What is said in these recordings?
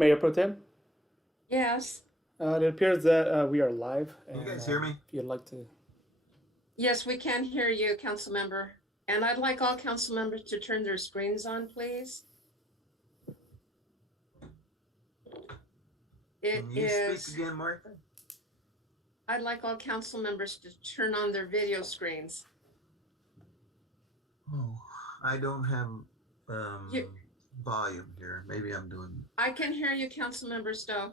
Mayor Pro Tem, Yes. it appears that we are live. Can you guys hear me? If you'd like to. Yes, we can hear you, council member. And I'd like all council members to turn their screens on, please. Can you speak again, Martha? I'd like all council members to turn on their video screens. Oh, I don't have You- volume here. Maybe I'm doing. I can hear you, council member Stowe.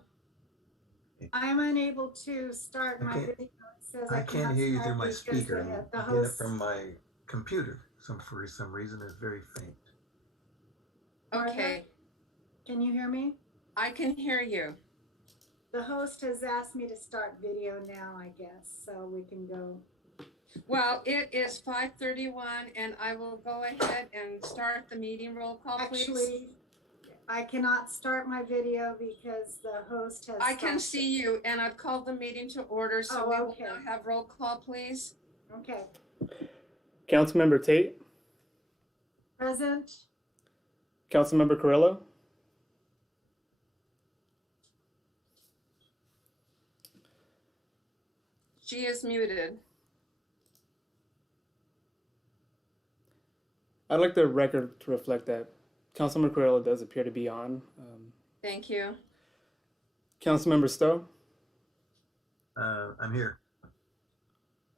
I'm unable to start my Okay. video. It says I can't hear you through my because speaker. the I get it host. from my computer. For some reason, it's very faint. Okay, Can you hear me? I can hear you. The host has asked me to start video now, I guess, so we can go. Well, it is 5:31 and I will go ahead and start the meeting. Roll call, please. Actually, I cannot start my video because the host has. I can see you and I've called the meeting to order, so Oh, we okay. will now have roll call, please. Okay, Councilmember Tate, present. Councilmember Carrillo, She is muted. I'd like the record to reflect that Councilmember Carrillo does appear to be on. Thank you. Councilmember Stowe, I'm here.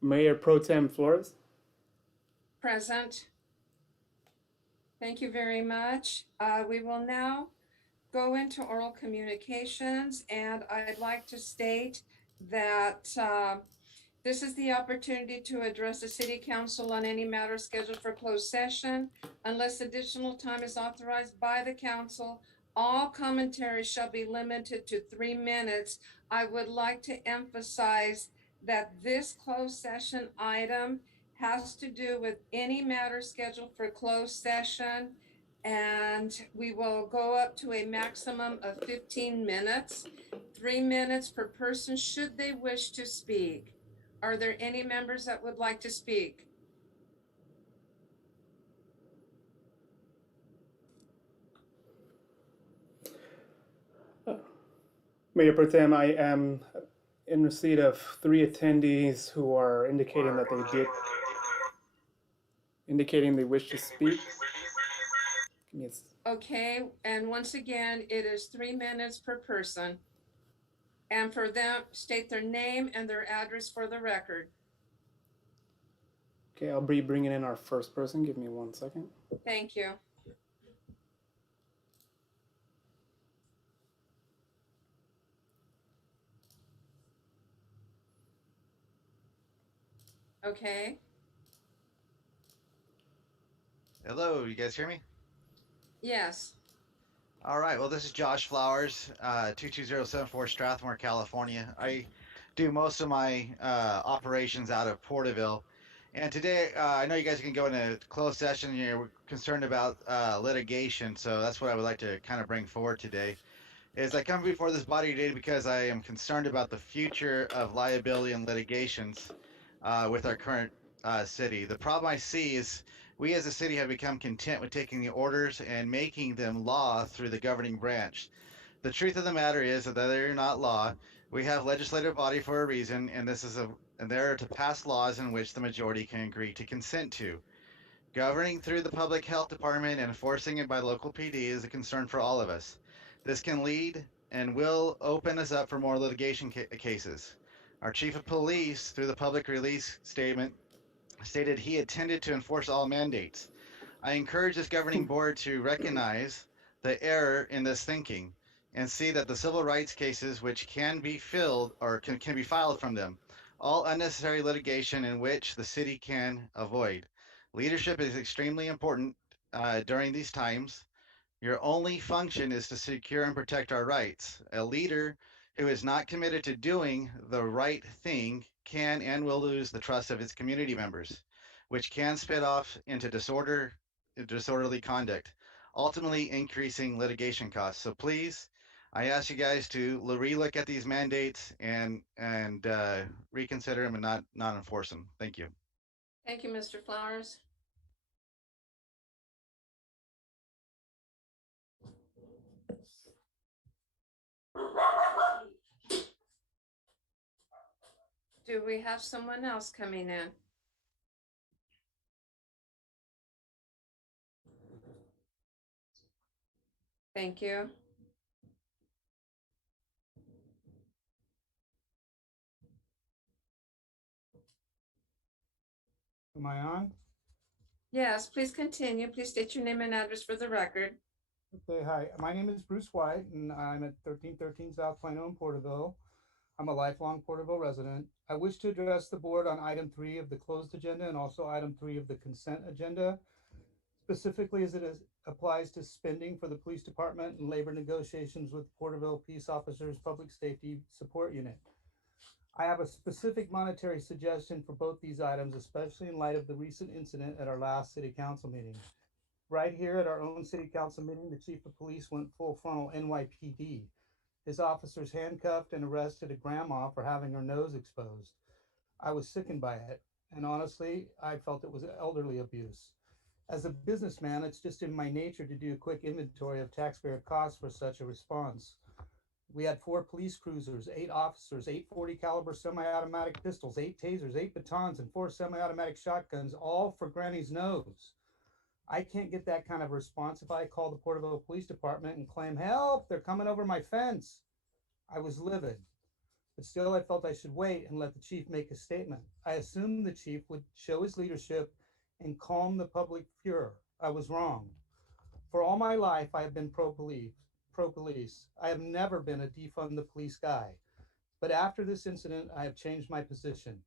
Mayor Pro Tem Flores, Present. Thank you very much. We will now go into oral communications, and I'd like to state that this is the opportunity to address the City Council on any matter scheduled for closed session. Unless additional time is authorized by the council, all commentary shall be limited to 3 minutes. I would like to emphasize that this closed session item has to do with any matter scheduled for closed session, and we will go up to a maximum of 15 minutes, 3 minutes per person should they wish to speak. Are there any members that would like to speak? Mayor Pro Tem, I am in receipt of 3 attendees who are indicating that they wish to speak. Yes. Okay, and once again, it is 3 minutes per person. And for them, state their name and their address for the record. Okay, I'll be bringing in our first person. Give me 1 second. Thank you. Okay. Hello, you guys hear me? Yes. All right, well, this is Josh Flowers, 22074 Strathmore, California. I do most of my operations out of Porterville. And today, I know you guys can go into closed session. You're concerned about litigation, so that's what I would like to kind of bring forward today. Is I come before this body today because I am concerned about the future of liability and litigations with our current city. The problem I see is we as a city have become content with taking the orders and making them law through the governing branch. The truth of the matter is that they're not law. We have legislative body for a reason, and they're to pass laws in which the majority can agree to consent to. Governing through the public health department and enforcing it by local PD is a concern for all of us. This can lead and will open us up for more litigation cases. Our chief of police, through the public release statement, stated he intended to enforce all mandates. I encourage this governing board to recognize the error in this thinking and see that the civil rights cases which can be filled or can be filed from them, all unnecessary litigation in which the city can avoid. Leadership is extremely important during these times. Your only function is to secure and protect our rights. A leader who is not committed to doing the right thing can and will lose the trust of its community members, which can spit off into disorderly conduct, ultimately increasing litigation costs. So please, I ask you guys to relook at these mandates and reconsider them and not enforce them. Thank you. Thank you, Mr. Flowers. Do we have someone else coming in? Thank you. Am I on? Yes, please continue. Please state your name and address for the record. Okay, hi. My name is Bruce White, and I'm at 1313 South Plano in Porterville. I'm a lifelong Porterville resident. I wish to address the board on item 3 of the closed agenda and also item 3 of the consent agenda, specifically as applies to spending for the police department and labor negotiations with Porterville Peace Officers Public Safety Support Unit. I have a specific monetary suggestion for both these items, especially in light of the recent incident at our last city council meeting. Right here at our own city council meeting, the chief of police went full frontal NYPD. His officers handcuffed and arrested a grandma for having her nose exposed. I was sickened by it, and honestly, I felt it was elderly abuse. As a businessman, it's just in my nature to do a quick inventory of taxpayer costs for such a response. We had 4 police cruisers, 8 officers, 8 40 caliber semi-automatic pistols, 8 tasers, 8 batons, and 4 semi-automatic shotguns, all for Granny's nose. I can't get that kind of response if I call the Porterville Police Department and claim, help, they're coming over my fence. I was livid, but still I felt I should wait and let the chief make a statement. I assumed the chief would show his leadership and calm the public furor. I was wrong. For all my life, I have been pro-police. I have never been a defund the police guy. But after this incident, I have changed my position.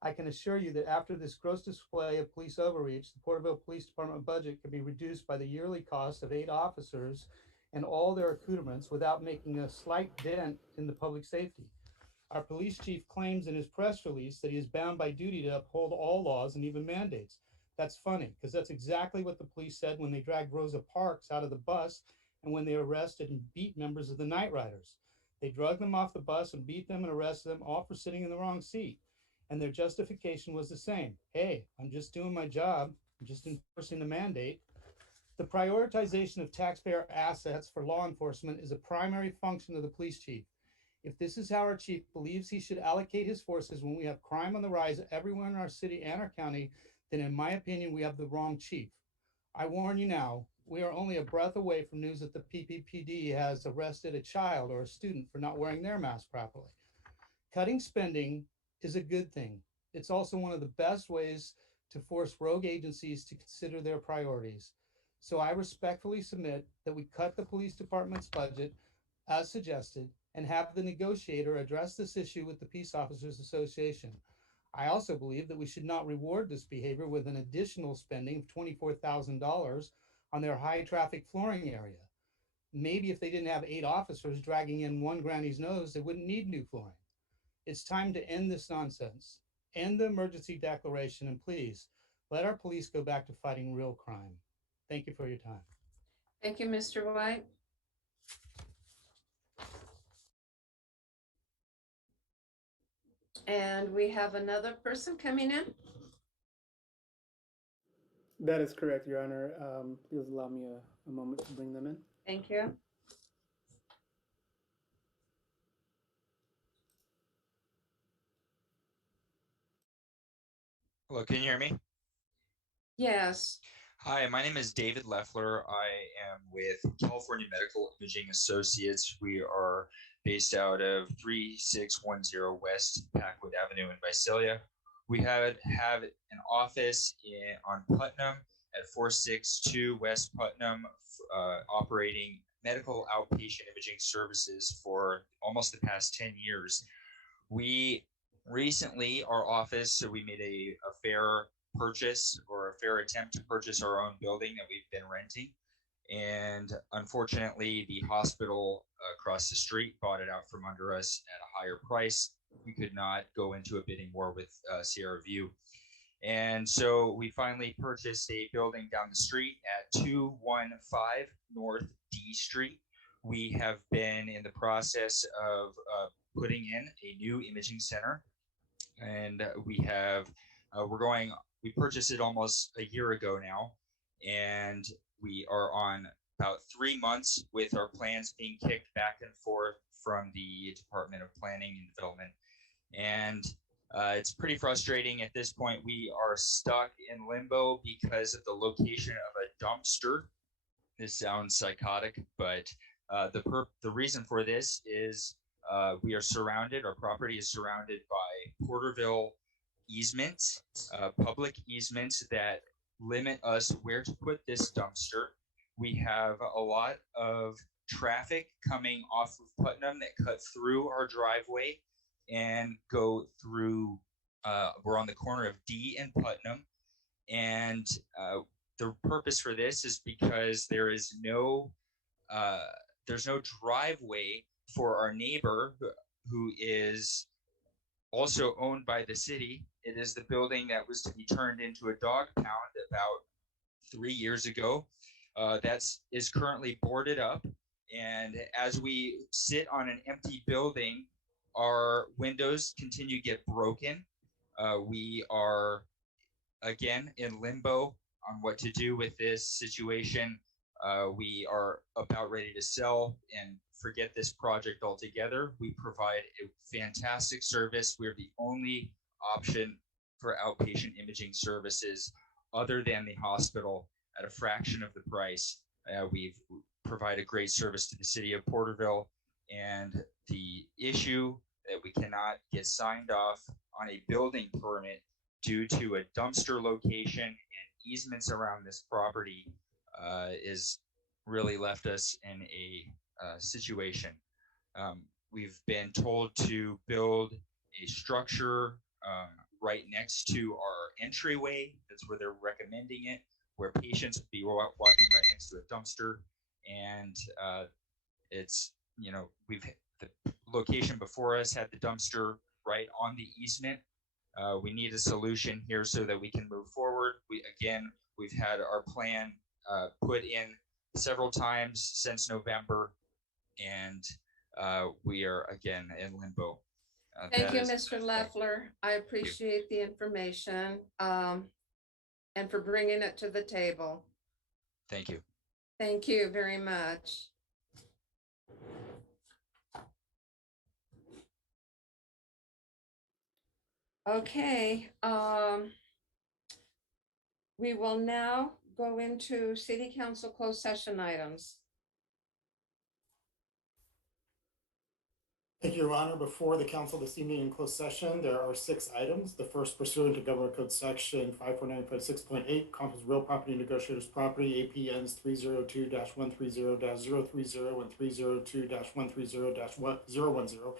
I can assure you that after this gross display of police overreach, the Porterville Police Department budget can be reduced by the yearly cost of 8 officers and all their accoutrements without making a slight dent in the public safety. Our police chief claims in his press release that he is bound by duty to uphold all laws and even mandates. That's funny, because that's exactly what the police said when they dragged Rosa Parks out of the bus and when they arrested and beat members of the Night Riders. They drugged them off the bus and beat them and arrested them, all for sitting in the wrong seat. And their justification was the same. Hey, I'm just doing my job. I'm just enforcing the mandate. The prioritization of taxpayer assets for law enforcement is a primary function of the police chief. If this is how our chief believes he should allocate his forces when we have crime on the rise everywhere in our city and our county, then in my opinion, we have the wrong chief. I warn you now, we are only a breath away from news that the PPPD has arrested a child or a student for not wearing their mask properly. Cutting spending is a good thing. It's also one of the best ways to force rogue agencies to consider their priorities. So I respectfully submit that we cut the police department's budget as suggested and have the negotiator address this issue with the Peace Officers Association. I also believe that we should not reward this behavior with an additional spending of $24,000 on their high traffic flooring area. Maybe if they didn't have 8 officers dragging in one granny's nose, they wouldn't need new flooring. It's time to end this nonsense. End the emergency declaration, and please let our police go back to fighting real crime. Thank you for your time. Thank you, Mr. White. And we have another person coming in. That is correct, Your Honor. Please allow me a moment to bring them in. Thank you. Hello, can you hear me? Yes. Hi, my name is David Leffler. I am with California Medical Imaging Associates. We are based out of 3610 West Packwood Avenue in Visalia. We have an office on Putnam at 462 West Putnam, operating medical outpatient imaging services for almost the past 10 years. We recently, our office, so we made a fair purchase or a fair attempt to purchase our own building that we've been renting. And unfortunately, the hospital across the street bought it out from under us at a higher price. We could not go into a bidding war with Sierra View. And so we finally purchased a building down the street at 215 North D Street. We have been in the process of putting in a new imaging center. And we have, we purchased it almost a year ago now. And we are on about 3 months with our plans being kicked back and forth from the Department of Planning and Development. And it's pretty frustrating at this point. We are stuck in limbo because of the location of a dumpster. This sounds psychotic, but the reason for this is we are surrounded, our property is surrounded by Porterville easements, public easements that limit us where to put this dumpster. We have a lot of traffic coming off of Putnam that cut through our driveway and go through, we're on the corner of D and Putnam. And the purpose for this is because there's no driveway for our neighbor who is also owned by the city. It is the building that was to be turned into a dog pound about 3 years ago. That is currently boarded up. And as we sit on an empty building, our windows continue to get broken. We are, again, in limbo on what to do with this situation. We are about ready to sell and forget this project altogether. We provide a fantastic service. We're the only option for outpatient imaging services other than the hospital at a fraction of the price. We provide a great service to the city of Porterville, and the issue that we cannot get signed off on a building permit due to a dumpster location and easements around this property is really left us in a situation. We've been told to build a structure right next to our entryway. That's where they're recommending it, where patients would be walking right next to a dumpster. And it's, the location before us had the dumpster right on the easement. We need a solution here so that we can move forward. We've had our plan put in several times since November, and we are again in limbo. Thank you, Mr. Leffler. I appreciate the information and for bringing it to the table. Thank you. Thank you very much. Okay, we will now go into City Council closed session items. Thank you, Your Honor. Before the council this evening in closed session, there are 6 items. The first, pursuant to Government Code Section 549.6.8, Compass Real Property Negotiators Property, APNs 302-130-030 and 302-130-010.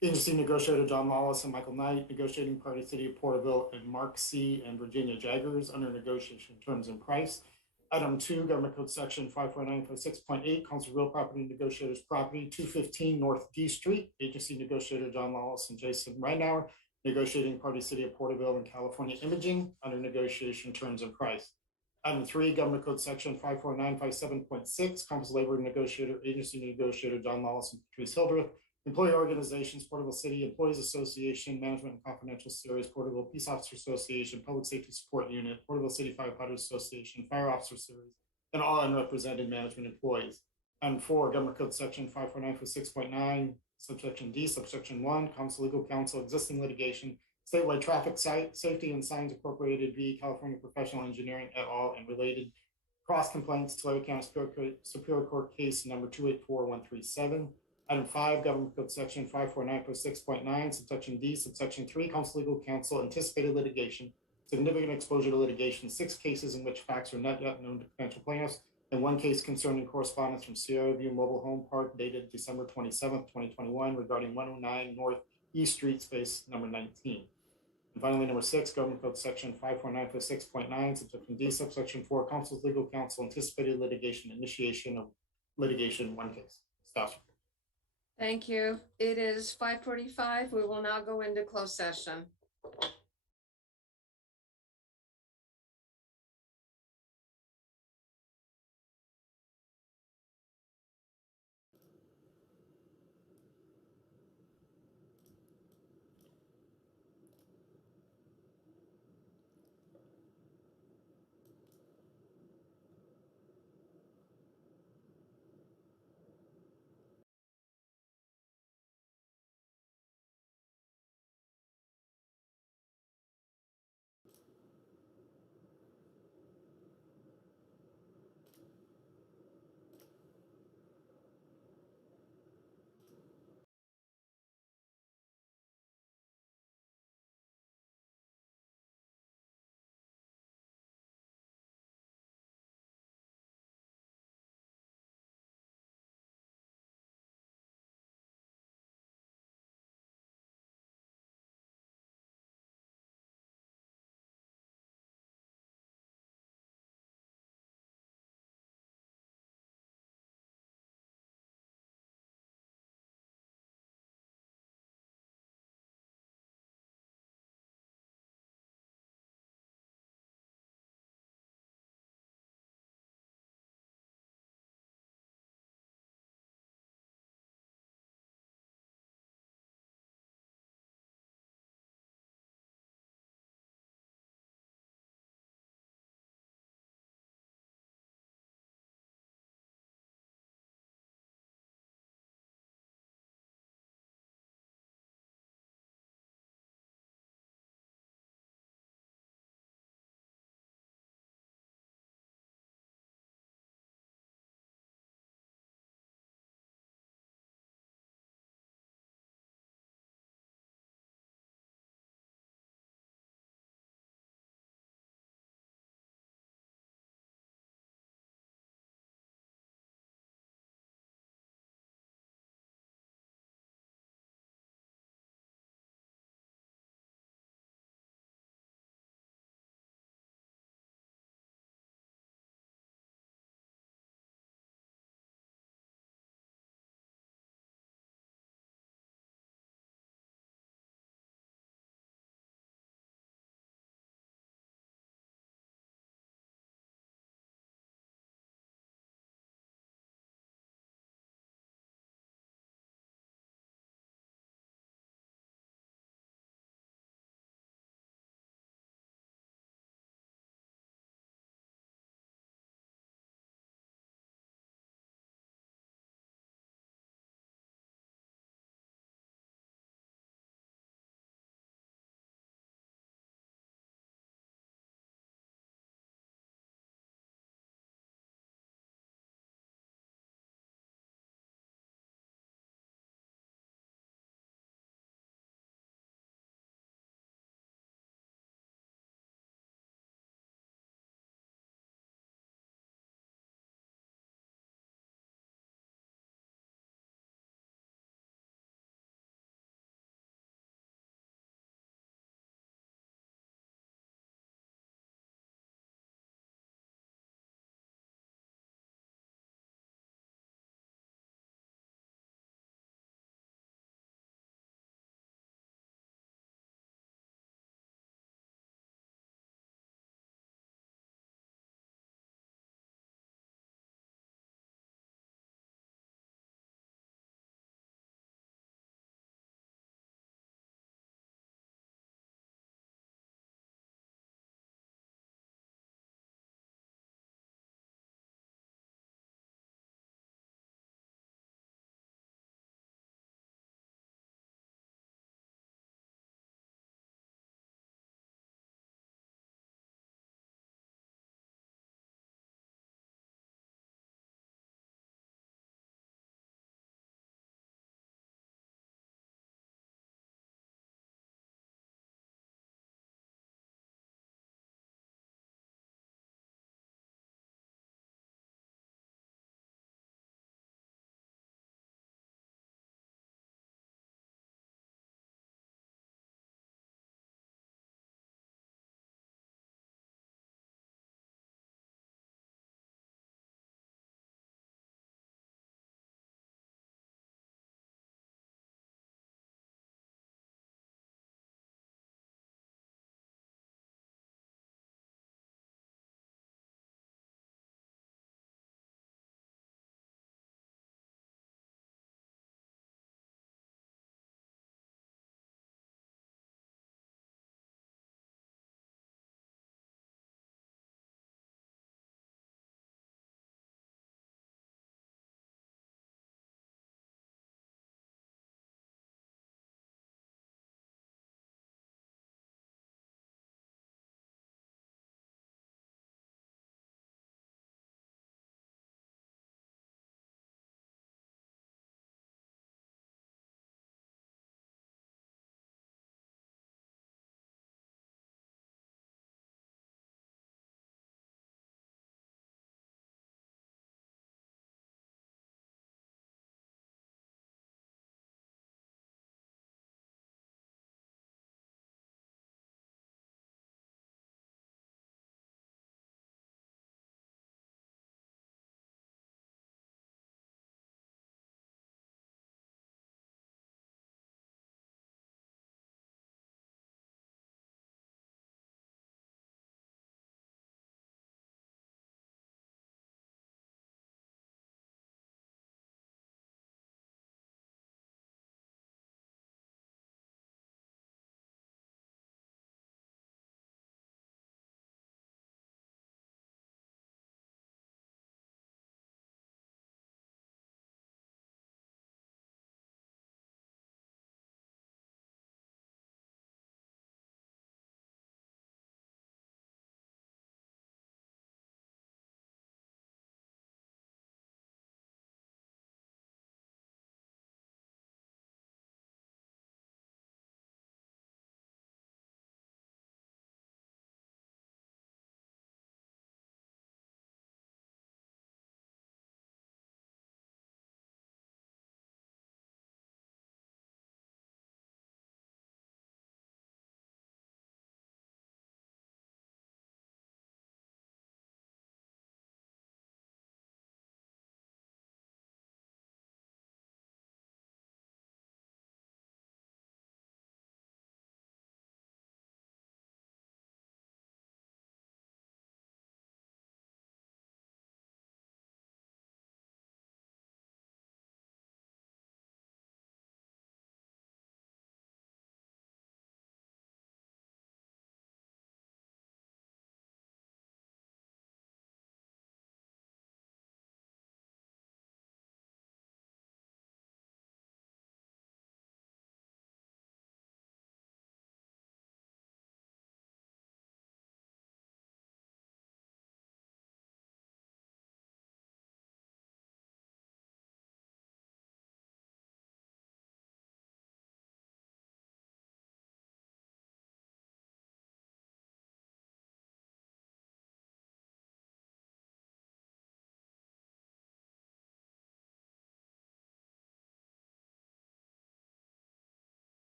Agency Negotiator John Lawless and Michael Knight, Negotiating Party City of Porterville, and Mark C. and Virginia Jaggers under negotiation terms and price. Item 2, Government Code Section 549.6.8, Council Real Property Negotiators Property, 215 North D Street, Agency Negotiator John Lawless and Jason Reinauer, Negotiating Party City of Porterville and California Imaging under negotiation terms and price. Item 3, Government Code Section 549.57.6, Council Labor Negotiator, Agency Negotiator John Lawless and Patrice Hildreth, Employee Organizations, Porterville City Employees Association, Management and Confidential Series, Porterville Peace Officer Association, Public Safety Support Unit, Porterville City Firefighters Association, Fire Officer Series, and all unrepresented management employees. And 4, Government Code Section 549.6.9, subsection D, subsection 1, Council Legal Counsel, existing litigation, statewide traffic safety and signs incorporated v. California Professional Engineering et al. And related cross complaints, Tulare County Superior Court case number 284137. Item 5, Government Code Section 549.6.9, subsection D, subsection 3, Council Legal Counsel, anticipated litigation, significant exposure to litigation, 6 cases in which facts are not yet known to potential plaintiffs, and 1 case concerning correspondence from Sierra View Mobile Home Park dated December 27th, 2021, regarding 109 North East Street, space number 19. And finally, number 6, Government Code Section 549.6.9, subsection D, subsection 4, Council's Legal Counsel, anticipated litigation, initiation of litigation, 1 case. Staff. Thank you. It is 5:45. We will now go into closed session.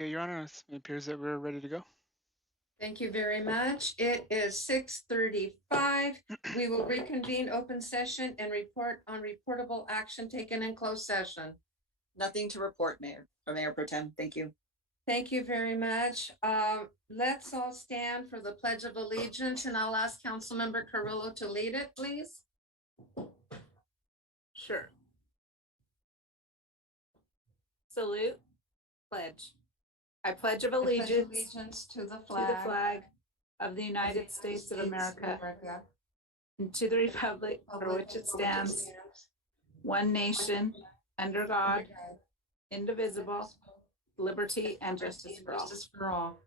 Okay, Your Honor, it appears that we're ready to go. Thank you very much. It is 6:35. We will reconvene open session and report on reportable action taken in closed session. Nothing to report, Mayor or Mayor Pro Tem. Thank you. Thank you very much. Let's all stand for the Pledge of Allegiance, and I'll ask Councilmember Carrillo to lead it, please. Sure. Salute. Pledge. I pledge of I pledge allegiance allegiance to the to the flag of the of United States of America and to the republic for which it stands, one nation, under God, indivisible, liberty and justice for all.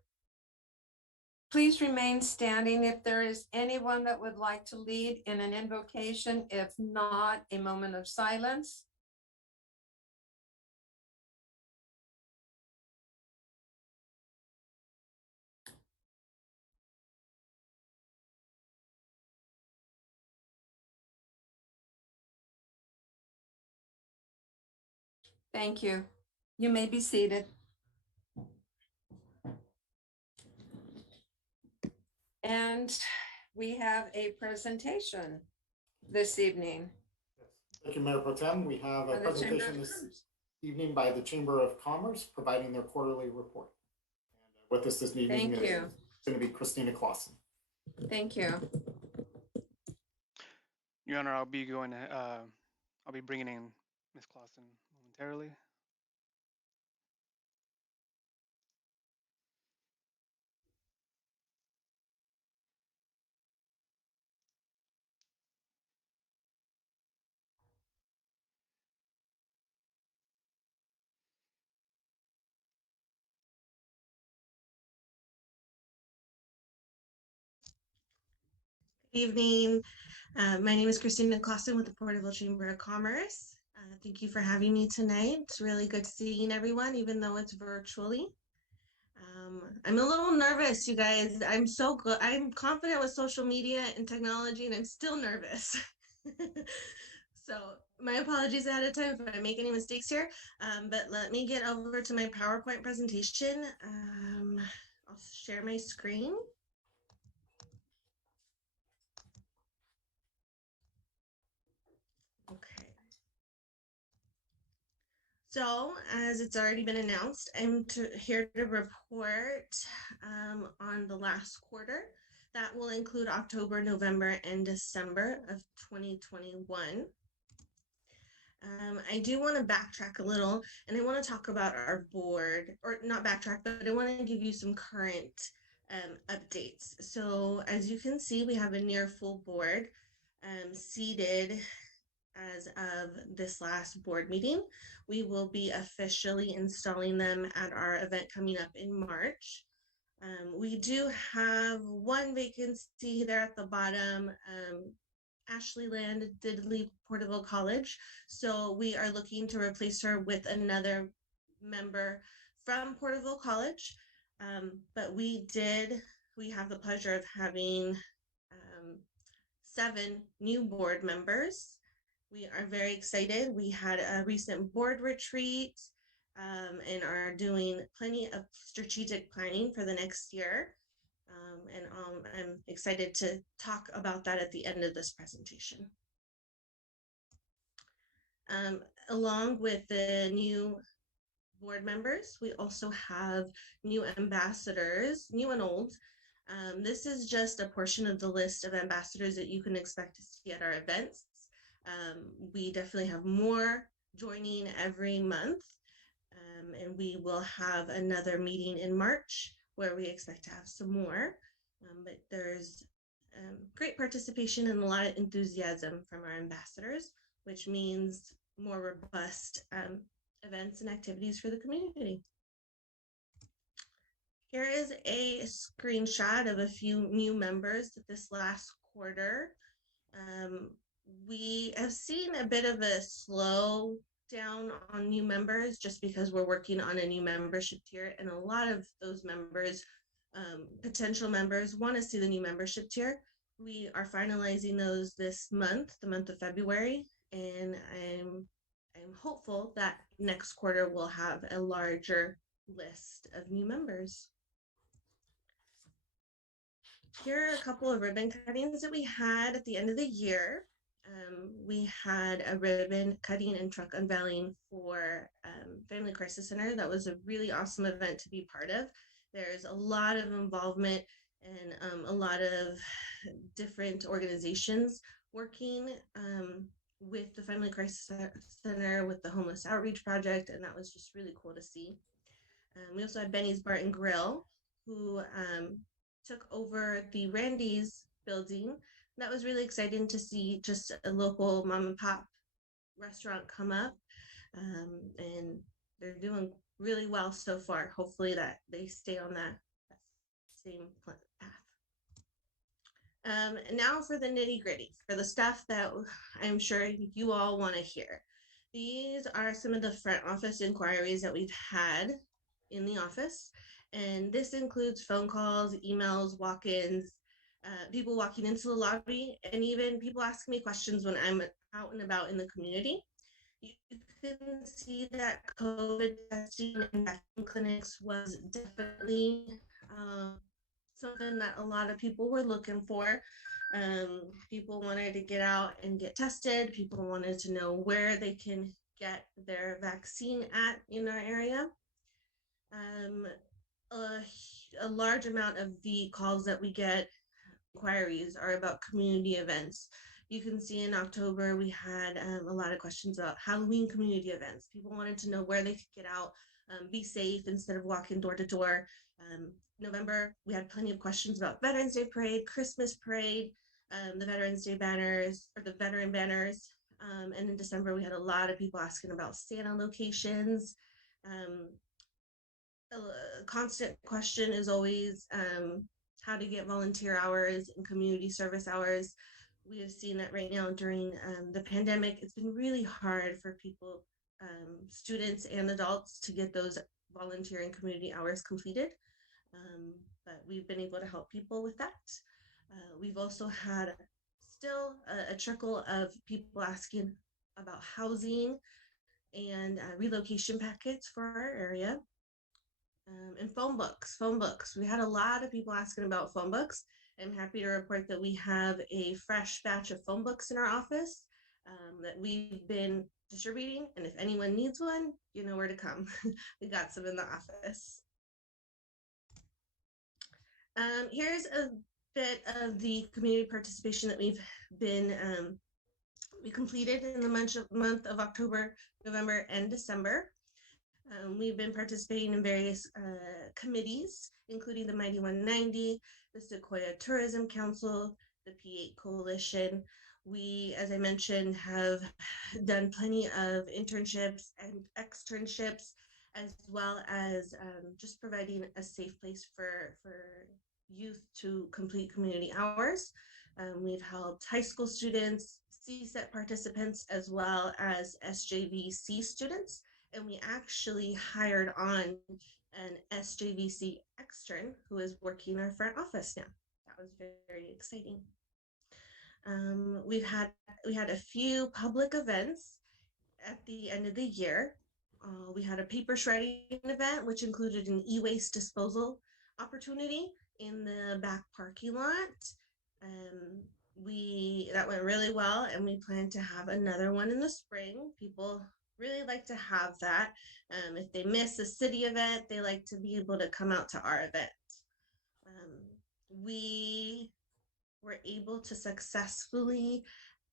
Please remain standing if there is anyone that would like to lead in an invocation. If not, a moment of silence. Thank you. You may be seated. And we have a presentation this evening. Thank you, Mayor Pro Tem. We have a by the Chamber presentation of this Commerce. evening by the Chamber of Commerce providing their quarterly report. And with us this evening Thank is you. going to be Christina Clausen. Thank you. Your Honor, I'll be bringing in Ms. Clausen momentarily. Good evening. My name is Christina Clausen with the Porterville Chamber of Commerce. Thank you for having me tonight. It's really good seeing everyone, even though it's virtually. I'm a little nervous, you guys. I'm so good. I'm confident with social media and technology, and I'm still nervous. So my apologies ahead of time if I make any mistakes here. But let me get over to my PowerPoint presentation. I'll share my screen. Okay. So, as it's already been announced, I'm here to report on the last quarter. That will include October, November, and December of 2021. I do want to backtrack a little, and I want to talk about our board, or not backtrack, but I want to give you some current updates. So, as you can see, we have a near full board seated as of this last board meeting. We will be officially installing them at our event coming up in March. We do have one vacancy there at the bottom. Ashley Land did leave Porterville College, so we are looking to replace her with another member from Porterville College. But we have the pleasure of having 7 new board members. We are very excited. We had a recent board retreat and are doing plenty of strategic planning for the next year. And I'm excited to talk about that at the end of this presentation. Along with the new board members, we also have new ambassadors, new and old. This is just a portion of the list of ambassadors that you can expect to see at our events. We definitely have more joining every month, and we will have another meeting in March where we expect to have some more. But there's great participation and a lot of enthusiasm from our ambassadors, which means more robust events and activities for the community. Here is a screenshot of a few new members this last quarter. We have seen a bit of a slow down on new members just because we're working on a new membership tier, and a lot of those members, potential members, want to see the new membership tier. We are finalizing those this month, the month of February, and I'm hopeful that next quarter we'll have a larger list of new members. Here are a couple of ribbon cuttings that we had at the end of the year. We had a ribbon cutting and truck unveiling for Family Crisis Center. That was a really awesome event to be part of. There's a lot of involvement and a lot of different organizations working with the Family Crisis Center, with the Homeless Outreach Project, and that was just really cool to see. We also had Benny's Bar and Grill, who took over the Randy's building. That was really exciting to see, just a local mom and pop restaurant come up, and they're doing really well so far. Hopefully that they stay on that same path. Now for the nitty gritty, for the stuff that I'm sure you all want to hear. These are some of the front office inquiries that we've had in the office. And this includes phone calls, emails, walk-ins, people walking into the lobby, and even people asking me questions when I'm out and about in the community. You can see that COVID testing and vaccine clinics was definitely something that a lot of people were looking for. People wanted to get out and get tested. People wanted to know where they can get their vaccine at in our area. A large amount of the calls that we get, inquiries, are about community events. You can see in October, we had a lot of questions about Halloween community events. People wanted to know where they could get out, be safe instead of walking door to door. November, we had plenty of questions about Veterans Day Parade, Christmas Parade, the Veterans Day banners, or the veteran banners. And in December, we had a lot of people asking about Santa locations. A constant question is always how to get volunteer hours and community service hours. We have seen that right now during the pandemic, it's been really hard for people, students and adults, to get those volunteer and community hours completed. But we've been able to help people with that. We've also had still a trickle of people asking about housing and relocation packets for our area. And phone books. We had a lot of people asking about phone books. I'm happy to report that we have a fresh batch of phone books in our office that we've been distributing. And if anyone needs one, you know where to come. We got some in the office. Here's a bit of the community participation that we completed in the month of October, November, and December. We've been participating in various committees, including the Mighty 190, the Sequoia Tourism Council, the P8 Coalition. We, as I mentioned, have done plenty of internships and externships, as well as just providing a safe place for youth to complete community hours. We've helped high school students, CSET participants, as well as SJVC students. And we actually hired on an SJVC extern who is working our front office now. That was very exciting. We had a few public events at the end of the year. We had a paper shredding event, which included an e-waste disposal opportunity in the back parking lot. That went really well, and we plan to have another one in the spring. People really like to have that. If they miss a city event, they like to be able to come out to our event. We were able to successfully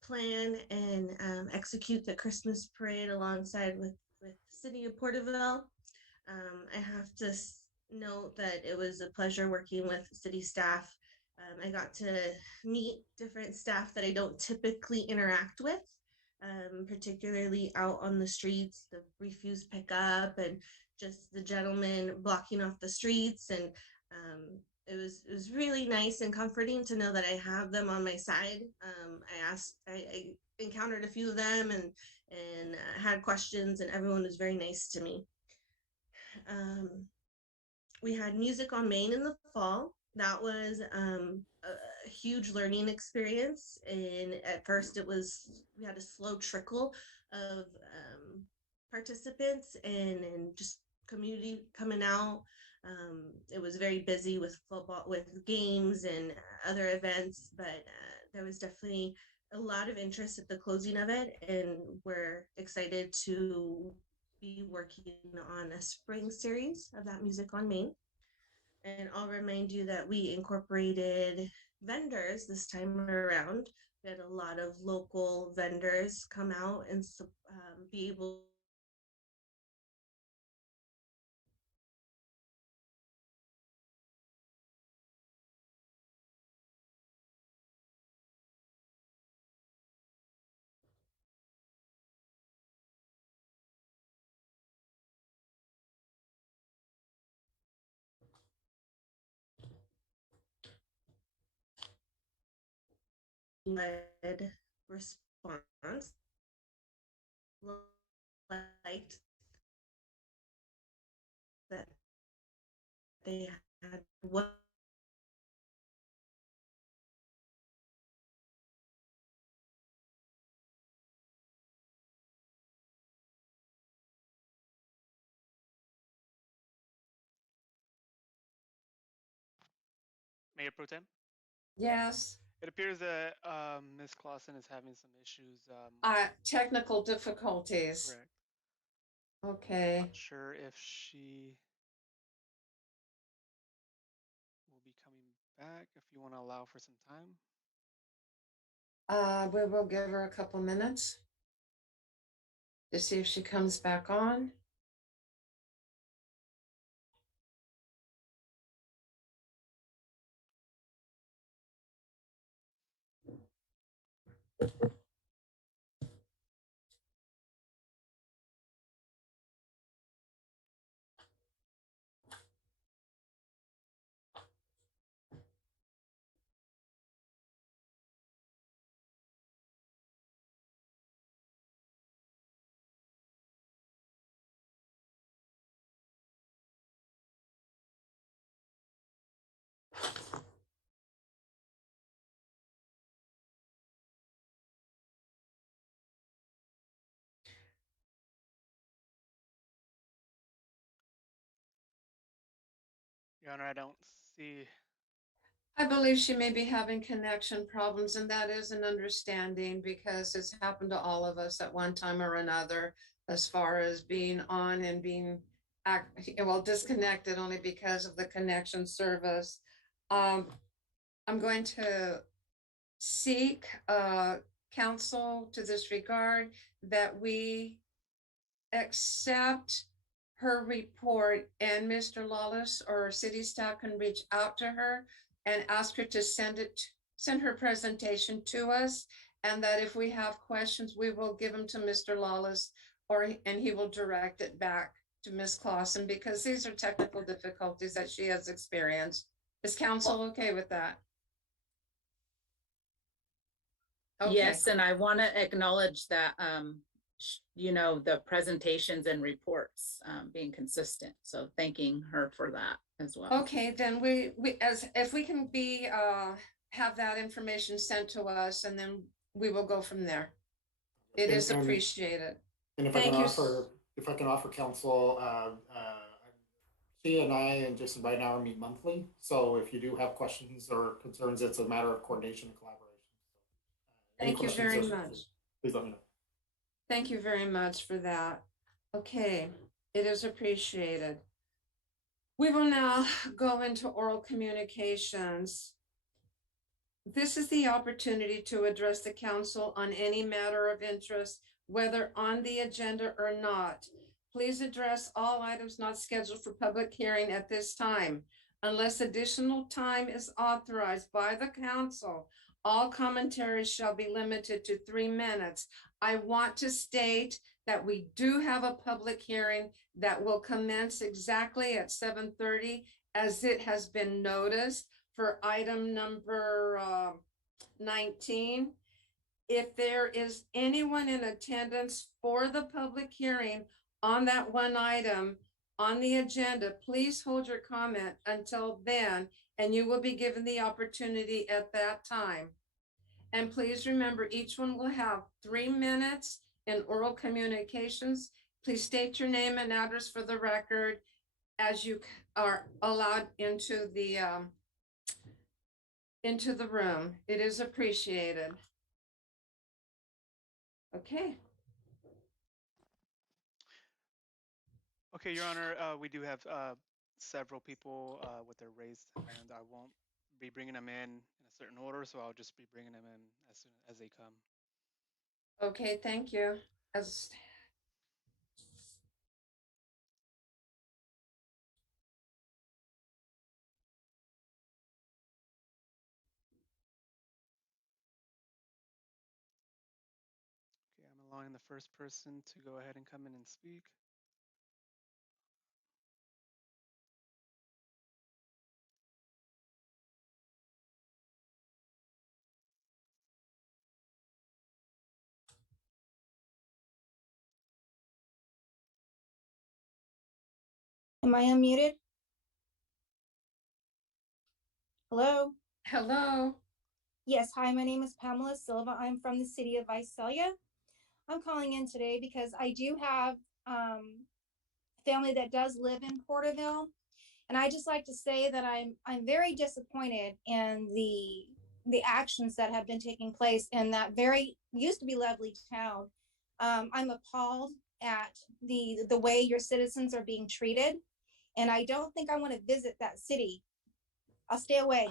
plan and execute the Christmas parade alongside with the city of Porterville. I have to note that it was a pleasure working with city staff. I got to meet different staff that I don't typically interact with, particularly out on the streets, the refuse pickup, and just the gentleman blocking off the streets. And it was really nice and comforting to know that I have them on my side. I encountered a few of them and had questions, and everyone was very nice to me. We had Music on Main in the fall. That was a huge learning experience. And at first we had a slow trickle of participants and just community coming out. It was very busy with football, with games and other events, but there was definitely a lot of interest at the closing of it, and we're excited to be working on a spring series of that music on Main. And I'll remind you that we incorporated vendors this time around. We had a lot of local vendors come out and be able led response, liked that they had what Mayor Pro Tem? Yes, It appears that Ms. Clausen is having some issues. technical difficulties. Correct. Okay. Not sure if she will be coming back. If you want to allow for some time. We will give her a couple minutes to see if she comes back on. Your Honor, I don't see. I believe she may be having connection problems, and that is an understanding because it's happened to all of us at one time or another, as far as being on and being disconnected only because of the connection service. I'm going to seek counsel to this regard that we accept her report, and Mr. Lawless or city staff can reach out to her and ask her to send her presentation to us. And that if we have questions, we will give them to Mr. Lawless and he will direct it back to Ms. Clausen, because these are technical difficulties that she has experienced. Is council okay with that? Okay. Yes, and I want to acknowledge that, you know, the presentations and reports being consistent. So thanking her for that as well. Okay, then we if we can be have that information sent to us, and then we will go from there. It is appreciated. And if Thank I can you. if I can offer counsel, she and I and Jason right now meet monthly. So if you do have questions or concerns, it's a matter of coordination and collaboration. Thank you very much. Please let me know. Thank you very much for that. Okay, it is appreciated. We will now go into oral communications. This is the opportunity to address the council on any matter of interest, whether on the agenda or not. Please address all items not scheduled for public hearing at this time. Unless additional time is authorized by the council, all commentaries shall be limited to 3 minutes. I want to state that we do have a public hearing that will commence exactly at 7:30, as it has been noticed for item number 19. If there is anyone in attendance for the public hearing on that one item on the agenda, please hold your comment until then, and you will be given the opportunity at that time. And please remember, each one will have 3 minutes in oral communications Please state your name and address for the record as you are allowed into the room. It is appreciated. Okay. Okay, Your Honor, we do have several people with their raised hand. I won't be bringing them in a certain order, so I'll just be bringing them in as soon as they come. Okay, thank you. As Okay, I'm allowing the first person to go ahead and come in and speak. Am I unmuted? Hello? hello. Yes, hi, my name is Pamela Silva. I'm from the city of Visalia. I'm calling in today because I do have family that does live in Porterville. And I just like to say that I'm very disappointed in the actions that have been taking place in that very used to be lovely town. I'm appalled at the way your citizens are being treated. And I don't think I want to visit that city. I'll stay away.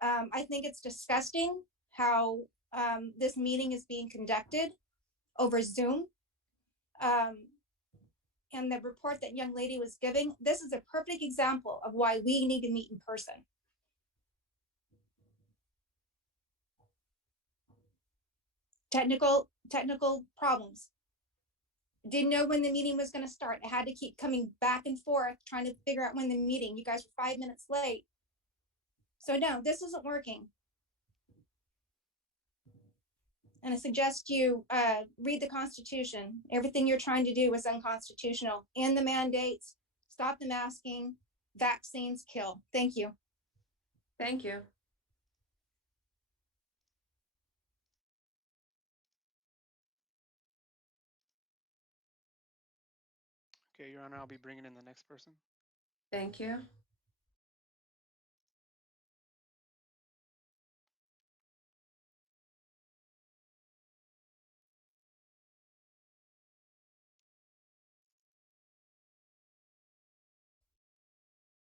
I think it's disgusting how this meeting is being conducted over Zoom. And the report that young lady was giving, this is a perfect example of why we need to meet in person. Technical problems. Didn't know when the meeting was going to start. I had to keep coming back and forth trying to figure out when the meeting. You guys were 5 minutes late. So no, this isn't working. And I suggest you read the Constitution. Everything you're trying to do is unconstitutional. End the mandates, stop the masking, vaccines kill. Thank you. Thank you. Okay, Your Honor, I'll be bringing in the next person. Thank you.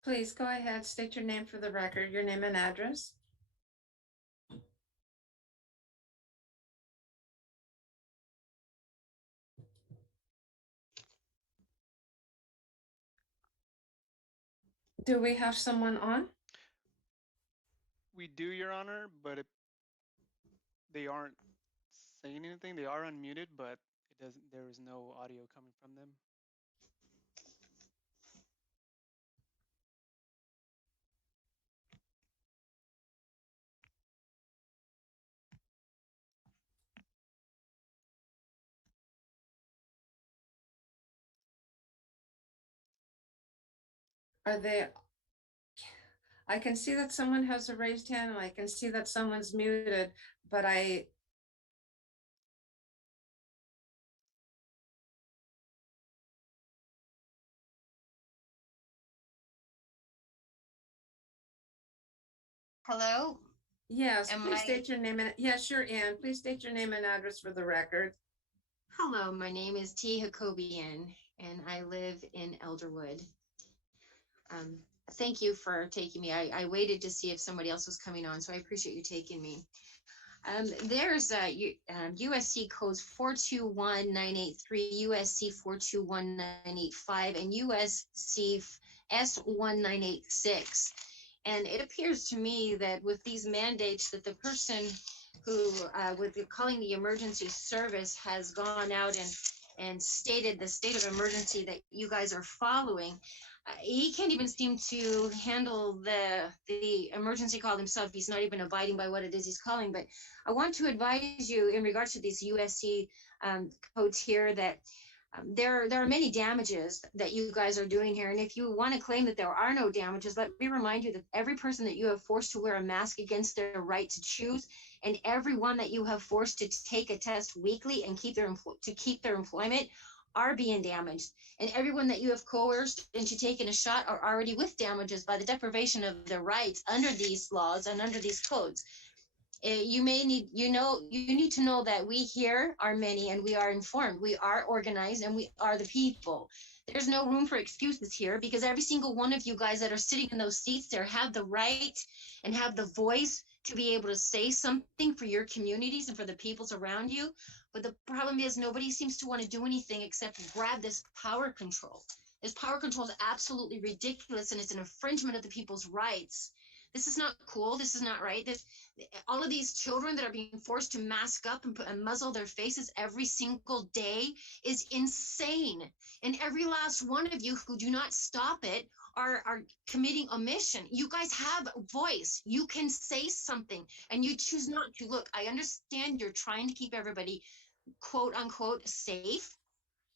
Please go ahead, state your name for the record, your name and address. Do we have someone on? We do, Your Honor, but they aren't saying anything. They are unmuted, but it doesn't. There is no audio coming from them. Are they? I can see that someone has a raised hand and I can see that someone's muted, but Hello? yes, Am please I? state your name and yes, you're in. Please state your name and address for the record. Hello, my name is T. Jacobian, and I live in Elderwood. Thank you for taking me. I waited to see if somebody else was coming on, so I appreciate you taking me. There's USC codes 421983, USC 421985, and USC S1986. And it appears to me that with these mandates that the person who, with calling the emergency service, has gone out and stated the state of emergency that you guys are following, he can't even seem to handle the emergency call himself. He's not even abiding by what it is he's calling. But I want to advise you in regards to these USC codes here that there are many damages that you guys are doing here. And if you want to claim that there are no damages, let me remind you that every person that you have forced to wear a mask against their right to choose, and everyone that you have forced to take a test weekly and keep their employment, are being damaged. And everyone that you have coerced into taking a shot are already with damages by the deprivation of their rights under these laws and under these codes. You may need, you need to know that we here are many and we are informed. We are organized and we are the people. There's no room for excuses here because every single one of you guys that are sitting in those seats there have the right and have the voice to be able to say something for your communities and for the peoples around you. But the problem is nobody seems to want to do anything except grab this power control. This power control is absolutely ridiculous and it's an infringement of the people's rights. This is not cool. This is not right. All of these children that are being forced to mask up and muzzle their faces every single day is insane. And every last one of you who do not stop it are committing omission. You guys have a voice. You can say something and you choose not to. Look, I understand you're trying to keep everybody quote unquote safe,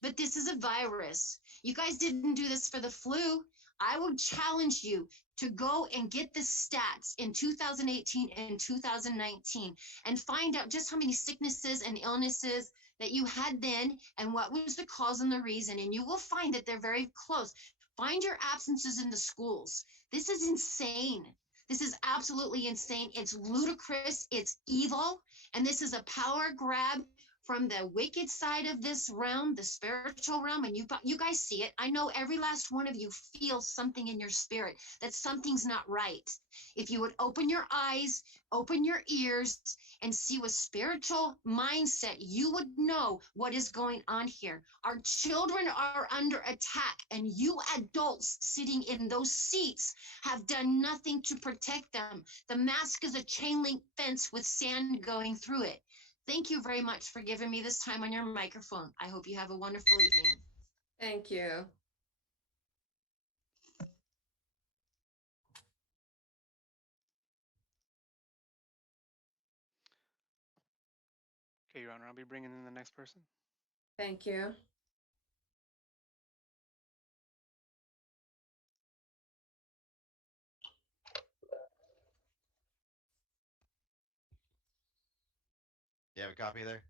but this is a virus. You guys didn't do this for the flu. I would challenge you to go and get the stats in 2018 and 2019 and find out just how many sicknesses and illnesses that you had then and what was the cause and the reason. And you will find that they're very close. Find your absences in the schools. This is insane. This is absolutely insane. It's ludicrous. It's evil. And this is a power grab from the wicked side of this realm, the spiritual realm, and you guys see it. I know every last one of you feels something in your spirit that something's not right. If you would open your eyes, open your ears, and see with spiritual mindset, you would know what is going on here. Our children are under attack, and you adults sitting in those seats have done nothing to protect them. The mask is a chain link fence with sand going through it. Thank you very much for giving me this time on your microphone. I hope you have a wonderful evening. Thank you. Okay, Your Honor, I'll be bringing in the next person. Thank you. You have a copy there?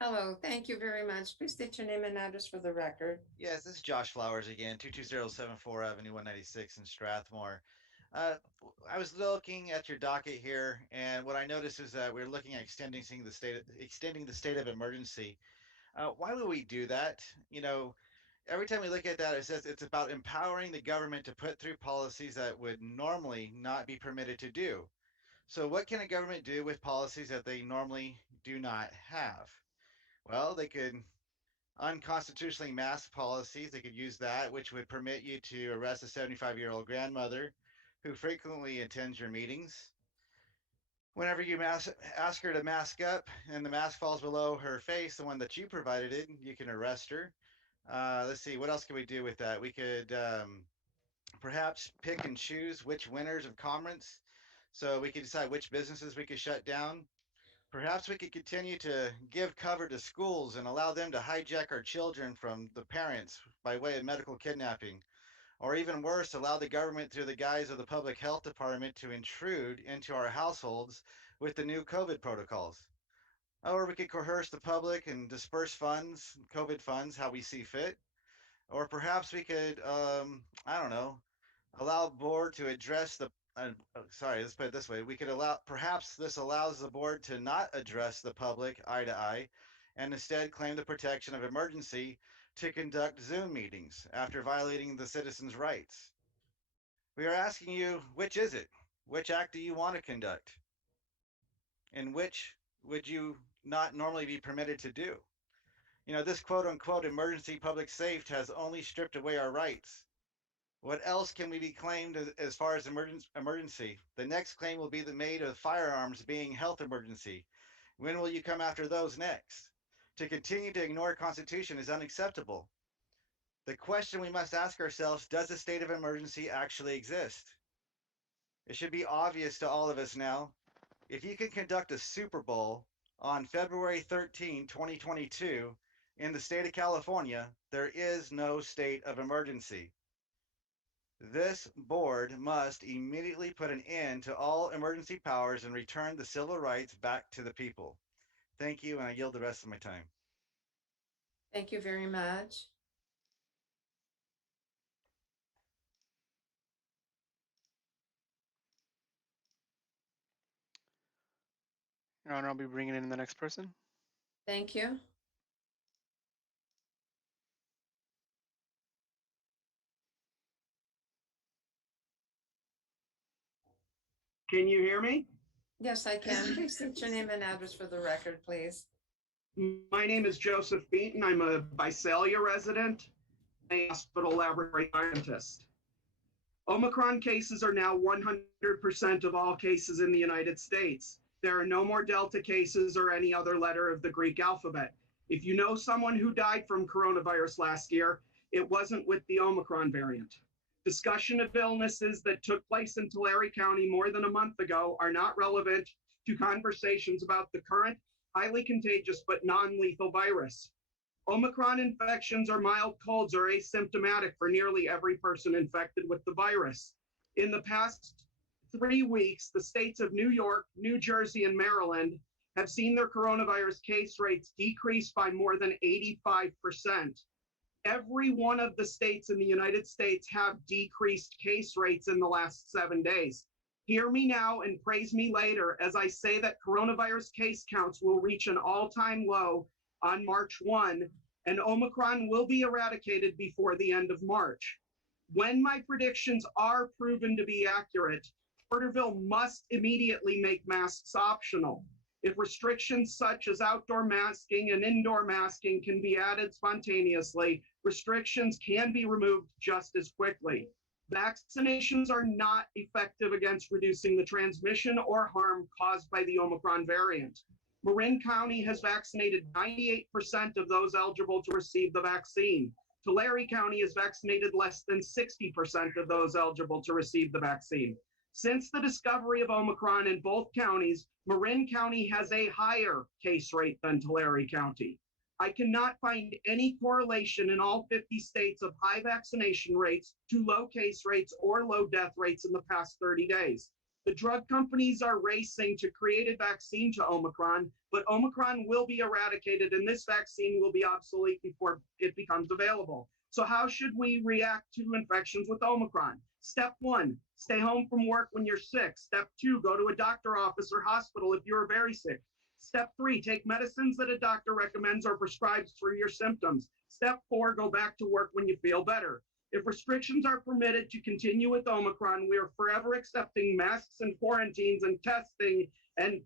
Hello, thank you very much. Please state your name and address for the record. Yes, this is Josh Flowers again, 22074 Avenue 196 in Strathmore. I was looking at your docket here, and what I noticed is that we're looking at extending the state of emergency. Why would we do that? You know, every time we look at that, it says it's about empowering the government to put through policies that would normally not be permitted to do. So, what can a government do with policies that they normally do not have? Well, they could unconstitutionally mask policies. They could use that, which would permit you to arrest a 75-year-old grandmother who frequently attends your meetings. Whenever you ask her to mask up and the mask falls below her face, the one that you provided it, you can arrest her. Let's see, what else can we do with that? We could perhaps pick and choose which winners of commerce. So we could decide which businesses we could shut down. Perhaps we could continue to give cover to schools and allow them to hijack our children from the parents by way of medical kidnapping. Or even worse, allow the government through the guise of the public health department to intrude into our households with the new COVID protocols. Or we could coerce the public and disperse funds, COVID funds, how we see fit. Or perhaps we could, I don't know, allow board to address the sorry, let's put it this way. We could allow, perhaps this allows the board to not address the public eye to eye and instead claim the protection of emergency to conduct Zoom meetings after violating the citizens' rights. We are asking you, which is it? Which act do you want to conduct? And which would you not normally be permitted to do? You know, this quote unquote emergency public safety has only stripped away our rights. What else can we be claimed as far as emergency? The next claim will be the made of firearms being health emergency. When will you come after those next? To continue to ignore Constitution is unacceptable. The question we must ask ourselves, does a state of emergency actually exist? It should be obvious to all of us now. If you can conduct a Super Bowl on February 13, 2022, in the state of California, there is no state of emergency. This board must immediately put an end to all emergency powers and return the civil rights back to the people. Thank you, and I yield the rest of my time. Thank you very much. Your Honor, I'll be bringing in the next person. Thank you. Can you hear me? Yes, I can. Please state your name and address for the record, please. My name is Joseph Beaton. I'm a Visalia resident, a hospital laboratory scientist. Omicron cases are now 100% of all cases in the United States. There are no more Delta cases or any other letter of the Greek alphabet. If you know someone who died from coronavirus last year, it wasn't with the Omicron variant. Discussion of illnesses that took place in Tulare County more than a month ago are not relevant to conversations about the current, highly contagious but non-lethal virus. Omicron infections or mild colds are asymptomatic for nearly every person infected with the virus. In the past 3 weeks, the states of New York, New Jersey, and Maryland have seen their coronavirus case rates decrease by more than 85%. Every one of the states in the United States have decreased case rates in the last 7 days. Hear me now and praise me later as I say that coronavirus case counts will reach an all-time low on March 1, and Omicron will be eradicated before the end of March. When my predictions are proven to be accurate, Porterville must immediately make masks optional. If restrictions such as outdoor masking and indoor masking can be added spontaneously, restrictions can be removed just as quickly. Vaccinations are not effective against reducing the transmission or harm caused by the Omicron variant. Marin County has vaccinated 98% of those eligible to receive the vaccine. Tulare County has vaccinated less than 60% of those eligible to receive the vaccine. Since the discovery of Omicron in both counties, Marin County has a higher case rate than Tulare County. I cannot find any correlation in all 50 states of high vaccination rates to low case rates or low death rates in the past 30 days. The drug companies are racing to create a vaccine to Omicron, but Omicron will be eradicated and this vaccine will be obsolete before it becomes available. So how should we react to infections with Omicron? Step 1, stay home from work when you're sick. Step 2, go to a doctor office or hospital if you're very sick. Step 3, take medicines that a doctor recommends or prescribes for your symptoms. Step 4, go back to work when you feel better. If restrictions are permitted to continue with Omicron, we are forever accepting masks and quarantines and testing and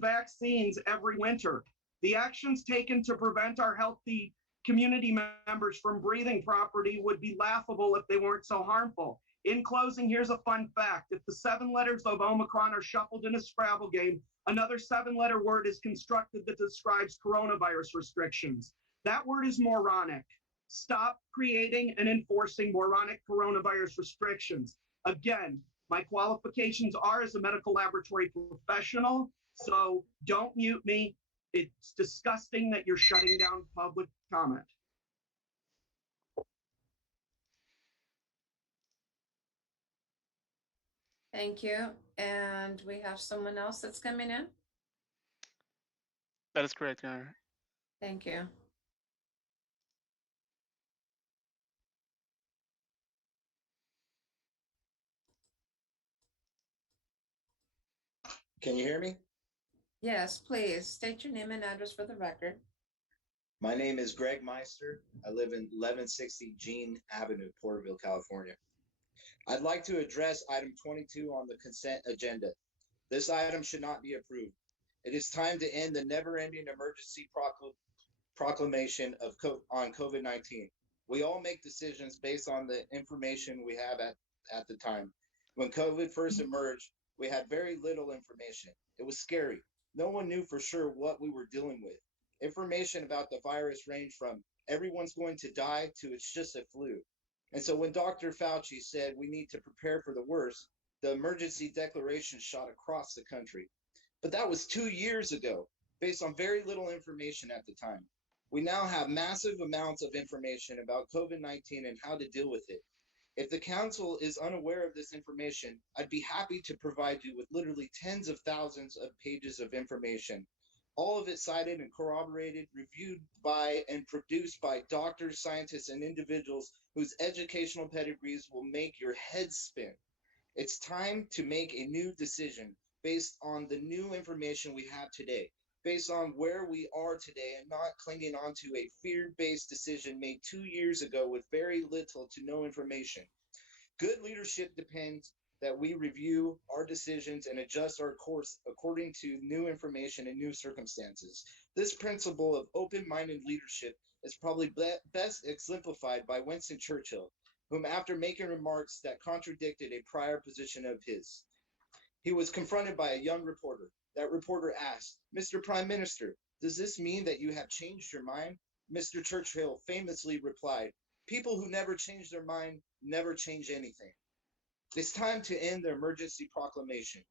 vaccines every winter. The actions taken to prevent our healthy community members from breathing properly would be laughable if they weren't so harmful. In closing, here's a fun fact. If the 7 letters of Omicron are shuffled in a Scrabble game, another 7-letter word is constructed that describes coronavirus restrictions. That word is moronic. Stop creating and enforcing moronic coronavirus restrictions. Again, my qualifications are as a medical laboratory professional, so don't mute me. It's disgusting that you're shutting down public comment. Thank you. And we have someone else that's coming in. That is correct, Your Honor. Thank you. Can you hear me? Yes, please state your name and address for the record. My name is Greg Meister. I live in 1160 Jean Avenue, Porterville, California. I'd like to address item 22 on the consent agenda. This item should not be approved. It is time to end the never-ending emergency proclamation on COVID-19. We all make decisions based on the information we have at the time. When COVID first emerged, we had very little information. It was scary. No one knew for sure what we were dealing with. Information about the virus ranged from everyone's going to die to it's just a flu. And so when Dr. Fauci said we need to prepare for the worst, the emergency declaration shot across the country. But that was 2 years ago, based on very little information at the time. We now have massive amounts of information about COVID-19 and how to deal with it. If the council is unaware of this information, I'd be happy to provide you with literally tens of thousands of pages of information. All of it cited and corroborated, reviewed by and produced by doctors, scientists, and individuals whose educational pedigrees will make your head spin. It's time to make a new decision based on the new information we have today, based on where we are today, and not clinging on to a fear-based decision made 2 years ago with very little to no information. Good leadership depends that we review our decisions and adjust our course according to new information and new circumstances. This principle of open-minded leadership is probably best exemplified by Winston Churchill, whom, after making remarks that contradicted a prior position of his, he was confronted by a young reporter. That reporter asked, "Mr. Prime Minister, does this mean that you have changed your mind?" Mr. Churchill famously replied, "People who never change their mind never change anything." It's time to end the emergency proclamation.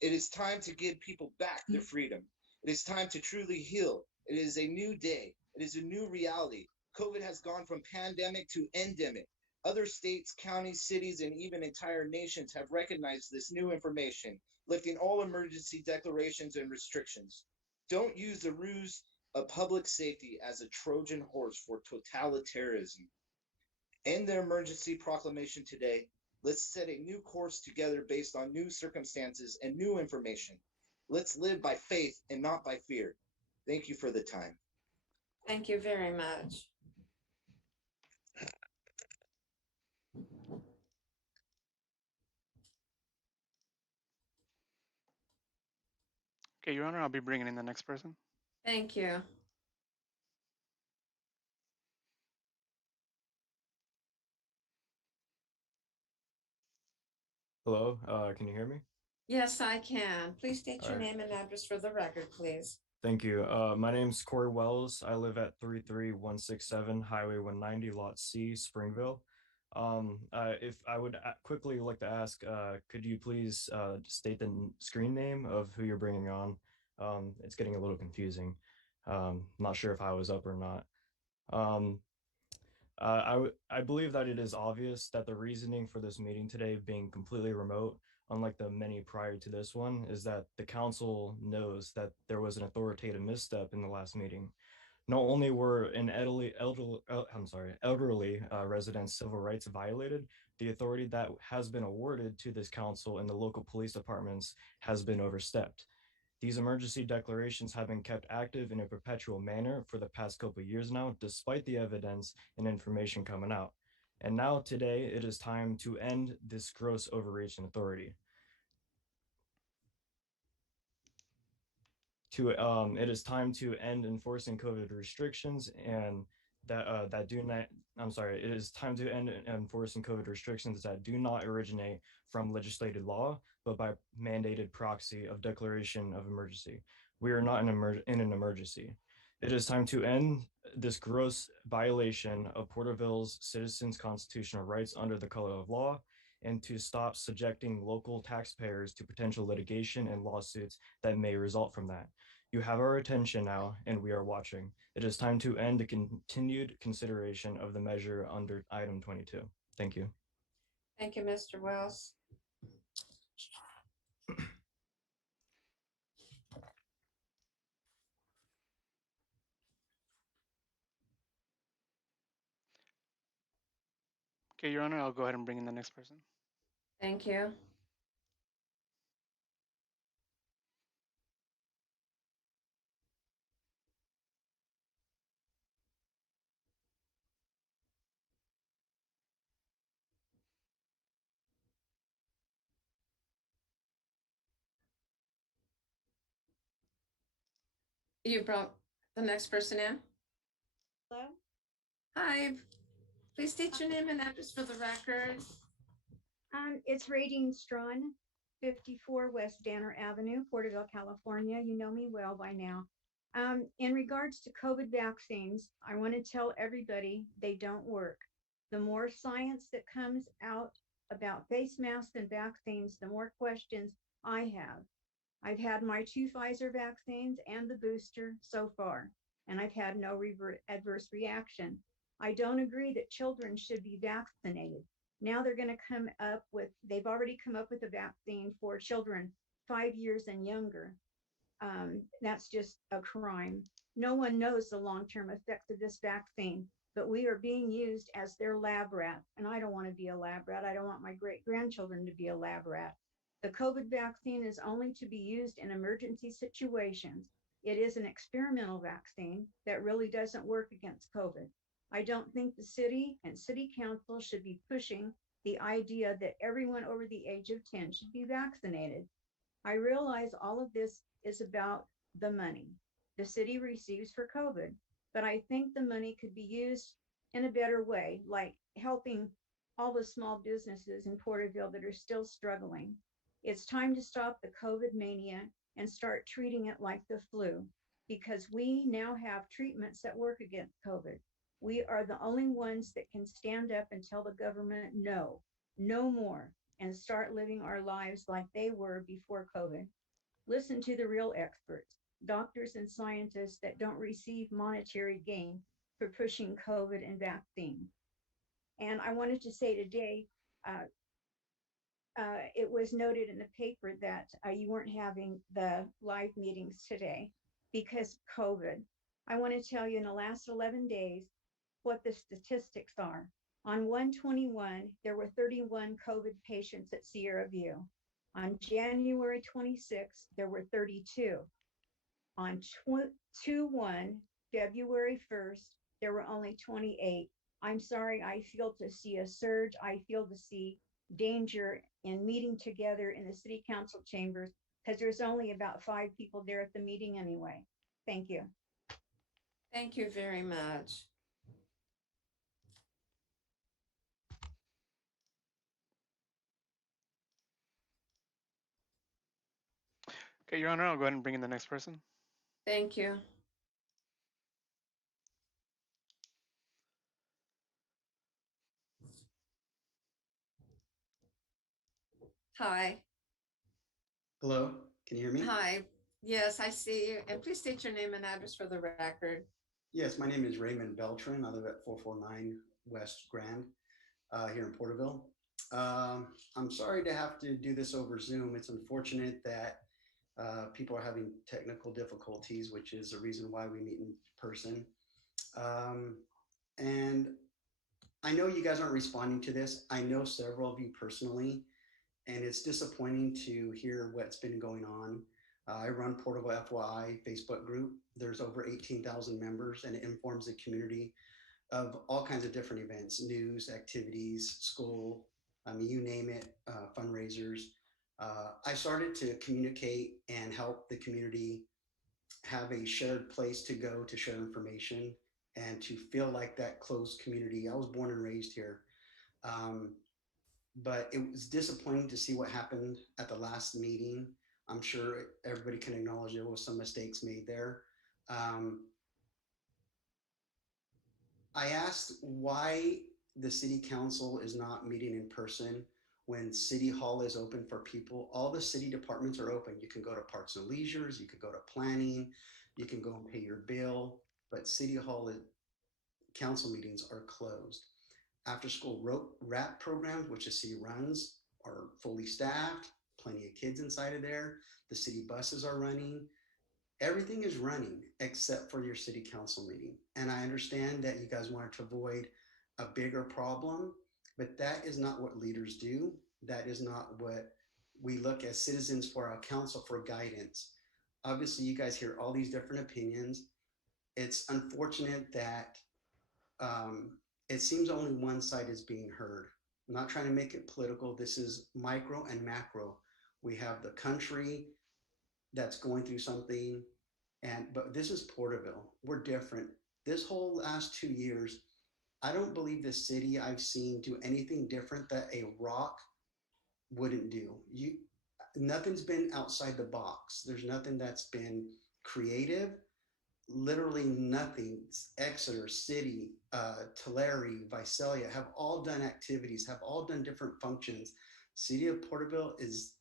It is time to give people back their freedom. It is time to truly heal. It is a new day. It is a new reality. COVID has gone from pandemic to endemic. Other states, counties, cities, and even entire nations have recognized this new information, lifting all emergency declarations and restrictions. Don't use the ruse of public safety as a Trojan horse for totalitarianism. End the emergency proclamation today. Let's set a new course together based on new circumstances and new information. Let's live by faith and not by fear. Thank you for the time. Thank you very much. Okay, Your Honor, I'll be bringing in the next person. Thank you. Hello, can you hear me? Yes, I can. Please state your All right. name and address for the record, please. Thank you. My name's Corey Wells. I live at 33167 Highway 190, Lot C, Springville. If I would quickly like to ask, could you please state the screen name of who you're bringing on? It's getting a little confusing. Not sure if I was up or not. I believe that it is obvious that the reasoning for this meeting today being completely remote, unlike the many prior to this one, is that the council knows that there was an authoritative misstep in the last meeting. Not only were an elderly residents' civil rights violated, the authority that has been awarded to this council and the local police departments has been overstepped. These emergency declarations have been kept active in a perpetual manner for the past couple of years now, despite the evidence and information coming out. And now today, it is time to end this gross overreach in authority. It is time to end enforcing COVID restrictions and that do not. I'm sorry. It is time to end enforcing COVID restrictions that do not originate from legislated law, but by mandated proxy of declaration of emergency. We are not in an emergency. It is time to end this gross violation of Porterville's citizens' constitutional rights under the color of law, and to stop subjecting local taxpayers to potential litigation and lawsuits that may result from that. You have our attention now, and we are watching. It is time to end the continued consideration of the measure under item 22. Thank you. Thank you, Mr. Wells. Okay, Your Honor, I'll go ahead and bring in the next person. Thank you. You brought the next person in? Hello? Hi. Please state your name and address for the record. It's Radine Strawn, 54 West Danner Avenue, Porterville, California. You know me well by now. In regards to COVID vaccines, I want to tell everybody they don't work. The more science that comes out about face masks and vaccines, the more questions I have. I've had my 2 Pfizer vaccines and the booster so far, and I've had no adverse reaction. I don't agree that children should be vaccinated. Now they're going to come up with, they've already come up with a vaccine for children 5 years and younger. That's just a crime. No one knows the long-term effects of this vaccine, but we are being used as their lab rat. And I don't want to be a lab rat. I don't want my great grandchildren to be a lab rat. The COVID vaccine is only to be used in emergency situations. It is an experimental vaccine that really doesn't work against COVID. I don't think the city and city council should be pushing the idea that everyone over the age of 10 should be vaccinated. I realize all of this is about the money the city receives for COVID, but I think the money could be used in a better way, like helping all the small businesses in Porterville that are still struggling. It's time to stop the COVID mania and start treating it like the flu, because we now have treatments that work against COVID. We are the only ones that can stand up and tell the government no, no more, and start living our lives like they were before COVID. Listen to the real experts, doctors and scientists that don't receive monetary gain for pushing COVID and vaccine. And I wanted to say today, it was noted in the paper that you weren't having the live meetings today because COVID. I want to tell you in the last 11 days what the statistics are. On 121, there were 31 COVID patients at Sierra View. On January 26th, there were 32. On 2/1, February 1st, there were only 28. I'm sorry, I feel to see a surge. I feel to see danger in meeting together in the city council chambers because there's only about 5 people there at the meeting anyway. Thank you. Thank you very much. Okay, Your Honor, I'll go ahead and bring in the next person. Thank you. Hi. Hello, can you hear me? Hi. Yes, I see you. And please state your name and address for the record. Yes, my name is Raymond Beltran. I live at 449 West Grand here in Porterville. I'm sorry to have to do this over Zoom. It's unfortunate that people are having technical difficulties, which is the reason why we meet in person. And I know you guys aren't responding to this. I know several of you personally, and it's disappointing to hear what's been going on. I run Porterville FYI Facebook group. There's over 18,000 members, and it informs the community of all kinds of different events, news, activities, school, I mean, you name it, fundraisers. I started to communicate and help the community have a shared place to go to share information and to feel like that close community. I was born and raised here. But it was disappointing to see what happened at the last meeting. I'm sure everybody can acknowledge there was some mistakes made there. I asked why the city council is not meeting in person when city hall is open for people. All the city departments are open. You can go to Parks and Leisures, you could go to planning, you can go and pay your bill, but city hall council meetings are closed. After school rap programs, which the city runs, are fully staffed, plenty of kids inside of there. The city buses are running. Everything is running except for your city council meeting. And I understand that you guys wanted to avoid a bigger problem, but that is not what leaders do. That is not what we look as citizens for our council for guidance. Obviously, you guys hear all these different opinions. It's unfortunate that it seems only one side is being heard. I'm not trying to make it political. This is micro and macro. We have the country that's going through something, but this is Porterville. We're different. This whole last 2 years, I don't believe the city I've seen do anything different that a rock wouldn't do. Nothing's been outside the box. There's nothing that's been creative. Literally nothing. Exeter City, Tulare, Visalia have all done activities, have all done different functions. City of Porterville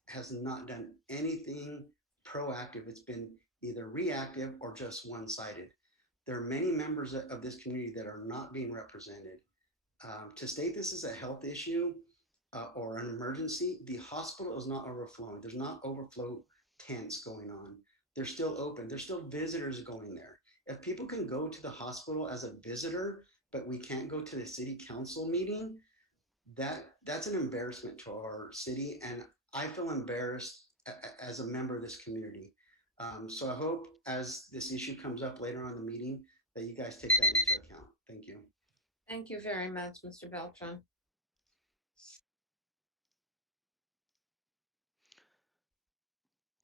has not done anything proactive. It's been either reactive or just one-sided. There are many members of this community that are not being represented. To state this is a health issue or an emergency, the hospital is not overflowing. There's not overflow tents going on. they're still open. There's still visitors going there. If people can go to the hospital as a visitor, but we can't go to the city council meeting, that's an embarrassment to our city, and I feel embarrassed as a member of this community. So I hope as this issue comes up later on in the meeting that you guys take that into account. Thank you. Thank you very much, Mr. Beltran.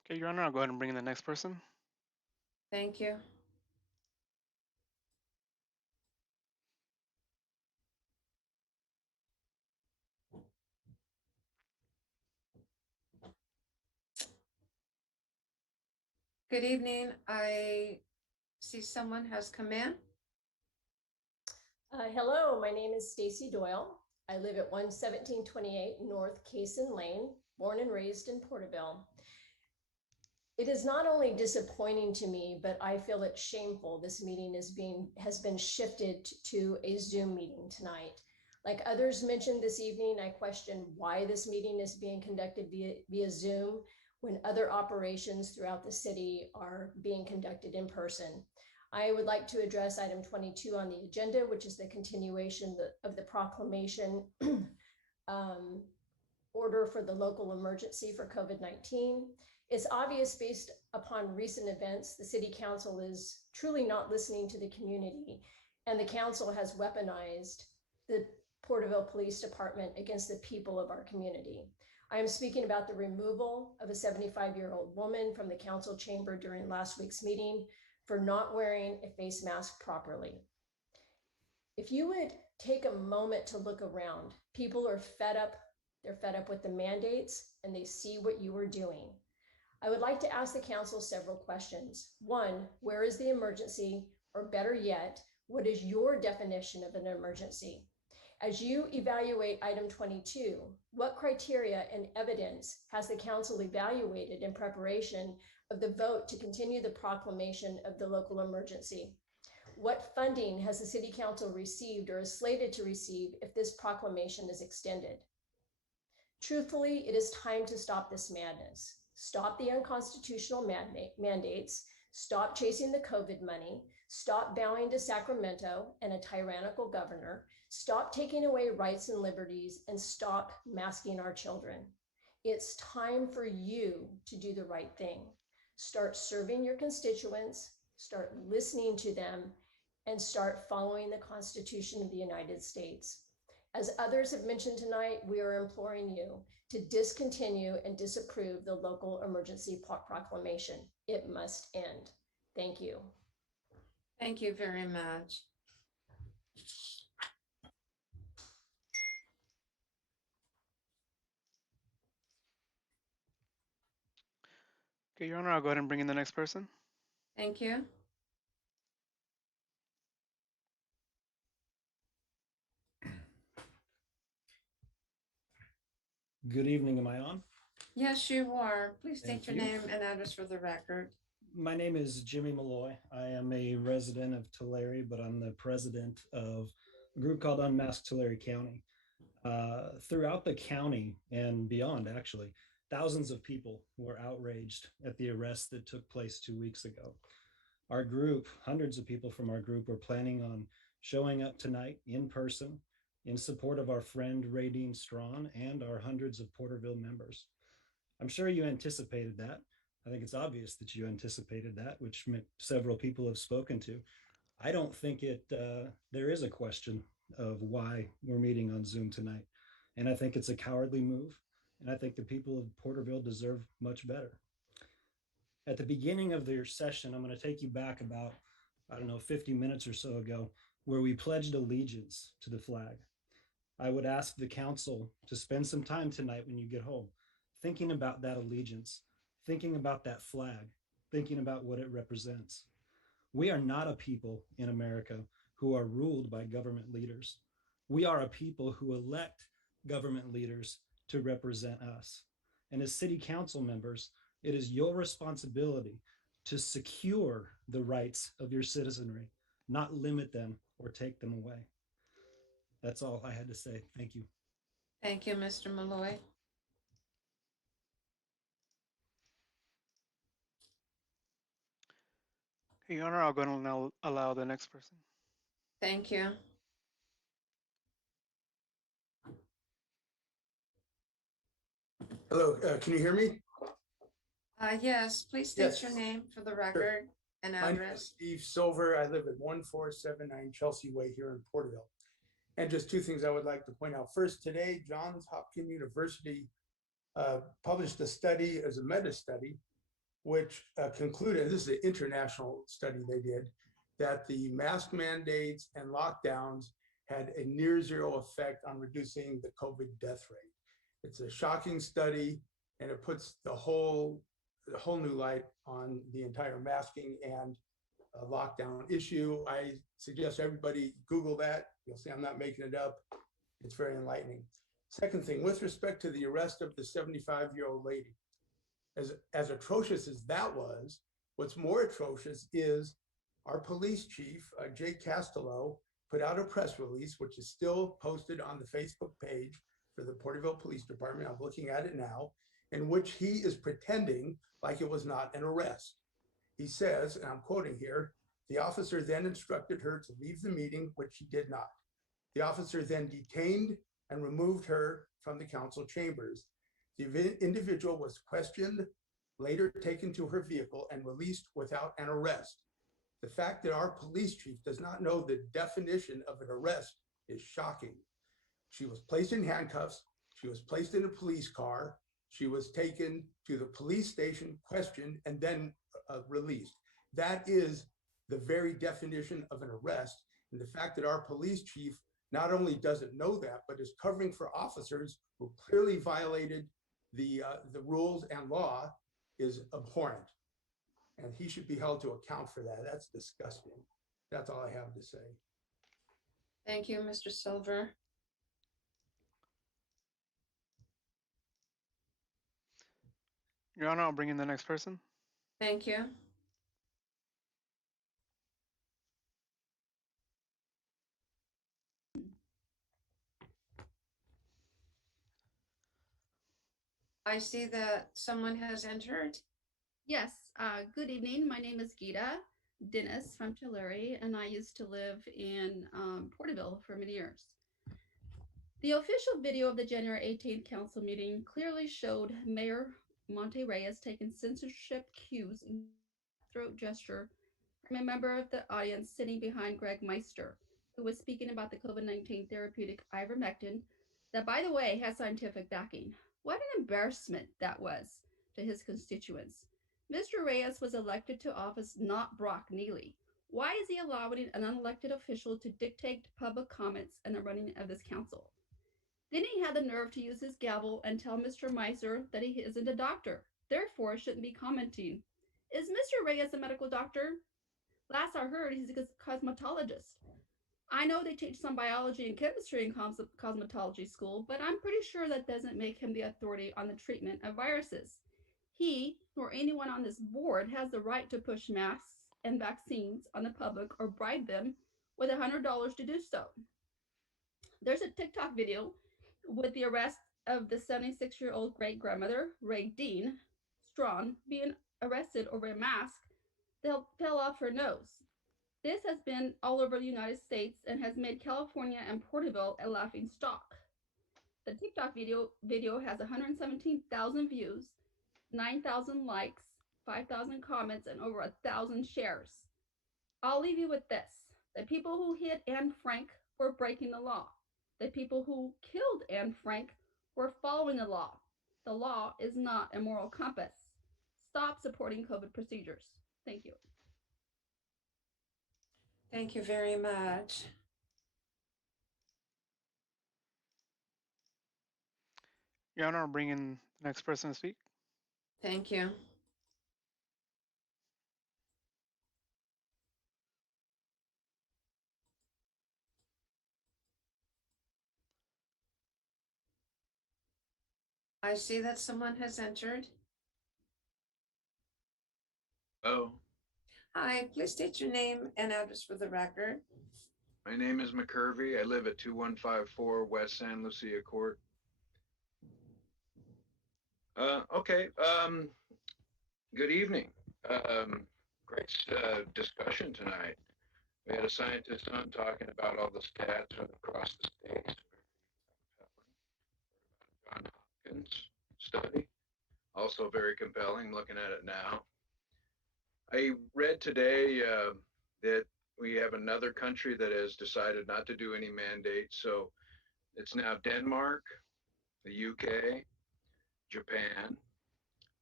Okay, Your Honor, I'll go ahead and bring in the next person. Thank you. Good evening. I see someone has come in. Hello, my name is Stacy Doyle. I live at 11728 North Cason Lane, born and raised in Porterville. It is not only disappointing to me, but I feel it's shameful this meeting has been shifted to a Zoom meeting tonight. Like others mentioned this evening, I question why this meeting is being conducted via Zoom when other operations throughout the city are being conducted in person. I would like to address item 22 on the agenda, which is the continuation of the proclamation order for the local emergency for COVID-19. It's obvious based upon recent events, the city council is truly not listening to the community, and the council has weaponized the Porterville Police Department against the people of our community. I am speaking about the removal of a 75-year-old woman from the council chamber during last week's meeting for not wearing a face mask properly. If you would take a moment to look around, people are fed up. They're fed up with the mandates and they see what you are doing. I would like to ask the council several questions. One, where is the emergency? Or better yet, what is your definition of an emergency? As you evaluate item 22, what criteria and evidence has the council evaluated in preparation of the vote to continue the proclamation of the local emergency? What funding has the city council received or is slated to receive if this proclamation is extended? Truthfully, it is time to stop this madness. Stop the unconstitutional mandates, stop chasing the COVID money, stop bowing to Sacramento and a tyrannical governor, stop taking away rights and liberties, and stop masking our children. It's time for you to do the right thing. Start serving your constituents, start listening to them, and start following the Constitution of the United States. As others have mentioned tonight, we are imploring you to discontinue and disapprove the local emergency proclamation. It must end. Thank you. Thank you very much. Okay, Your Honor, I'll go ahead and bring in the next person. Thank you. Good evening, am I on? Yes, you are. Please state Thank your you. name and address for the record. My name is Jimmy Malloy. I am a resident of Tulare, but I'm the president of a group called Unmasked Tulare County. Throughout the county and beyond, actually, thousands of people were outraged at the arrest that took place 2 weeks ago. Our group, hundreds of people from our group, are planning on showing up tonight in person in support of our friend Radine Strawn and our hundreds of Porterville members. I'm sure you anticipated that. I think it's obvious that you anticipated that, which several people have spoken to. I don't think there is a question of why we're meeting on Zoom tonight. And I think it's a cowardly move. And I think the people of Porterville deserve much better. At the beginning of their session, I'm going to take you back about, 50 minutes or so ago, where we pledged allegiance to the flag. I would ask the council to spend some time tonight when you get home, thinking about that allegiance, thinking about that flag, thinking about what it represents. We are not a people in America who are ruled by government leaders. We are a people who elect government leaders to represent us. And as city council members, it is your responsibility to secure the rights of your citizenry, not limit them or take them away. That's all I had to say. Thank you. Thank you, Mr. Malloy. Your Honor, I'll go and now allow the next person. Thank you. Hello, can you hear me? Yes, please state your name for the record and My name is address. Steve Silver. I live at 1479 Chelsea Way here in Porterville. And just two things I would like to point out. First, today, Johns Hopkins University published a study as a meta-study, which concluded, this is an international study they did, that the mask mandates and lockdowns had a near zero effect on reducing the COVID death rate. It's a shocking study, and it puts the whole new light on the entire masking and lockdown issue. I suggest everybody Google that. You'll see I'm not making it up. It's very enlightening. Second thing, with respect to the arrest of the 75-year-old lady, as atrocious as that was, what's more atrocious is our police chief, Jake Castello, put out a press release, which is still posted on the Facebook page for the Porterville Police Department. I'm looking at it now, in which he is pretending like it was not an arrest. He says, and I'm quoting here, the officer then instructed her to leave the meeting, which she did not. The officer then detained and removed her from the council chambers. The individual was questioned, later taken to her vehicle and released without an arrest. The fact that our police chief does not know the definition of an arrest is shocking. She was placed in handcuffs. She was placed in a police car. She was taken to the police station, questioned, and then released. That is the very definition of an arrest. And the fact that our police chief not only doesn't know that, but is covering for officers who clearly violated the rules and law is abhorrent. And he should be held to account for that. That's disgusting. That's all I have to say. Thank you, Mr. Silver. Your Honor, I'll bring in the next person. Thank you. I see that someone has entered. Yes, good evening. My name is Gita Dennis from Tulare, and I used to live in Porterville for many years. The official video of the January 18th council meeting clearly showed Mayor Monte Reyes taking censorship cues and throat gesture from a member of the audience sitting behind Greg Meister, who was speaking about the COVID-19 therapeutic ivermectin that, by the way, has scientific backing. What an embarrassment that was to his constituents. Mr. Reyes was elected to office, not Brock Neely. Why is he allowing an unelected official to dictate public comments and the running of this council? Then he had the nerve to use his gavel and tell Mr. Meiser that he isn't a doctor, therefore shouldn't be commenting. Is Mr. Reyes a medical doctor? Last I heard, he's a cosmetologist. I know they teach some biology and chemistry in cosmetology school, but I'm pretty sure that doesn't make him the authority on the treatment of viruses. He, nor anyone on this board, has the right to push masks and vaccines on the public or bribe them with $100 to do so. There's a TikTok video with the arrest of the 76-year-old great-grandmother, Ray Dean Strawn, being arrested over a mask that fell off her nose. This has been all over the United States and has made California and Porterville a laughing stock. The TikTok video has 117,000 views, 9,000 likes, 5,000 comments, and over 1,000 shares. I'll leave you with this. The people who hit Anne Frank were breaking the law. The people who killed Anne Frank were following the law. The law is not a moral compass. Stop supporting COVID procedures. Thank you. Thank you very much. Your Honor, I'll bring in the next person to speak. Thank you. I see that someone has entered. Oh, Hi, please state your name and address for the record. my name is McCurvey. I live at 2154 West San Lucia Court. Okay. Good evening. Great discussion tonight. We had a scientist on talking about all the stats from across the states. John Hopkins study, also very compelling. Looking at it now, I read today that we have another country that has decided not to do any mandates. So it's now Denmark, the UK, Japan,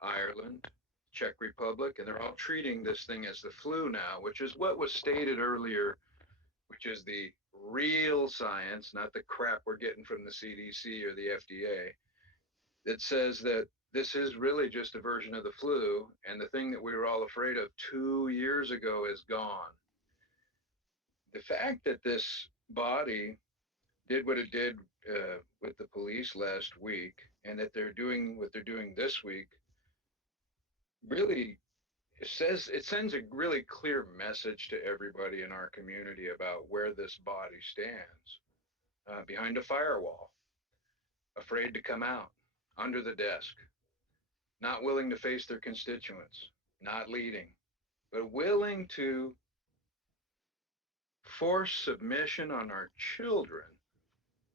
Ireland, Czech Republic, and they're all treating this thing as the flu now, which is what was stated earlier, which is the real science, not the crap we're getting from the CDC or the FDA, that says that this is really just a version of the flu, and the thing that we were all afraid of 2 years ago is gone. The fact that this body did what it did with the police last week, and that they're doing what they're doing this week, really it sends a really clear message to everybody in our community about where this body stands, behind a firewall, afraid to come out, under the desk, not willing to face their constituents, not leading, but willing to force submission on our children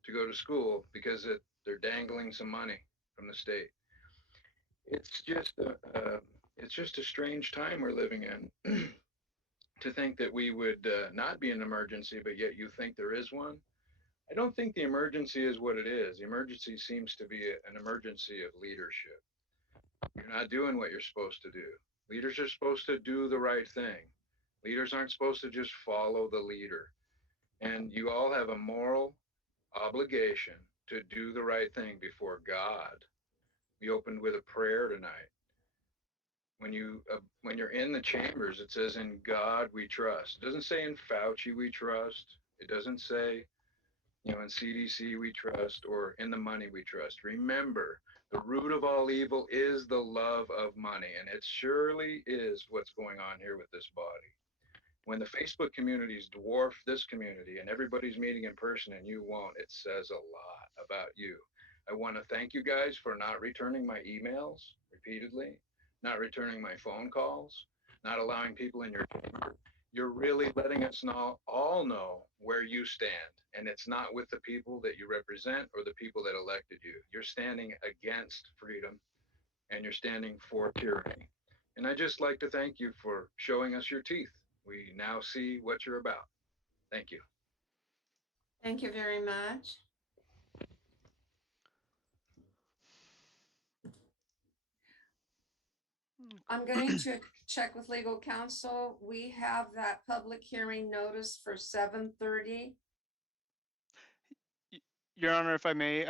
to go to school because they're dangling some money from the state. It's just a strange time we're living in. To think that we would not be an emergency, but yet you think there is one. I don't think the emergency is what it is. The emergency seems to be an emergency of leadership. You're not doing what you're supposed to do. Leaders are supposed to do the right thing. Leaders aren't supposed to just follow the leader. And you all have a moral obligation to do the right thing before God. We opened with a prayer tonight. When you're in the chambers, it says, "In God we trust." It doesn't say in Fauci we trust. It doesn't say, in CDC we trust, or in the money we trust. Remember, the root of all evil is the love of money, and it surely is what's going on here with this body. When the Facebook communities dwarf this community and everybody's meeting in person and you won't, it says a lot about you. I want to thank you guys for not returning my emails repeatedly, not returning my phone calls, not allowing people in your chamber. You're really letting us all know where you stand. And it's not with the people that you represent or the people that elected you. You're standing against freedom and you're standing for tyranny. And I just like to thank you for showing us your teeth. We now see what you're about. Thank you. Thank you very much. I'm going to check with legal counsel. We have that public hearing notice for 7:30. Your Honor, if I may,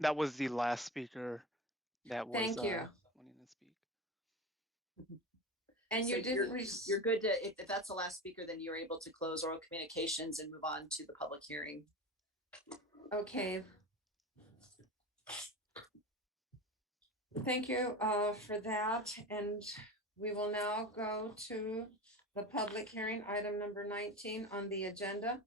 that was the last speaker that was Thank you. wanting to speak. And So you didn't you're good to, if that's the last speaker, then you're able to close oral communications and move on to the public hearing. Okay. Thank you for that. And we will now go to the public hearing, item number 19 on the agenda.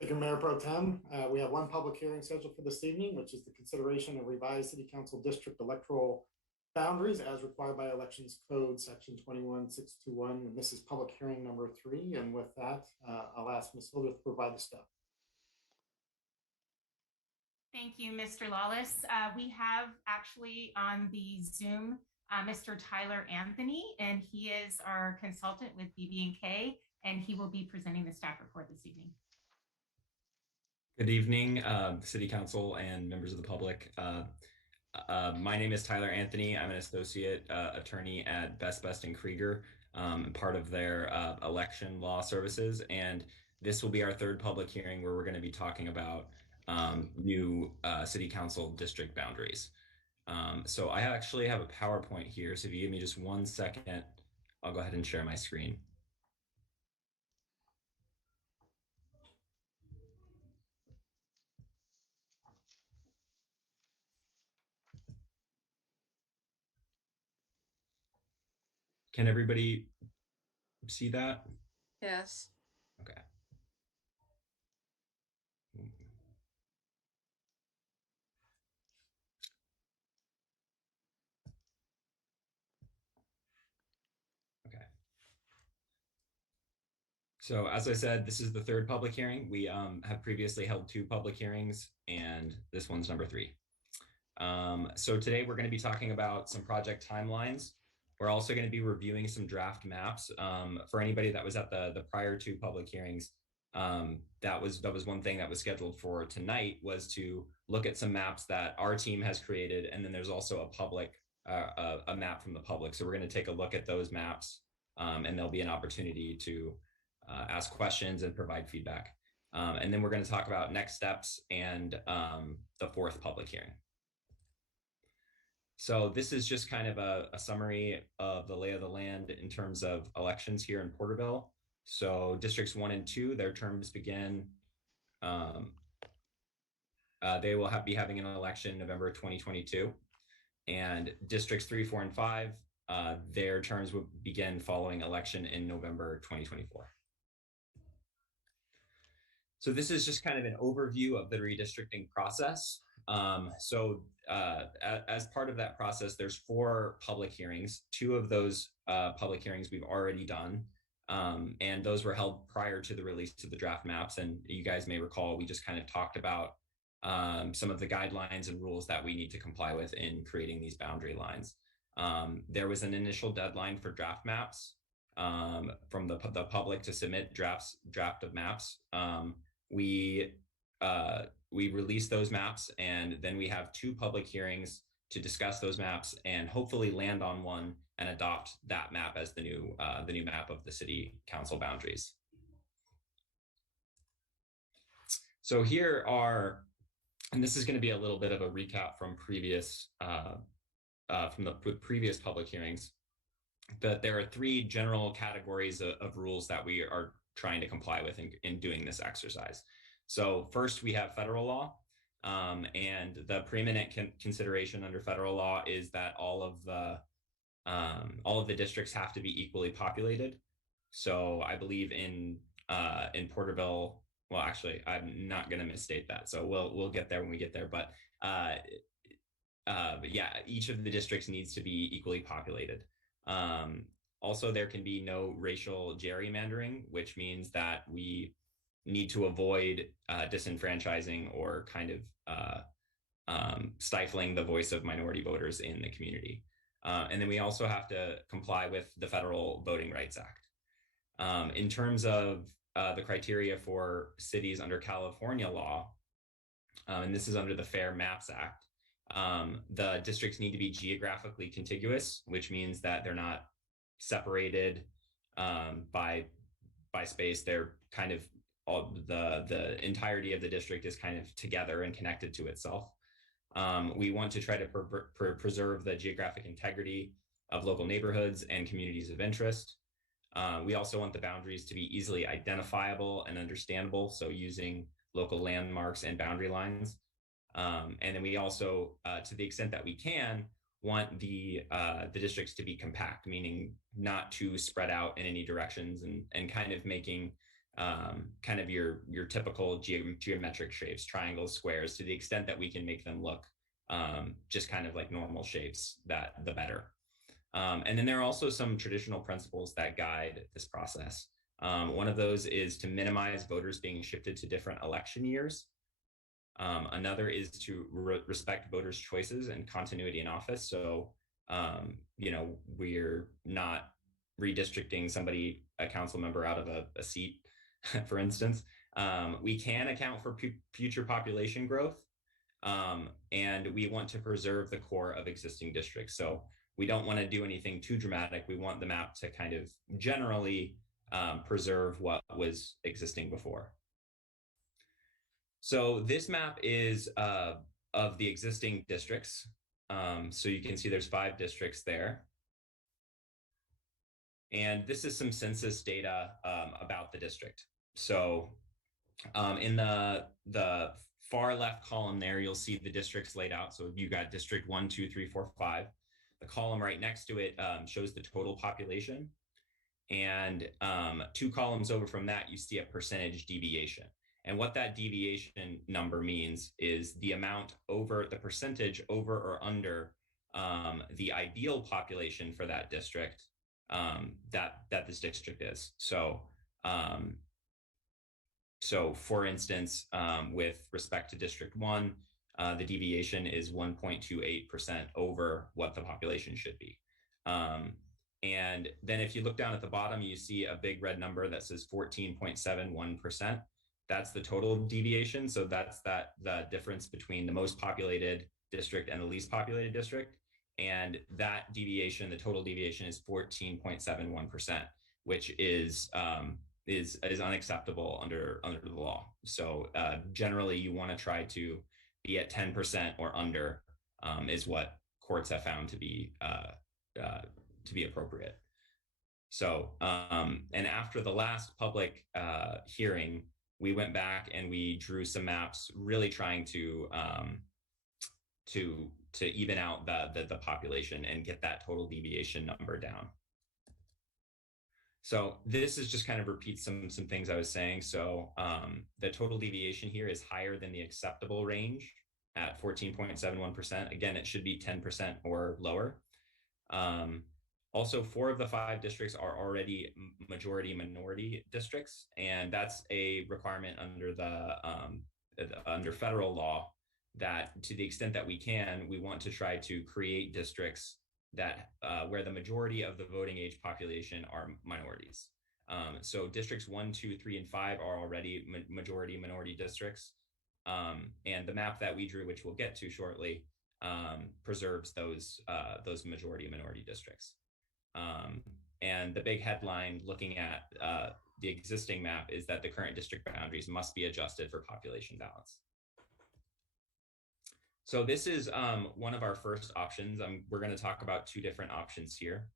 Thank you, Mayor Pro Tem. We have one public hearing scheduled for this evening, which is the consideration of revised City Council District electoral boundaries as required by Elections Code Section 21621. And this is public hearing number 3. And with that, I'll ask Ms. Hilder to provide the staff. Thank you, Mr. Lawless. We have actually on the Zoom Mr. Tyler Anthony, and he is our consultant with BB&K, and he will be presenting the staff report this evening. Good evening, City Council and members of the public. My name is Tyler Anthony. I'm an associate attorney at Best and Krieger, part of their election law services. And this will be our third public hearing where we're going to be talking about new City Council district boundaries. So I actually have a PowerPoint here. So if you give me just 1 second, I'll go ahead and share my screen. Can everybody see that? Yes. Okay. Okay. So as I said, this is the third public hearing. We have previously held 2 public hearings, and this one's number 3. So today we're going to be talking about some project timelines. We're also going to be reviewing some draft maps. For anybody that was at the prior 2 public hearings, that was one thing that was scheduled for tonight, was to look at some maps that our team has created, and then there's also a map from the public. So we're going to take a look at those maps, and there'll be an opportunity to ask questions and provide feedback. And then we're going to talk about next steps and the 4th public hearing. So this is just kind of a summary of the lay of the land in terms of elections here in Porterville. So districts 1 and 2, their terms begin. They will be having an election in November 2022. And districts 3, 4, and 5, their terms will begin following election in November 2024. So this is just kind of an overview of the redistricting process. As part of that process, there's 4 public hearings. 2 of those public hearings we've already done, and those were held prior to the release of the draft maps. And you guys may recall, we just kind of talked about some of the guidelines and rules that we need to comply with in creating these boundary lines. There was an initial deadline for draft maps from the public to submit draft of maps. We release those maps, and then we have 2 public hearings to discuss those maps and hopefully land on one and adopt that map as the new map of the city council boundaries. So here are, and this is going to be a little bit of a recap from previous public hearings, but there are 3 general categories of rules that we are trying to comply with in doing this exercise. So first, we have federal law, and the preeminent consideration under federal law is that all of the districts have to be equally populated. So I believe in Porterville, well, actually, I'm not going to misstate that. So we'll get there when we get there. But yeah, each of the districts needs to be equally populated. Also, there can be no racial gerrymandering, which means that we need to avoid disenfranchising or kind of stifling the voice of minority voters in the community. And then we also have to comply with the Federal Voting Rights Act. In terms of the criteria for cities under California law, and this is under the Fair Maps Act, the districts need to be geographically contiguous, which means that they're not separated by space. They're kind of the entirety of the district is kind of together and connected to itself. We want to try to preserve the geographic integrity of local neighborhoods and communities of interest. We also want the boundaries to be easily identifiable and understandable, so using local landmarks and boundary lines. And then we also, to the extent that we can, want the districts to be compact, meaning not too spread out in any directions, and kind of making kind of your typical geometric shapes, triangles, squares, to the extent that we can make them look just kind of like normal shapes, the better. And then there are also some traditional principles that guide this process. One of those is to minimize voters being shifted to different election years. Another is to respect voters' choices and continuity in office. So, we're not redistricting somebody, a council member, out of a seat, for instance. We can account for future population growth, and we want to preserve the core of existing districts. So we don't want to do anything too dramatic. We want the map to kind of generally preserve what was existing before. So this map is of the existing districts. So you can see there's 5 districts there. And this is some census data about the district. So in the far left column there, you'll see the districts laid out. So you got district 1, 2, 3, 4, 5. The column right next to it shows the total population. And 2 columns over from that, you see a percentage deviation. And what that deviation number means is the amount over, the percentage over or under the ideal population for that district that this district is. So So for instance, with respect to District 1, the deviation is 1.28% over what the population should be. And then if you look down at the bottom, you see a big red number that says 14.71%. That's the total deviation. So that's the difference between the most populated district and the least populated district. And that deviation, the total deviation is 14.71%, which is unacceptable under the law. So generally, you want to try to be at 10% or under, is what courts have found to be appropriate. So and after the last public hearing, we went back and we drew some maps, really trying to even out the population and get that total deviation number down. So this is just kind of repeats some things I was saying. So the total deviation here is higher than the acceptable range at 14.71%. Again, it should be 10% or lower. Also, 4 of the 5 districts are already majority minority districts, and that's a requirement under federal law that, to the extent that we can, we want to try to create districts that where the majority of the voting age population are minorities. So districts 1, 2, 3, and 5 are already majority minority districts. And the map that we drew, which we'll get to shortly, preserves those majority minority districts. And the big headline looking at the existing map is that the current district boundaries must be adjusted for population balance. So this is one of our first options. We're going to talk about 2 different options here.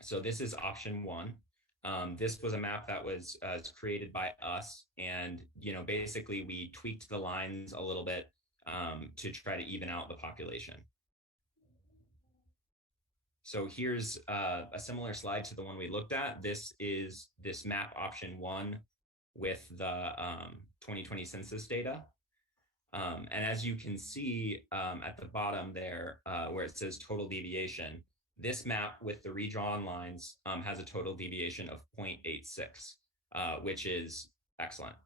So this is option 1. This was a map that was created by us, and basically we tweaked the lines a little bit to try to even out the population. So here's a similar slide to the one we looked at. This is this map option 1 with the 2020 census data. And as you can see at the bottom there, where it says total deviation, this map with the redrawn lines has a total deviation of 0.86, which is excellent.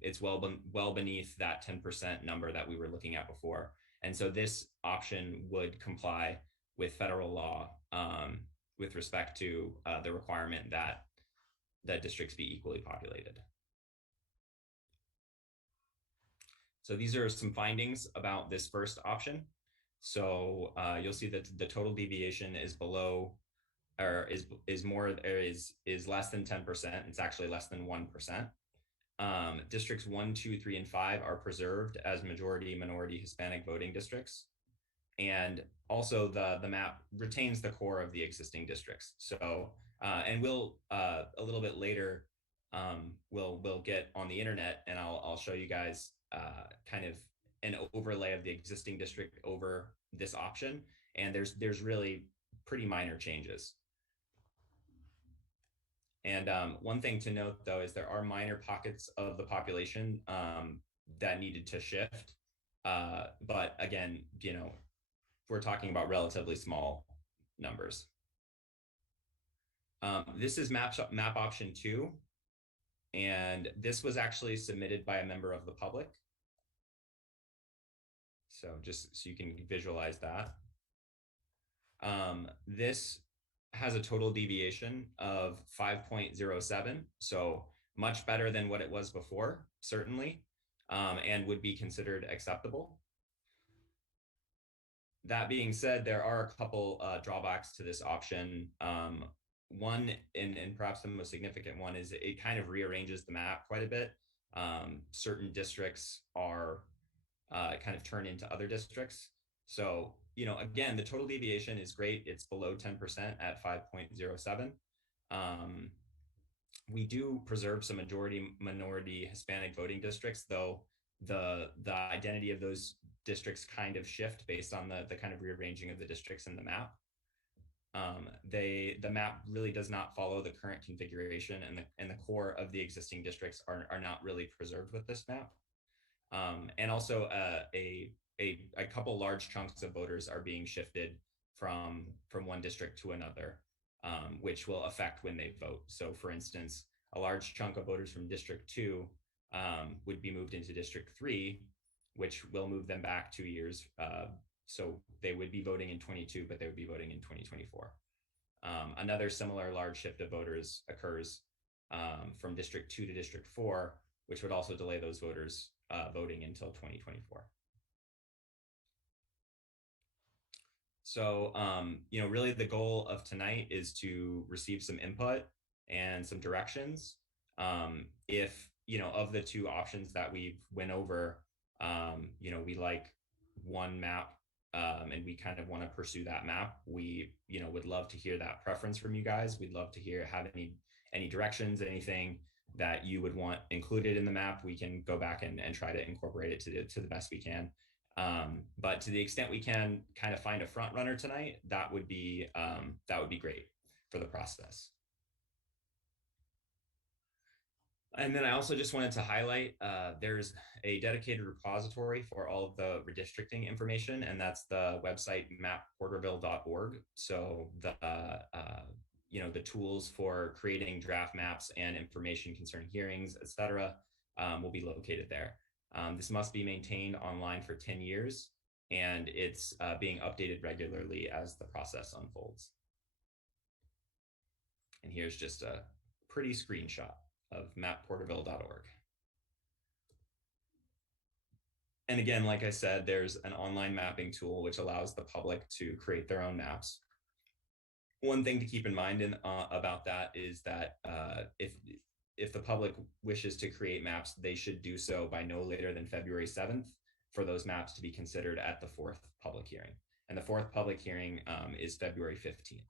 It's well beneath that 10% number that we were looking at before. And so this option would comply with federal law with respect to the requirement that districts be equally populated. So these are some findings about this first option. So you'll see that the total deviation is below, or is less than 10%. It's actually less than 1%. Districts 1, 2, 3, and 5 are preserved as majority minority Hispanic voting districts. And also the map retains the core of the existing districts. So, and we'll a little bit later, we'll get on the internet and I'll show you guys kind of an overlay of the existing district over this option. And there's really pretty minor changes. And one thing to note though, is there are minor pockets of the population that needed to shift. But again, we're talking about relatively small numbers. This is map option 2. And this was actually submitted by a member of the public. So just so you can visualize that. This has a total deviation of 5.07. So much better than what it was before, certainly, and would be considered acceptable. That being said, there are a couple drawbacks to this option. One, and perhaps the most significant one, is it kind of rearranges the map quite a bit. Certain districts are kind of turn into other districts. So, again, the total deviation is great. It's below 10% at 5.07. We do preserve some majority minority Hispanic voting districts, though the identity of those districts kind of shift based on the kind of rearranging of the districts in the map. The map really does not follow the current configuration, and the core of the existing districts are not really preserved with this map. And also a couple large chunks of voters are being shifted from one district to another, which will affect when they vote. So for instance, a large chunk of voters from District 2 would be moved into District 3, which will move them back 2 years. So they would be voting in 22, but they would be voting in 2024. Another similar large shift of voters occurs from District 2 to District 4, which would also delay those voters voting until 2024. So, really the goal of tonight is to receive some input and some directions. If, of the two options that we went over, we like one map and we kind of want to pursue that map, we, would love to hear that preference from you guys. We'd love to have any directions, anything that you would want included in the map. We can go back and try to incorporate it to the best we can. But to the extent we can kind of find a front runner tonight, that would be great for the process. And then I also just wanted to highlight there's a dedicated repository for all of the redistricting information, and that's the website mapporterville.org. So the tools for creating draft maps and information concerning hearings, etc., will be located there. This must be maintained online for 10 years, and it's being updated regularly as the process unfolds. And here's just a pretty screenshot of mapporterville.org. And again, like I said, there's an online mapping tool which allows the public to create their own maps. One thing to keep in mind about that is that if the public wishes to create maps, they should do so by no later than February 7th for those maps to be considered at the 4th public hearing. And the 4th public hearing is February 15th.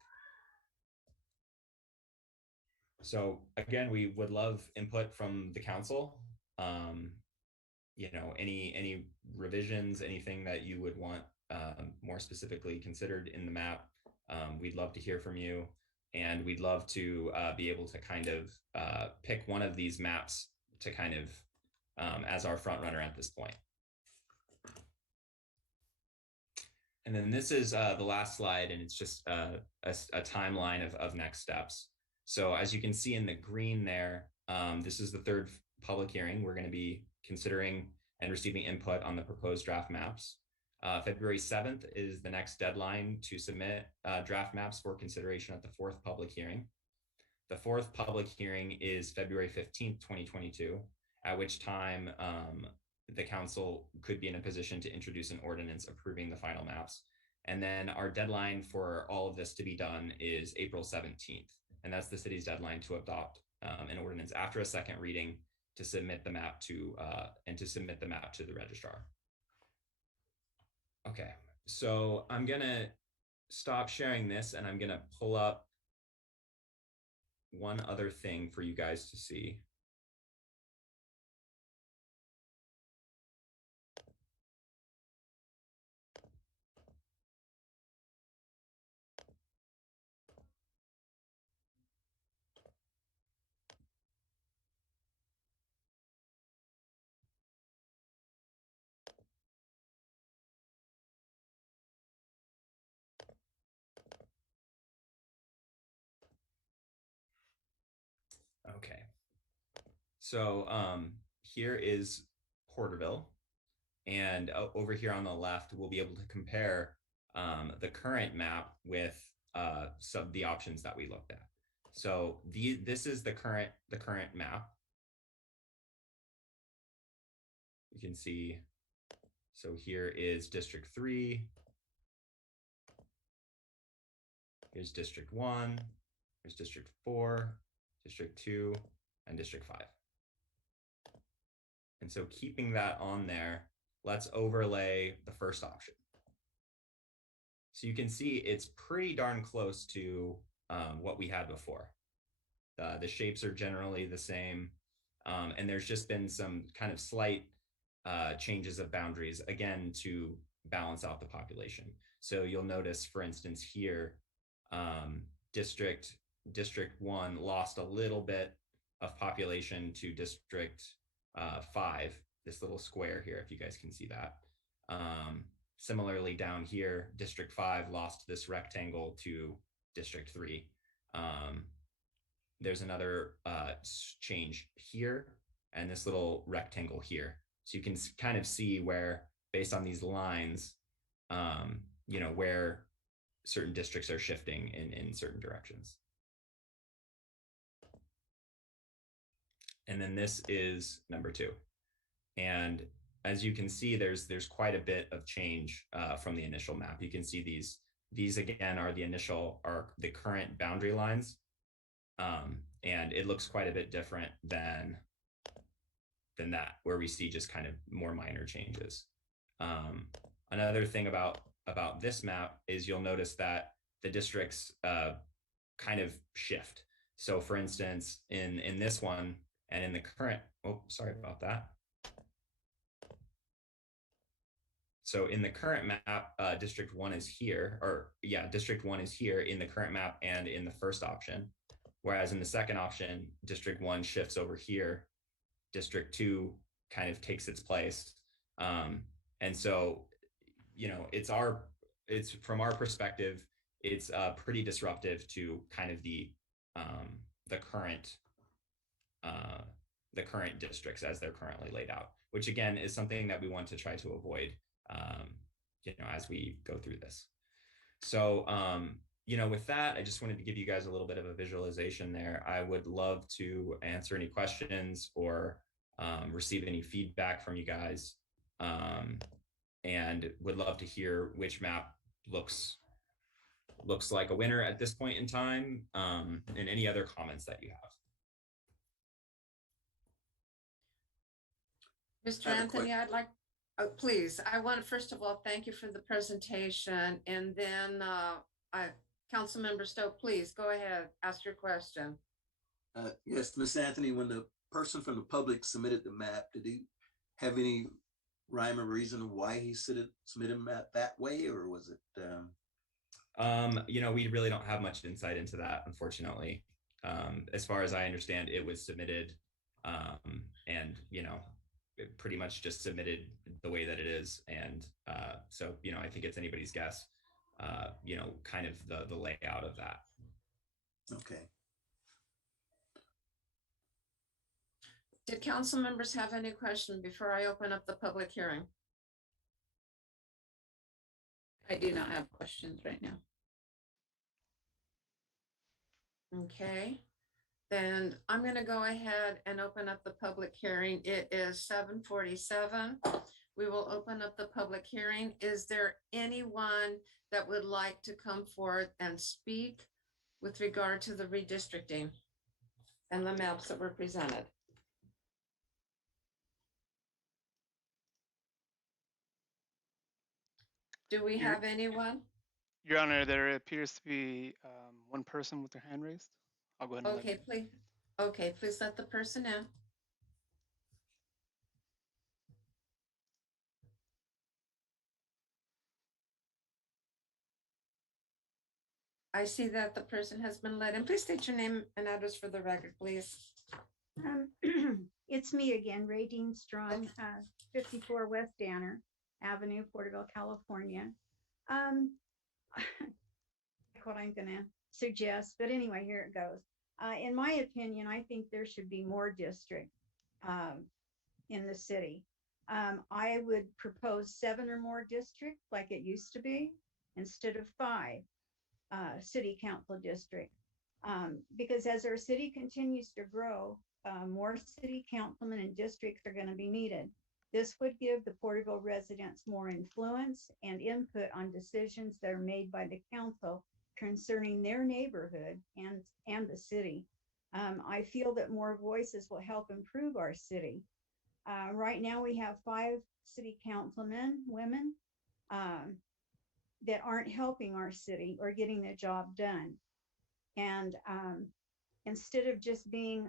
So again, we would love input from the council. Any revisions, anything that you would want more specifically considered in the map, we'd love to hear from you. And we'd love to be able to kind of pick one of these maps to kind of as our front runner at this point. And then this is the last slide, and it's just a timeline of next steps. So as you can see in the green there, this is the 3rd public hearing. We're going to be considering and receiving input on the proposed draft maps. February 7th is the next deadline to submit draft maps for consideration at the 4th public hearing. The 4th public hearing is February 15th, 2022, at which time the council could be in a position to introduce an ordinance approving the final maps. And then our deadline for all of this to be done is April 17th. And that's the city's deadline to adopt an ordinance after a second reading to submit the map to the registrar. Okay, so I'm gonna stop sharing this and I'm gonna pull up one other thing for you guys to see. Okay, so here is Porterville, and over here on the left, we'll be able to compare the current map with some of the options that we looked at. So this is the current map. You can see, so here is District 3. Here's District 1. Here's District 4, District 2, and District 5. And so keeping that on there, let's overlay the first option. So you can see it's pretty darn close to what we had before. The shapes are generally the same, and there's just been some kind of slight changes of boundaries, again, to balance out the population. So you'll notice, for instance, here, District 1 lost a little bit of population to District 5, this little square here, if you guys can see that. Similarly, down here, District 5 lost this rectangle to District 3. there's another change here and this little rectangle here. So you can kind of see where, based on these lines, where certain districts are shifting in certain directions. And then this is number 2. And as you can see, there's quite a bit of change from the initial map. You can see these again are the current boundary lines. And it looks quite a bit different than that, where we see just kind of more minor changes. Another thing about this map is you'll notice that the districts kind of shift. So for instance, in this one and in the current, sorry about that. So in the current map, District 1 is here, District 1 is here in the current map and in the first option. Whereas in the second option, District 1 shifts over here. District 2 kind of takes its place. And so, it's from our perspective, it's pretty disruptive to kind of the current districts as they're currently laid out, which again is something that we want to try to avoid, as we go through this. So, with that, I just wanted to give you guys a little bit of a visualization there. I would love to answer any questions or receive any feedback from you guys, and would love to hear which map looks like a winner at this point in time, and any other comments that you have. Mr. Anthony, please, I want to first of all thank you for the presentation, and then Councilmember Stowe, please go ahead, ask your question. Yes, Ms. Anthony, when the person from the public submitted the map, did he have any rhyme or reason why he submitted a map that way, or was it? We really don't have much insight into that, unfortunately. As far as I understand, it was submitted, and it pretty much just submitted the way that it is, and so I think it's anybody's guess. Kind of the layout of that. Okay. Did council members have any questions before I open up the public hearing? I do not have questions right now. Okay, then I'm going to go ahead and open up the public hearing. It is 7:47. We will open up the public hearing. Is there anyone that would like to come forth and speak with regard to the redistricting and the maps that were presented? Do we have anyone? Your Honor, there appears to be one person with their hand raised. I'll go ahead and Okay, please. Okay, please let the person in. I see that the person has been let in. Please state your name and address for the record, please. It's me again, Ray Dean Strong, 54 West Danner Avenue, Porterville, California. What I'm going to suggest, but anyway, here it goes. In my opinion, I think there should be more districts in the city. I would propose 7 or more districts like it used to be, instead of 5 city council districts. Because as our city continues to grow, more city councilmen and districts are going to be needed. This would give the Porterville residents more influence and input on decisions that are made by the council concerning their neighborhood and the city. I feel that more voices will help improve our city. Right now we have 5 city councilmen, women, that aren't helping our city or getting the job done. And instead of just being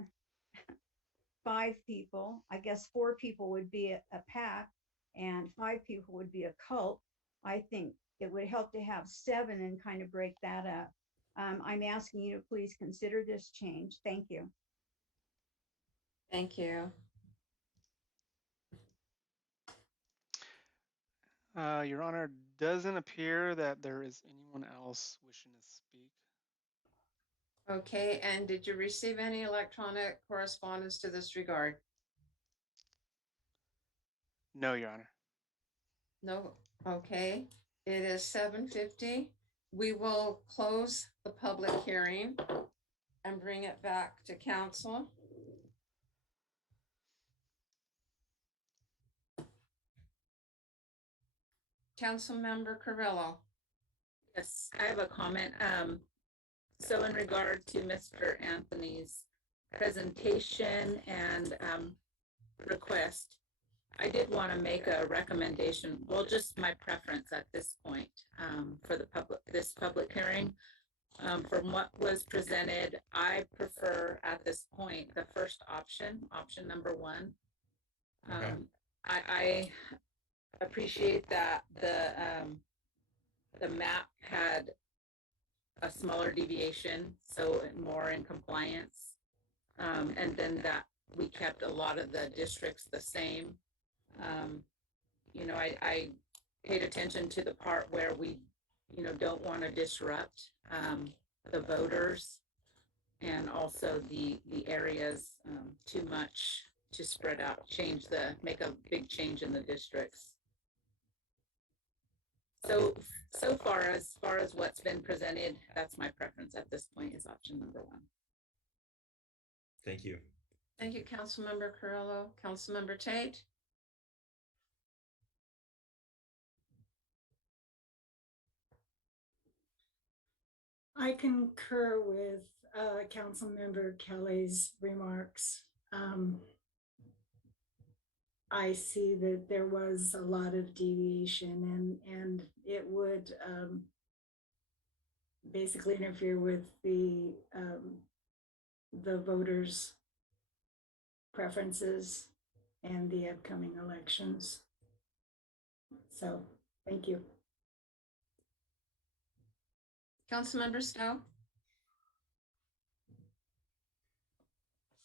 5 people, I guess 4 people would be a pack and 5 people would be a cult. I think it would help to have 7 and kind of break that up. I'm asking you to please consider this change. Thank you. Thank you. Your Honor, doesn't appear that there is anyone else wishing to speak. Okay, and did you receive any electronic correspondence to this regard? No, Your Honor. No, okay. It is 7:50. We will close the public hearing and bring it back to council. Councilmember Carrillo. Yes, I have a comment. So in regard to Mr. Anthony's presentation and request, I did want to make a recommendation, well, just my preference at this point for this public hearing. From what was presented, I prefer at this point the first option number one. Okay. I appreciate that the map had a smaller deviation, so more in compliance. And then that we kept a lot of the districts the same. You know, I paid attention to the part where we, you know, don't want to disrupt the voters and also the areas too much to spread out, make a big change in the districts. So far as what's been presented, that's my preference at this point is option number one. Thank you. Thank you, Councilmember Carrillo. Councilmember Tate. I concur with Councilmember Kelly's remarks. I see that there was a lot of deviation and it would basically interfere with the voters' preferences and the upcoming elections. So, thank you. Councilmember Stowe.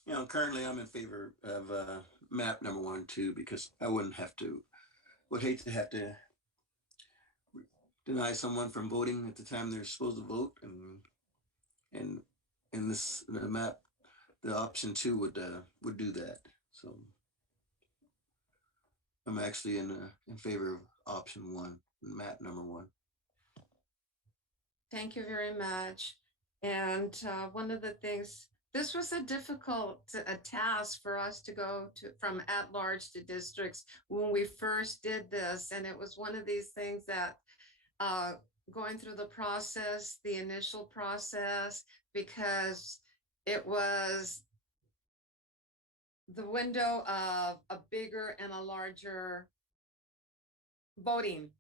You know, currently I'm in favor of map number 1 too, because I would hate to have to deny someone from voting at the time they're supposed to vote, and in the map, the option 2 would do that. So I'm actually in favor of option 1, map number 1. Thank you very much. And one of the things, this was a difficult task for us to go from at-large to districts when we first did this. And it was one of these things that going through the initial process, because it was the window of a bigger and a larger voting.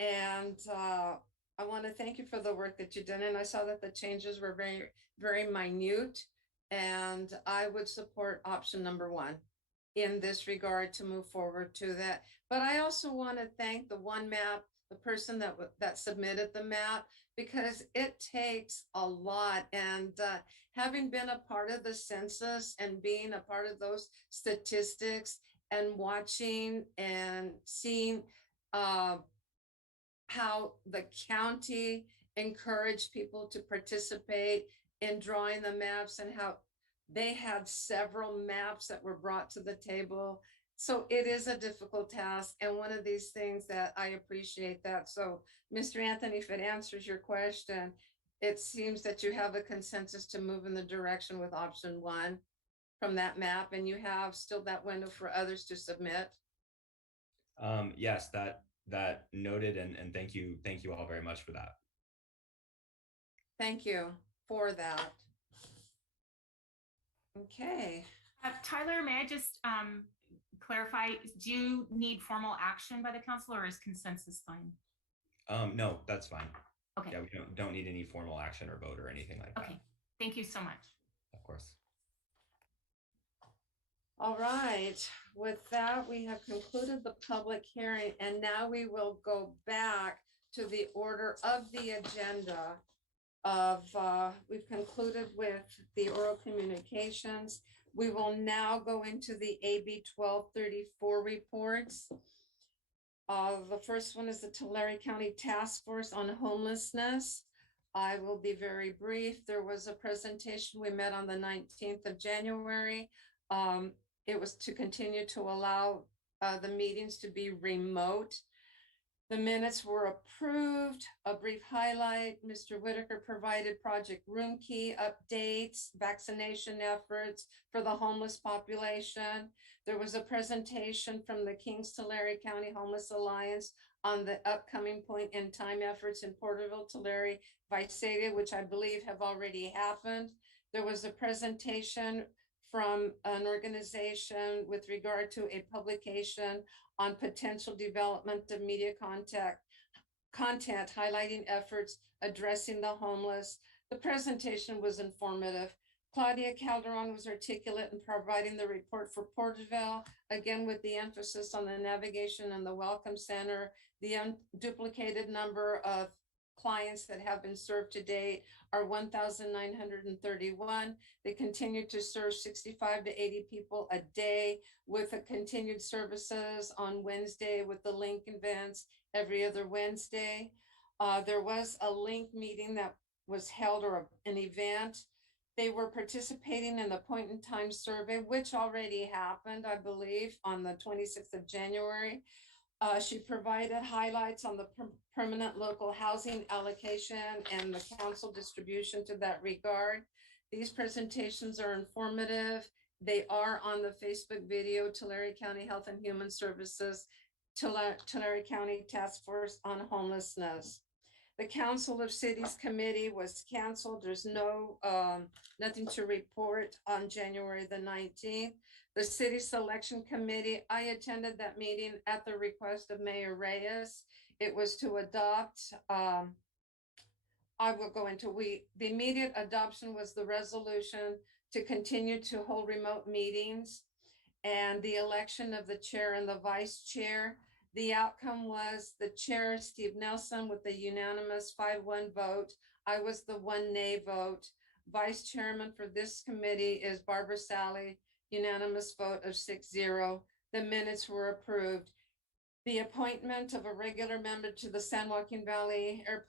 And I want to thank you for the work that you did. And I saw that the changes were very, very minute. And I would support option number 1 in this regard to move forward to that. But I also want to thank the one map, the person that submitted the map, because it takes a lot. And having been a part of the census and being a part of those statistics and watching and seeing how the county encouraged people to participate in drawing the maps and how they had several maps that were brought to the table. So it is a difficult task. And one of these things that I appreciate that. So Mr. Anthony, if it answers your question, it seems that you have a consensus to move in the direction with option 1 from that map, and you have still that window for others to submit. Yes, that noted, and thank you all very much for that. Thank you for that. Okay. Tyler, may I just clarify, do you need formal action by the council, or is consensus fine? No, that's fine. Okay. Yeah, we don't need any formal action or vote or anything like that. Okay, thank you so much. Of course. All right, with that, we have concluded the public hearing, and now we will go back to the order of the agenda we've concluded with the oral communications. We will now go into the AB 1234 reports. The first one is the Tulare County Task Force on Homelessness. I will be very brief. There was a presentation. We met on the 19th of January. It was to continue to allow the meetings to be remote. The minutes were approved. A brief highlight, Mr. Whitaker provided Project Room Key updates, vaccination efforts for the homeless population. There was a presentation from the Kings Tulare County Homeless Alliance on the upcoming point in time efforts in Porterville, Tulare, Visalia, which I believe have already happened. There was a presentation from an organization with regard to a publication on potential development of media content highlighting efforts addressing the homeless. The presentation was informative. Claudia Calderon was articulate in providing the report for Porterville, again with the emphasis on the navigation and the welcome center. The unduplicated number of clients that have been served to date are 1,931. They continue to serve 65 to 80 people a day with a continued services on Wednesday with the link events every other Wednesday. There was a link meeting that was held, or an event. They were participating in the point in time survey, which already happened, I believe, on the 26th of January. She provided highlights on the permanent local housing allocation and the council distribution to that regard. These presentations are informative. They are on the Facebook video, Tulare County Health and Human Services, Tulare County Task Force on Homelessness. The Council of Cities Committee was canceled. There's nothing to report on January the 19th. The City Selection Committee, I attended that meeting at the request of Mayor Reyes. It was to adopt, I will go into, the immediate adoption was the resolution to continue to hold remote meetings and the election of the chair and the vice chair. The outcome was the chair, Steve Nelson, with a unanimous 5-1 vote. I was the 1 nay vote. Vice chairman for this committee is Barbara Sally, unanimous vote of 6-0. The minutes were approved. The appointment of a regular member to the San Joaquin Valley Air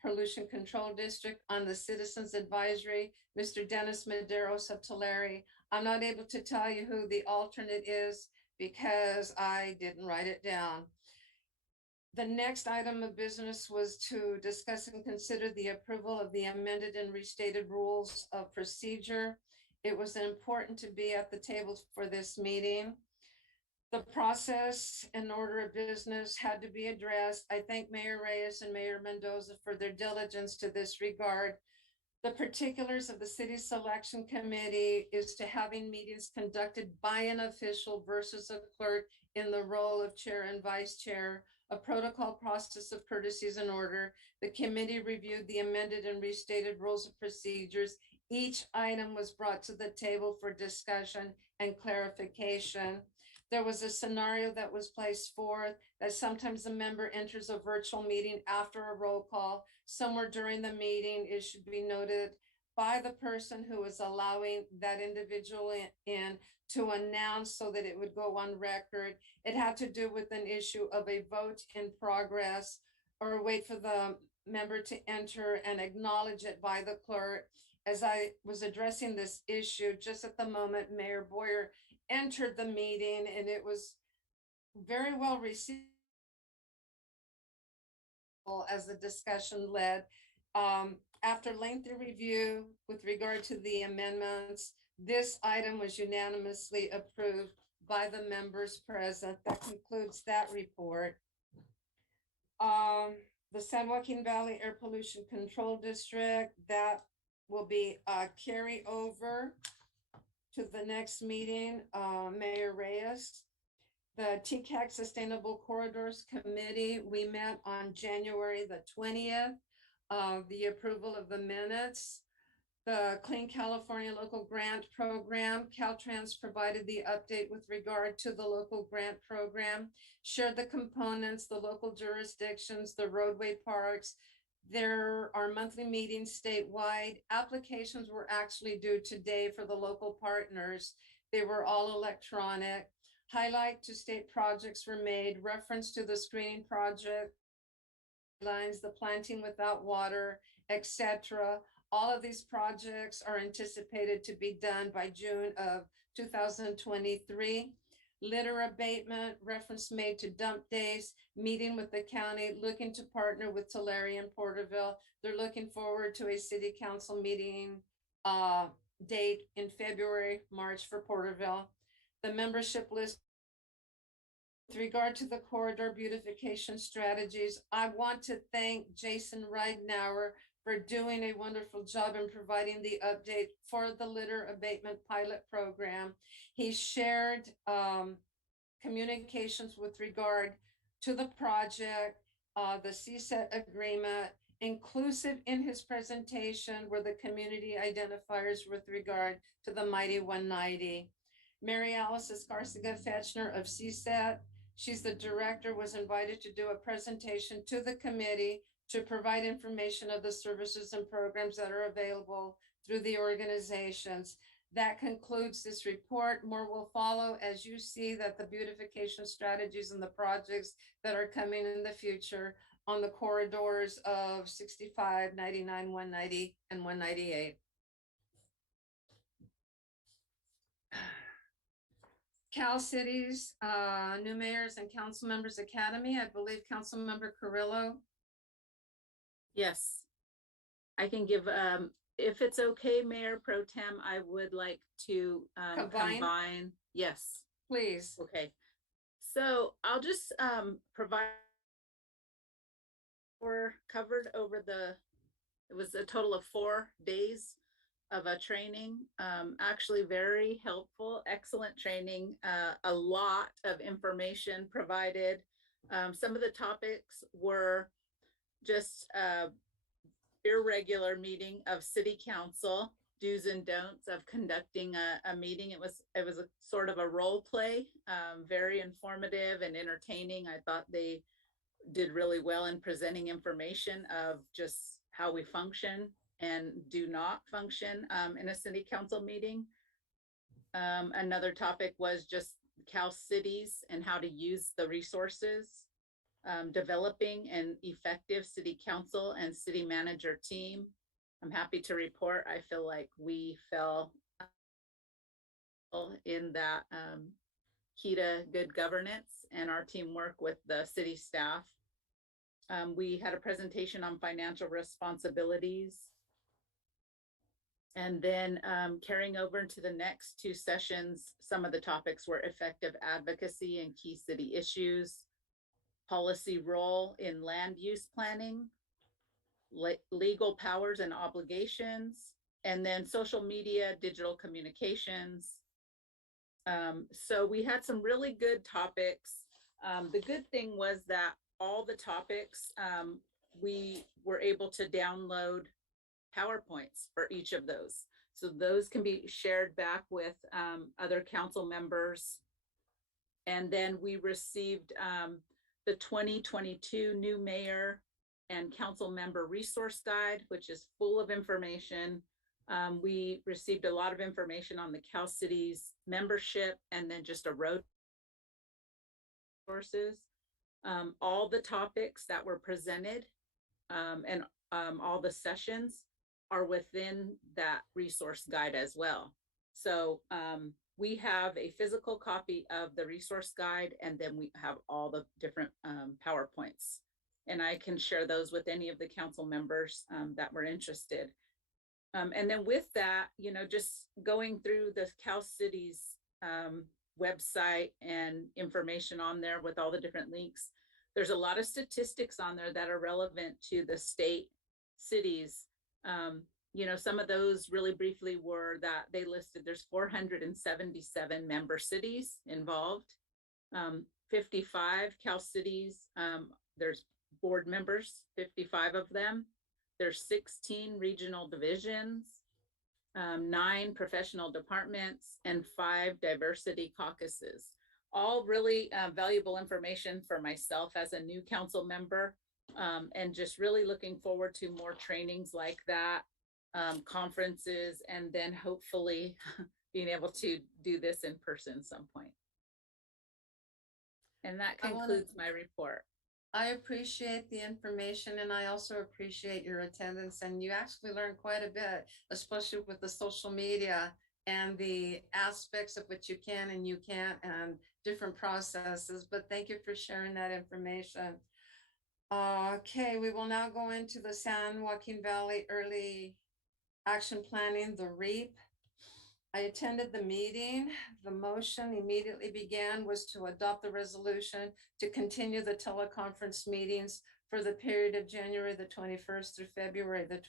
Pollution Control District on the Citizens Advisory, Mr. Dennis Medeiros of Tulare. I'm not able to tell you who the alternate is because I didn't write it down. The next item of business was to discuss and consider the approval of the amended and restated rules of procedure. It was important to be at the table for this meeting. The process and order of business had to be addressed. I thank Mayor Reyes and Mayor Mendoza for their diligence to this regard. The particulars of the city selection committee is to having meetings conducted by an official versus a clerk in the role of chair and vice chair, a protocol process of courtesies and order. The committee reviewed the amended and restated rules of procedures. Each item was brought to the table for discussion and clarification. There was a scenario that was placed forth that sometimes a member enters a virtual meeting after a roll call. Somewhere during the meeting, it should be noted by the person who is allowing that individual in to announce so that it would go on record. It had to do with an issue of a vote in progress, or wait for the member to enter and acknowledge it by the clerk. As I was addressing this issue, just at the moment, Mayor Boyer entered the meeting, and it was very well received as the discussion led. After lengthy review with regard to the amendments, this item was unanimously approved by the members present. That concludes that report. The San Joaquin Valley Air Pollution Control District, that will be a carryover to the next meeting, Mayor Reyes. The TCAC Sustainable Corridors Committee, we met on January the 20th. The approval of the minutes. The Clean California Local Grant Program, Caltrans provided the update with regard to the local grant program, shared the components, the local jurisdictions, the roadway parks. There are monthly meetings statewide. Applications were actually due today for the local partners. They were all electronic. Highlight to state projects were made, reference to the screening project lines, the planting without water, etc. All of these projects are anticipated to be done by June of 2023. Litter abatement, reference made to dump days, meeting with the county, looking to partner with Tulare and Porterville. They're looking forward to a city council meeting date in February, March for Porterville. The membership list with regard to the corridor beautification strategies, I want to thank Jason Ridenour for doing a wonderful job in providing the update for the litter abatement pilot program. He shared communications with regard to the project, the CSET agreement, inclusive in his presentation were the community identifiers with regard to the Mighty 190. Mary Alice Escarcega-Fetchner of CSET, she's the director, was invited to do a presentation to the committee to provide information of the services and programs that are available through the organizations. That concludes this report. More will follow as you see that the beautification strategies and the projects that are coming in the future on the corridors of 65, 99, 190, and 198. Cal Cities, New Mayors and Council Members Academy. I believe Council Member Carrillo. Yes, I can give, if it's okay, Mayor Pro Tem, I would like to combine. Yes. Please. Okay. So I'll just provide, we're covered over it was a total of 4 days of a training, actually very helpful, excellent training, a lot of information provided. Some of the topics were just irregular meeting of city council, do's and don'ts of conducting a meeting. It was a sort of a role play, very informative and entertaining. I thought they did really well in presenting information of just how we function and do not function in a city council meeting. Another topic was just Cal Cities and how to use the resources, developing an effective city council and city manager team. I'm happy to report, I feel like we fell in that key to good governance and our teamwork with the city staff. We had a presentation on financial responsibilities. And then carrying over into the next 2 sessions, some of the topics were effective advocacy and key city issues, policy role in land use planning, legal powers and obligations, and then social media, digital communications. So we had some really good topics. The good thing was that all the topics, we were able to download PowerPoints for each of those. So those can be shared back with other council members. And then we received the 2022 new mayor and council member resource guide, which is full of information. We received a lot of information on the Cal Cities membership and then just a road sources. All the topics that were presented and all the sessions are within that resource guide as well. So we have a physical copy of the resource guide, and then we have all the different PowerPoints. And I can share those with any of the council members that were interested. And then with that, just going through the Cal Cities website and information on there with all the different links, there's a lot of statistics on there that are relevant to the state cities. Some of those really briefly were that they listed there's 477 member cities involved, 55 Cal Cities, there's board members, 55 of them. There's 16 regional divisions, 9 professional departments, and 5 diversity caucuses. All really valuable information for myself as a new council member, and just really looking forward to more trainings like that, conferences, and then hopefully being able to do this in person some point. And that concludes my report. I appreciate the information and I also appreciate your attendance, and you actually learned quite a bit, especially with the social media and the aspects of what you can and you can't and different processes. But thank you for sharing that information. Okay, we will now go into the San Joaquin Valley Early Action Planning, the REAP. I attended the meeting. The motion immediately began was to adopt the resolution to continue the teleconference meetings for the period of January the 21st through February the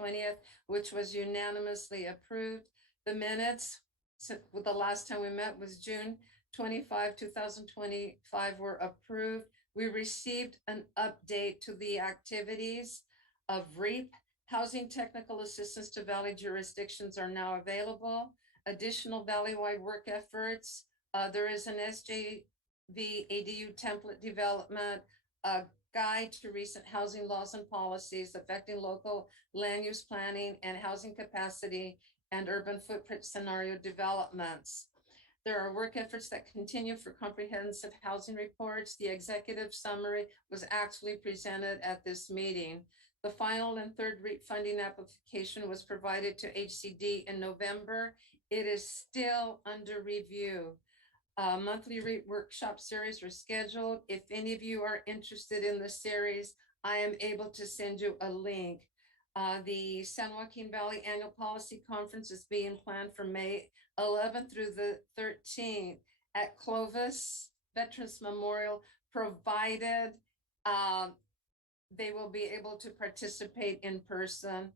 20th, which was unanimously approved. The minutes, the last time we met was June 25, 2025 were approved. We received an update to the activities of REAP. Housing technical assistance to Valley jurisdictions are now available. Additional Valley-wide work efforts. There is an SJV ADU template development, a guide to recent housing laws and policies affecting local land use planning and housing capacity and urban footprint scenario developments. There are work efforts that continue for comprehensive housing reports. The executive summary was actually presented at this meeting. The final and third REAP funding application was provided to HCD in November. It is still under review. Monthly REAP workshop series are scheduled. If any of you are interested in the series, I am able to send you a link. The San Joaquin Valley Annual Policy Conference is being planned for May 11th through the 13th at Clovis Veterans Memorial, provided they will be able to participate in person.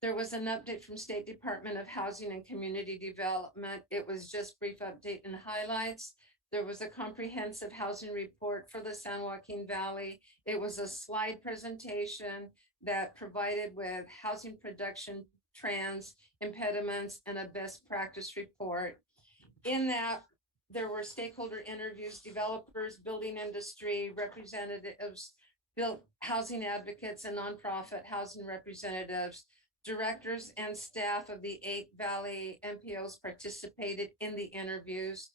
There was an update from State Department of Housing and Community Development. It was just brief update and highlights. There was a comprehensive housing report for the San Joaquin Valley. It was a slide presentation that provided with housing production trends, impediments, and a best practice report. In that, there were stakeholder interviews, developers, building industry representatives, built housing advocates and nonprofit housing representatives. Directors and staff of the 8 Valley MPOs participated in the interviews.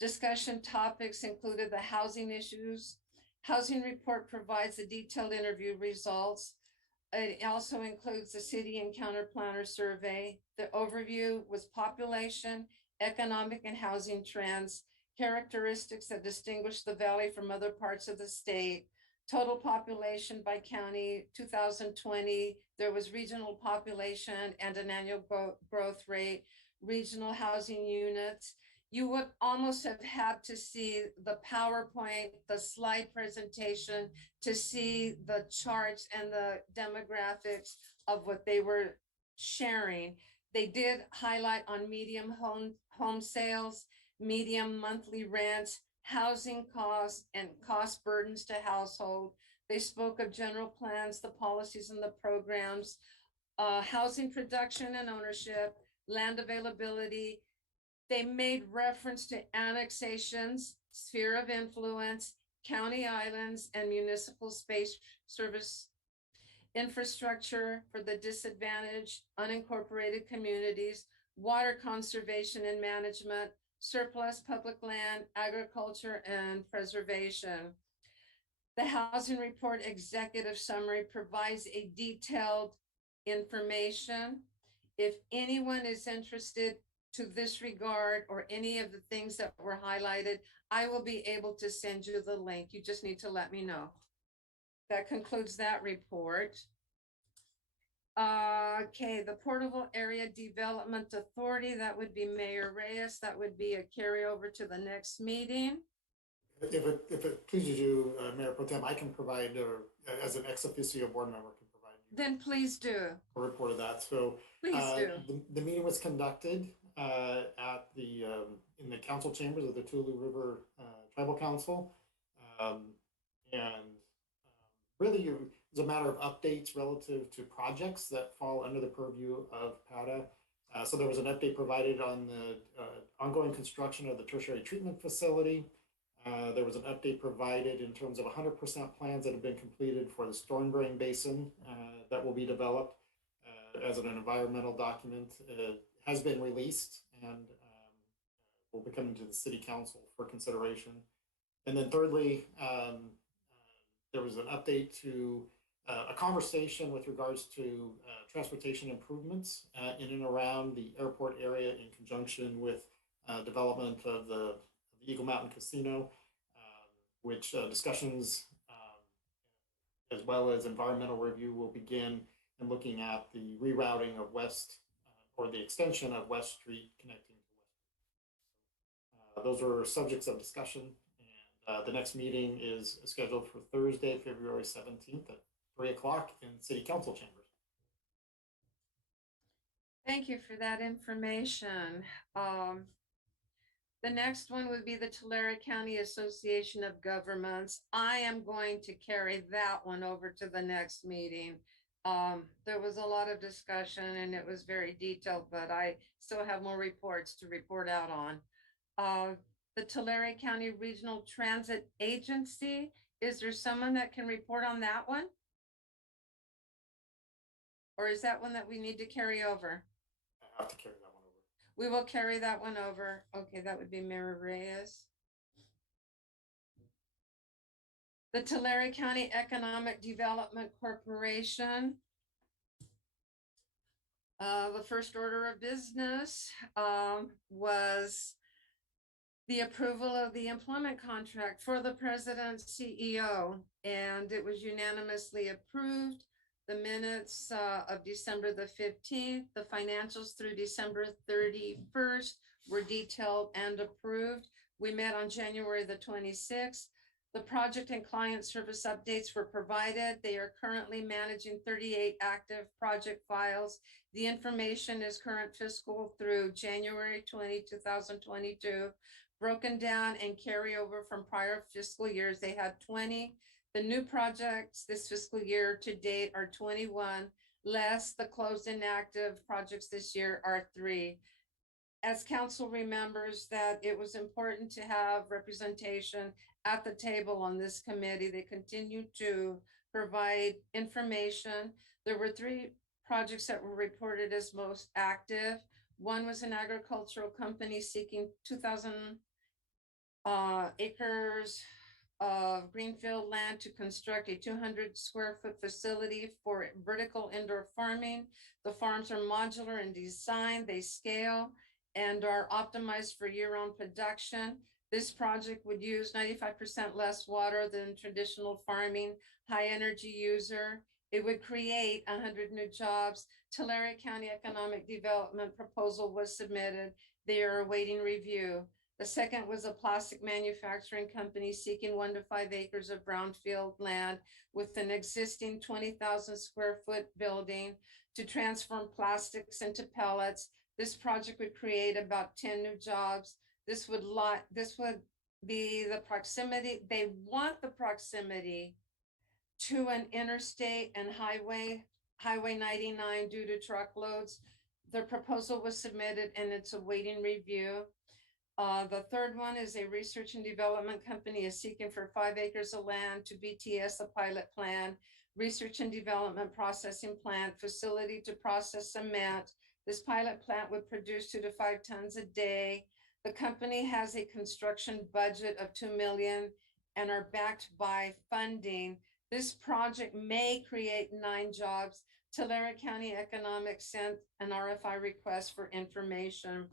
Discussion topics included the housing issues. Housing report provides the detailed interview results. It also includes the city encounter planner survey. The overview was population, economic and housing trends, characteristics that distinguish the valley from other parts of the state, total population by county 2020. There was regional population and an annual growth rate, regional housing units. You would almost have had to see the PowerPoint, the slide presentation to see the charts and the demographics of what they were sharing. They did highlight on medium home sales, medium monthly rents, housing costs, and cost burdens to household. They spoke of general plans, the policies and the programs, housing production and ownership, land availability. They made reference to annexations, sphere of influence, county islands, and municipal space service infrastructure for the disadvantaged, unincorporated communities, water conservation and management, surplus public land, agriculture, and preservation. The housing report executive summary provides a detailed information. If anyone is interested to this regard or any of the things that were highlighted, I will be able to send you the link. You just need to let me know. That concludes that report. Okay, the Porterville Area Development Authority, that would be Mayor Reyes. That would be a carryover to the next meeting. If it pleases you, Mayor Pro Tem, I can provide, or as an ex officio board member, can provide you Then please do. a report of that. So Please do. The meeting was conducted at the in the council chambers of the Tulu River Tribal Council, really it was a matter of updates relative to projects that fall under the purview of PATA. So there was an update provided on the ongoing construction of the tertiary treatment facility. There was an update provided in terms of 100% plans that have been completed for the storm drain basin that will be developed as an environmental document. Has been released and will be coming to the city council for consideration. And then thirdly, There was an update to a conversation with regards to transportation improvements in and around the airport area in conjunction with development of the Eagle Mountain Casino, which discussions as well as environmental review will begin in looking at the rerouting of West or the extension of West Street connecting to West. Those are subjects of discussion. And the next meeting is scheduled for Thursday, February 17th at 3 o'clock in City Council chambers. Thank you for that information. The next one would be the Tulare County Association of Governments. I am going to carry that one over to the next meeting. There was a lot of discussion and it was very detailed, but I still have more reports to report out on. The Tulare County Regional Transit Agency, is there someone that can report on that one? Or is that one that we need to carry over? I have to carry that one over. We will carry that one over. Okay, that would be Mayor Reyes. The Tulare County Economic Development Corporation. The first order of business was the approval of the employment contract for the president CEO, and it was unanimously approved. The minutes of December the 15th, the financials through December 31st were detailed and approved. We met on January the 26th. The project and client service updates were provided. They are currently managing 38 active project files. The information is current fiscal through January 2022, broken down and carryover from prior fiscal years. They had 20. The new projects this fiscal year to date are 21, less the closed inactive projects this year are 3. As council remembers that it was important to have representation at the table on this committee, they continue to provide information. There were 3 projects that were reported as most active. One was an agricultural company seeking 2,000 acres of greenfield land to construct a 200 square foot facility for vertical indoor farming. The farms are modular in design, they scale and are optimized for year-round production. This project would use 95% less water than traditional farming, high energy user. It would create 100 new jobs. Tulare County Economic Development proposal was submitted. They are awaiting review. The second was a plastic manufacturing company seeking 1 to 5 acres of brownfield land with an existing 20,000 square foot building to transform plastics into pellets. This project would create about 10 new jobs. This would be the proximity. They want the proximity to an interstate and highway 99 due to truckloads. The proposal was submitted and it's awaiting review. The third one is a research and development company is seeking for 5 acres of land to BTS a pilot plan, research and development processing plant, facility to process cement. This pilot plant would produce 2 to 5 tons a day. The company has a construction budget of $2 million and are backed by funding. This project may create 9 jobs. Tulare County Economic sent an RFI request for information.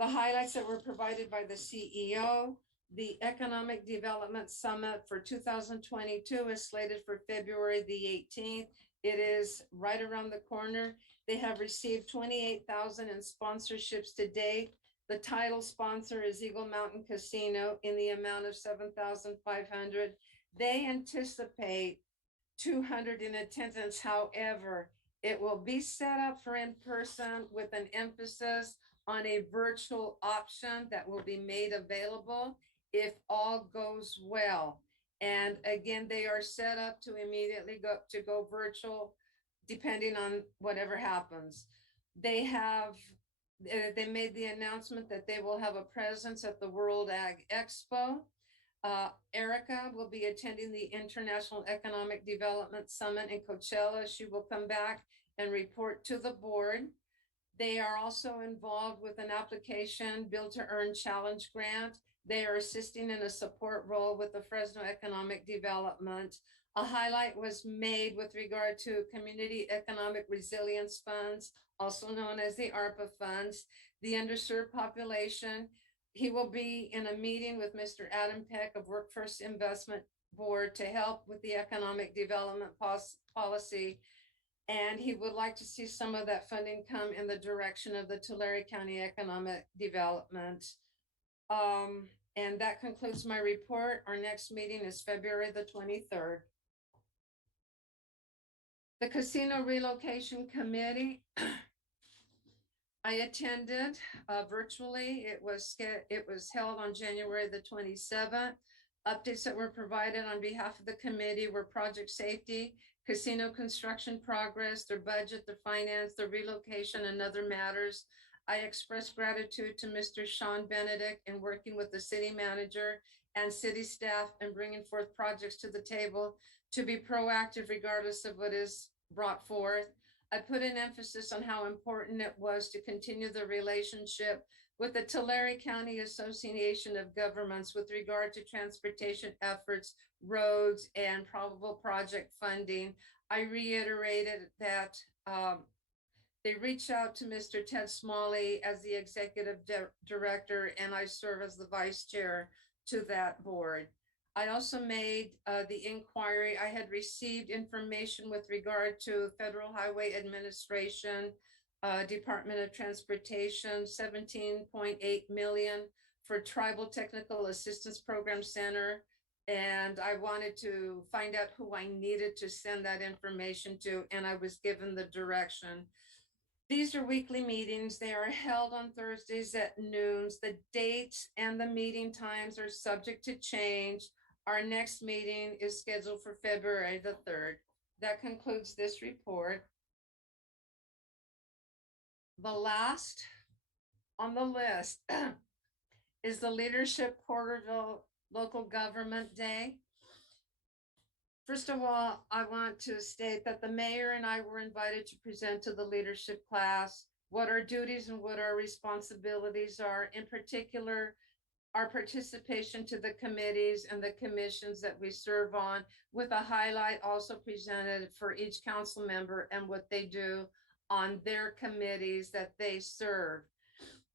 The highlights that were provided by the CEO, the Economic Development Summit for 2022 is slated for February the 18th. It is right around the corner. They have received 28,000 in sponsorships to date. The title sponsor is Eagle Mountain Casino in the amount of $7,500. They anticipate 200 in attendance. However, it will be set up for in-person with an emphasis on a virtual option that will be made available if all goes well. And again, they are set up to immediately go virtual depending on whatever happens. They made the announcement that they will have a presence at the World Ag Expo. Erica will be attending the International Economic Development Summit in Coachella. She will come back and report to the board. They are also involved with an application Build to Earn Challenge grant. They are assisting in a support role with the Fresno Economic Development A highlight was made with regard to Community Economic Resilience Funds, also known as the ARPA funds, the underserved population. He will be in a meeting with Mr. Adam Peck of Workforce Investment Board to help with the economic development policy. And he would like to see some of that funding come in the direction of the Tulare County Economic Development. And that concludes my report. Our next meeting is February the 23rd. The Casino Relocation Committee, I attended virtually. It was held on January the 27th. Updates that were provided on behalf of the committee were project safety, casino construction progress, their budget, their finance, their relocation, and other matters. I express gratitude to Mr. Sean Benedict in working with the city manager and city staff and bringing forth projects to the table to be proactive regardless of what is brought forth. I put an emphasis on how important it was to continue the relationship with the Tulare County Association of Governments with regard to transportation efforts, roads, and probable project funding. I reiterated that they reached out to Mr. Ted Smalley as the executive director, and I serve as the vice chair to that board. I also made the inquiry. I had received information with regard to Federal Highway Administration, Department of Transportation, 17.8 million for Tribal Technical Assistance Program Center. And I wanted to find out who I needed to send that information to, and I was given the direction. These are weekly meetings. They are held on Thursdays at noon. The dates and the meeting times are subject to change. Our next meeting is scheduled for February the 3rd. That concludes this report. The last on the list is the Leadership Porterville Local Government Day. First of all, I want to state that the mayor and I were invited to present to the leadership class what our duties and what our responsibilities are, in particular, our participation to the committees and the commissions that we serve on, with a highlight also presented for each council member and what they do on their committees that they serve.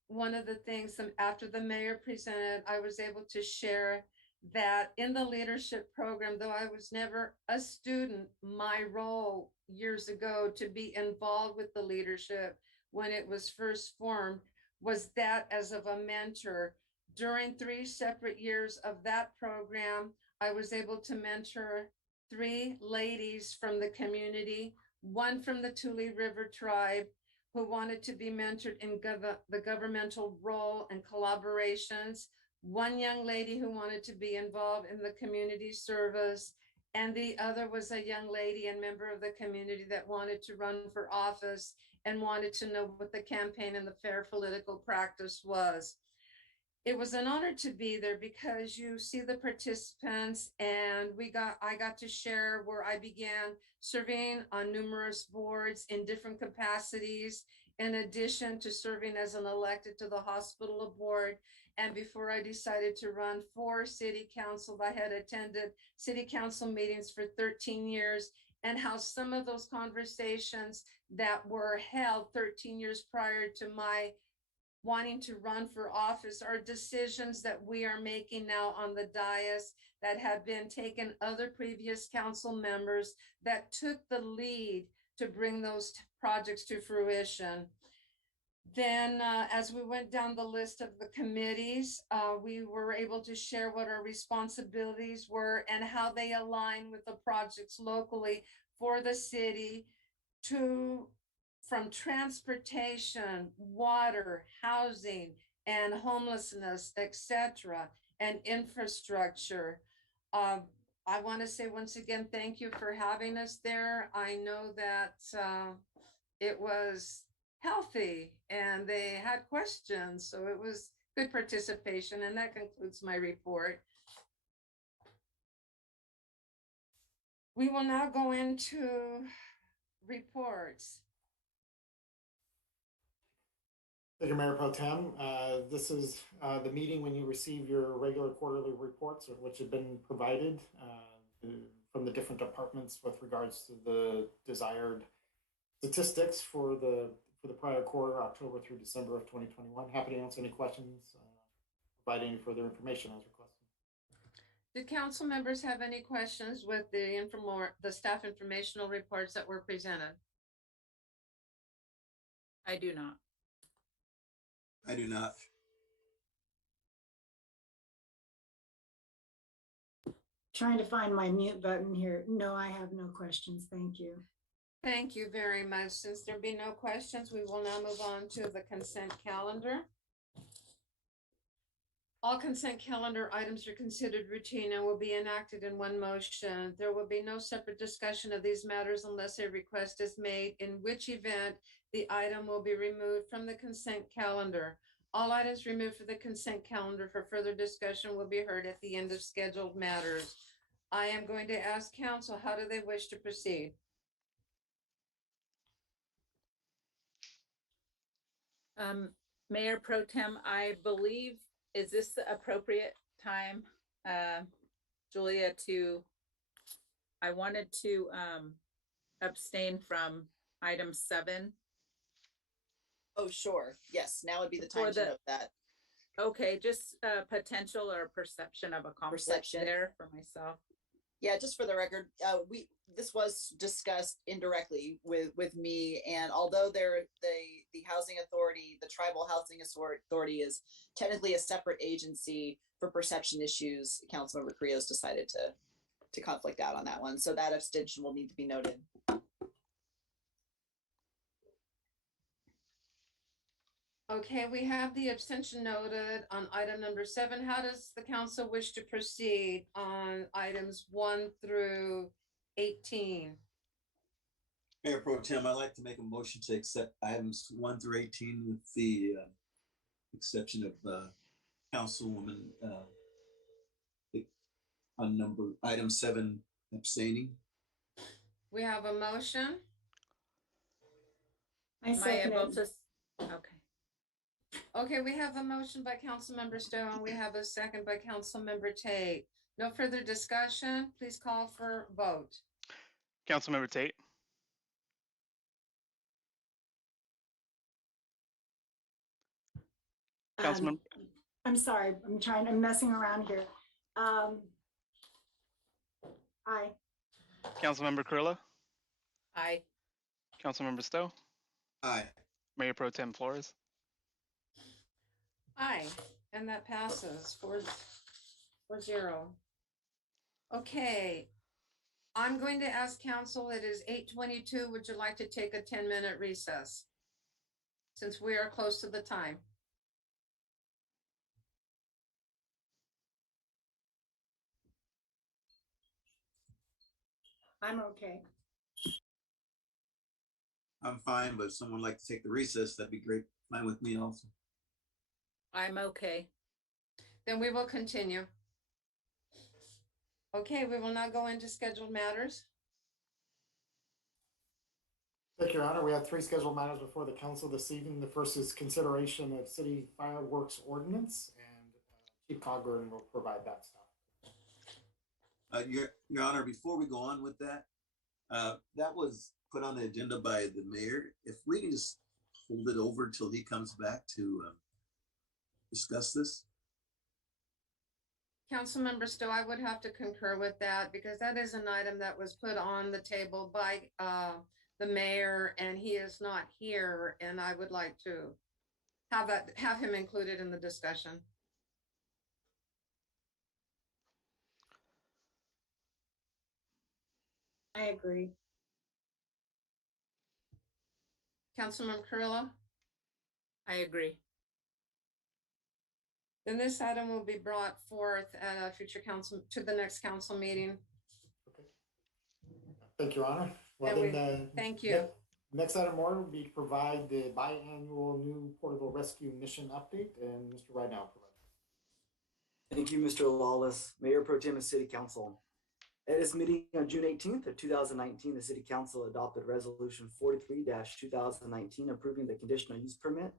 One of the things after the mayor presented, I was able to share that in the leadership program, though I was never a student, my role years ago to be involved with the leadership when it was first formed was that as of a mentor. During 3 separate years of that program, I was able to mentor 3 ladies from the community, one from the Tule River tribe who wanted to be mentored in the governmental role and collaborations, one young lady who wanted to be involved in the community service, and the other was a young lady and member of the community that wanted to run for office and wanted to know what the campaign and the fair political practice was. It was an honor to be there because you see the participants, and I got to share where I began serving on numerous boards in different capacities, in addition to serving as an elected to the hospital board. And before I decided to run for city council, I had attended city council meetings for 13 years, and how some of those conversations that were held 13 years prior to my wanting to run for office are decisions that we are making now on the dais that have been taken other previous council members that took the lead to bring those projects to fruition. Then as we went down the list of the committees, we were able to share what our responsibilities were and how they align with the projects locally for the city, from transportation, water, housing, and homelessness, etc., and infrastructure. I want to say once again, thank you for having us there. I know that it was healthy and they had questions, so it was good participation, and that concludes my report. We will now go into reports. Thank you, Mayor Pro Tem. This is the meeting when you receive your regular quarterly reports, which have been provided. from the different departments with regards to the desired statistics for the prior quarter, October through December of 2021. Happy to answer any questions, provide any further information as requested. Did council members have any questions with the staff informational reports that were presented? I do not. I do not. Trying to find my mute button here. No, I have no questions. Thank you. Thank you very much. Since there be no questions, we will now move on to the consent calendar. All consent calendar items are considered routine and will be enacted in one motion. There will be no separate discussion of these matters unless a request is made, in which event the item will be removed from the consent calendar. All items removed from the consent calendar for further discussion will be heard at the end of scheduled matters. I am going to ask council, how do they wish to proceed? Mayor Pro Tem, I believe, is this the appropriate time, Julia, I wanted to abstain from item 7. Oh, sure. Yes, now would be the time to note that. Okay, just potential or perception of a conflict there for myself. Yeah, just for the record, this was discussed indirectly with me, and although the housing authority, the tribal housing authority, is technically a separate agency for perception issues, Councilmember Carrillo's decided to conflict out on that one, so that abstention will need to be noted. Okay, we have the abstention noted on item number 7. How does the council wish to proceed on items 1 through 18? Mayor Pro Tem, I'd like to make a motion to accept items 1 through 18 with the exception of Councilwoman on item 7 abstaining. We have a motion. I second it. Okay. Okay, we have a motion by Councilmember Stowe and we have a second by Councilmember Tate. No further discussion. Please call for vote. Councilmember Tate. Councilmember. I'm sorry. I'm messing around here. Aye. Councilmember Carrillo. Aye. Councilmember Stowe. Aye. Mayor Pro Tem Flores. Aye, and that passes 4-0. Okay, I'm going to ask council, it is 8:22. Would you like to take a 10-minute recess? Since we are close to the time. I'm okay. I'm fine, but if someone would like to take the recess, that'd be great. Fine with me also. I'm okay. Then we will continue. Okay, we will now go into scheduled matters. Thank you, Your Honor. We have 3 scheduled matters before the council this evening. The first is consideration of city fireworks ordinance, and Chief Cogburn will provide that stuff. Your Honor, before we go on with that, that was put on the agenda by the mayor. If we can just hold it over till he comes back to discuss this. Councilmember Stowe, I would have to concur with that because that is an item that was put on the table by the mayor and he is not here, and I would like to have him included in the discussion. I agree. Councilmember Carrillo? I agree. Then this item will be brought forth at a future council, to the next council meeting. Okay. Thank you, Your Honor. Well, thank you. Next item order will be to provide the biannual new Porterville Rescue Mission update, and Mr. Rideout provide. Thank you, Mr. Lawless. Mayor Pro Tem and City Council. At its meeting on June 18th of 2019, the City Council adopted Resolution 43-2019 approving the conditional use permit,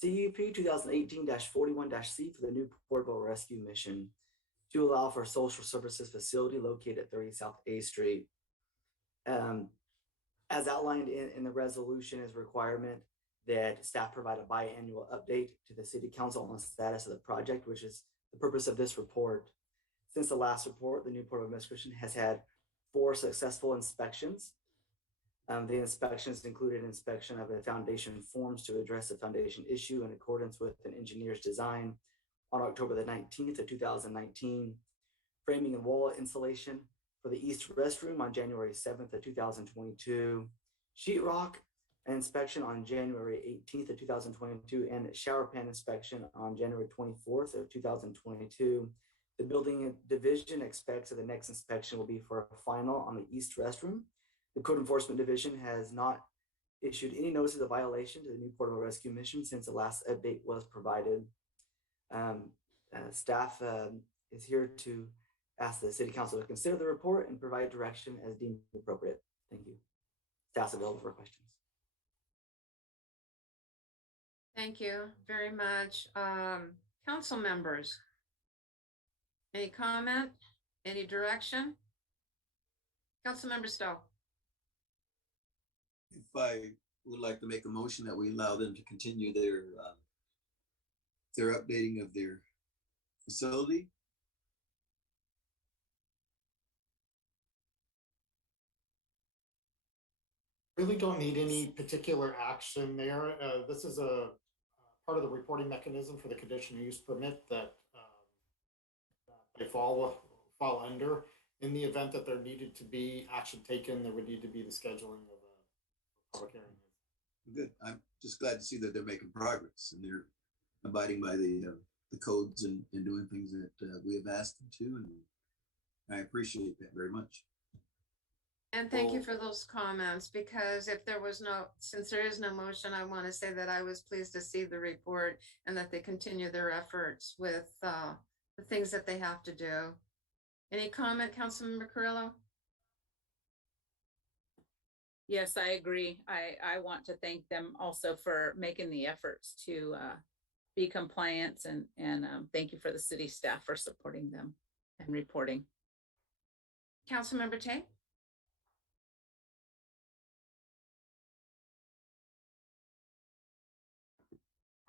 CUP 2018-41-C for the new Porterville Rescue Mission. to allow for social services facility located at 30 South A Street. As outlined in the resolution is requirement that staff provide a biannual update to the city council on the status of the project, which is the purpose of this report. Since the last report, the new Port of Christian has had 4 successful inspections. The inspections included inspection of the foundation forms to address the foundation issue in accordance with an engineer's design on October the 19th of 2019, framing and wall insulation for the east restroom on January 7th of 2022, sheetrock inspection on January 18th of 2022, and shower pan inspection on January 24th of 2022. The building division expects that the next inspection will be for a final on the east restroom. The Code Enforcement Division has not issued any notices of violation to the new Porterville Rescue Mission since the last update was provided. Staff is here to ask the City Council to consider the report and provide direction as deemed appropriate. Thank you. Staff's available for questions. Thank you very much. Council members, any comment, any direction? Councilmember Stowe. If I would like to make a motion that we allow them to continue their updating of their facility. Really don't need any particular action there. This is a part of the reporting mechanism for the conditional use permit that they fall under. In the event that there needed to be action taken, there would need to be the scheduling of a public hearing. Good. I'm just glad to see that they're making progress and they're abiding by the codes and doing things that we have asked them to, and I appreciate that very much. And thank you for those comments, because if there was since there is no motion, I want to say that I was pleased to see the report and that they continue their efforts with the things that they have to do. Any comment, Councilmember Carrillo? Yes, I agree. I want to thank them also for making the efforts to be compliant, and thank you for the city staff for supporting them and reporting. Councilmember Tay?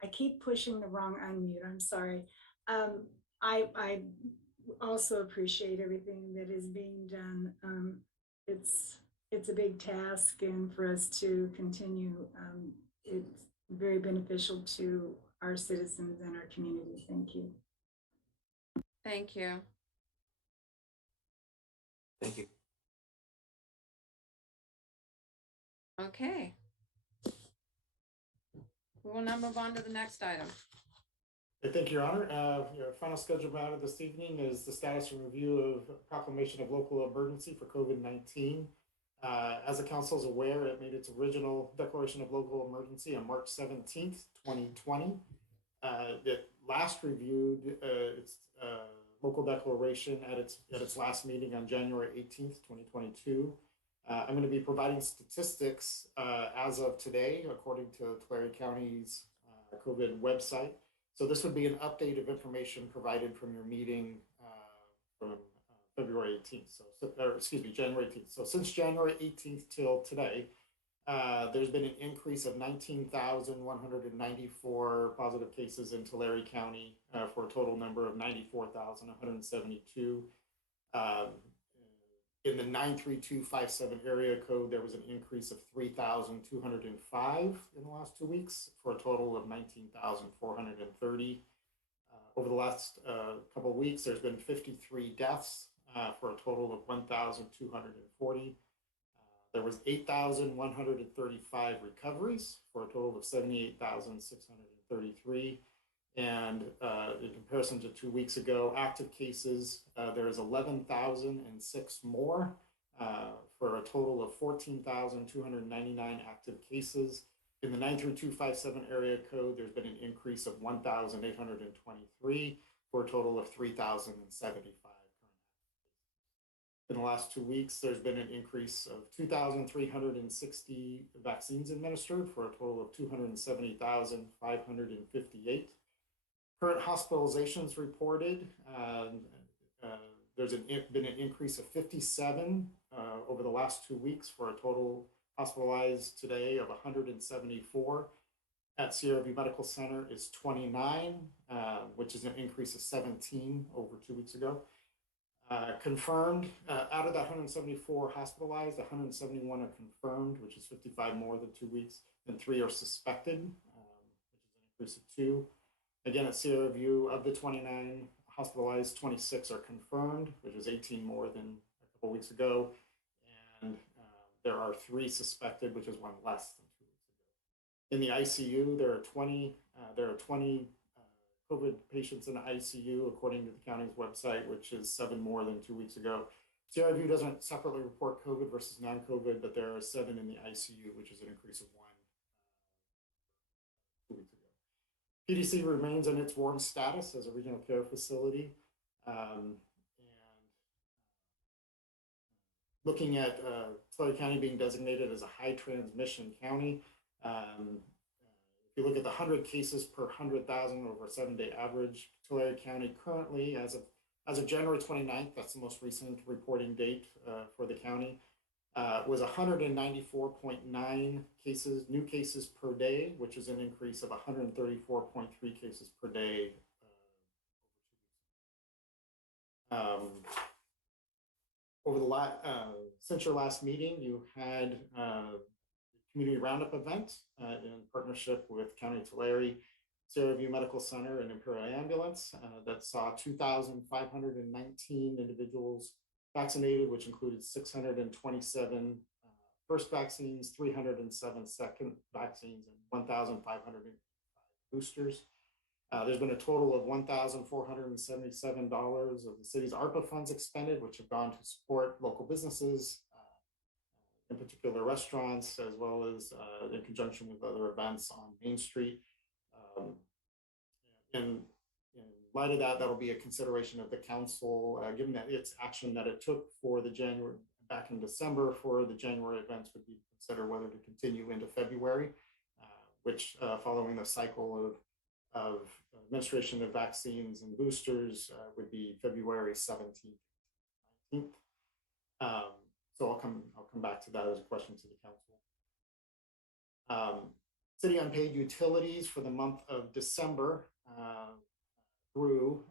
I keep pushing the wrong unmute. I'm sorry. I also appreciate everything that is being done. It's a big task, and for us to continue, it's very beneficial to our citizens and our community. Thank you. Thank you. Thank you. Okay. We will now move on to the next item. Thank you, Your Honor. Your final scheduled matter this evening is the status and review of proclamation of local emergency for COVID-19. As the council is aware, it made its original declaration of local emergency on March 17th, 2020. It last reviewed its local declaration at its last meeting on January 18th, 2022. I'm going to be providing statistics as of today, according to Tulare County's COVID website. So this would be an update of information provided from your meeting from February 18th. January 18th. So since January 18th till today, there's been an increase of 19,194 positive cases in Tulare County for a total number of 94,172. In the 93257 area code, there was an increase of 3,205 in the last 2 weeks for a total of 19,430. Over the last couple of weeks, there's been 53 deaths for a total of 1,240. There was 8,135 recoveries for a total of 78,633. And in comparison to 2 weeks ago, active cases, there is 11,006 more for a total of 14,299 active cases. In the 93257 area code, there's been an increase of 1,823 for a total of 3,075. In the last 2 weeks, there's been an increase of 2,360 vaccines administered for a total of 270,558. Current hospitalizations reported there's been an increase of 57 over the last 2 weeks for a total hospitalized today of 174. At Sierra View Medical Center is 29, which is an increase of 17 over 2 weeks ago. Confirmed, out of the 174 hospitalized, 171 are confirmed, which is 55 more than 2 weeks, and 3 are suspected, which is an increase of 2. Again, at Sierra View, of the 29 hospitalized, 26 are confirmed, which is 18 more than a couple weeks ago. And there are 3 suspected, which is 1 less than 2 weeks ago. In the ICU, there are 20 COVID patients in the ICU, according to the county's website, which is 7 more than 2 weeks ago. Sierra View doesn't separately report COVID versus non-COVID, but there are 7 in the ICU, which is an increase of 1 2 weeks ago. PDC remains in its warm status as a regional care facility. And looking at Tulare County being designated as a high transmission county, if you look at the 100 cases per 100,000 over a 7-day average, Tulare County currently, as of January 29th, that's the most recent reporting date for the county, was 194.9 cases, new cases per day, which is an increase of 134.3 cases per day. Over the since your last meeting, you had community roundup event in partnership with County Tulare, Sierra View Medical Center, and Imperial Ambulance that saw 2,519 individuals vaccinated, which included 627 first vaccines, 307 second vaccines, and 1,505 boosters. There's been a total of $1,477 of the city's ARPA funds expended, which have gone to support local businesses, in particular restaurants, as well as in conjunction with other events on Main Street. In light of that, that'll be a consideration of the council, given that its action that it took for the January, back in December for the January events would be to consider whether to continue into February, which following the cycle of administration of vaccines and boosters would be February 17th, 19th. So I'll come back to that as a question to the council. City unpaid utilities for the month of December grew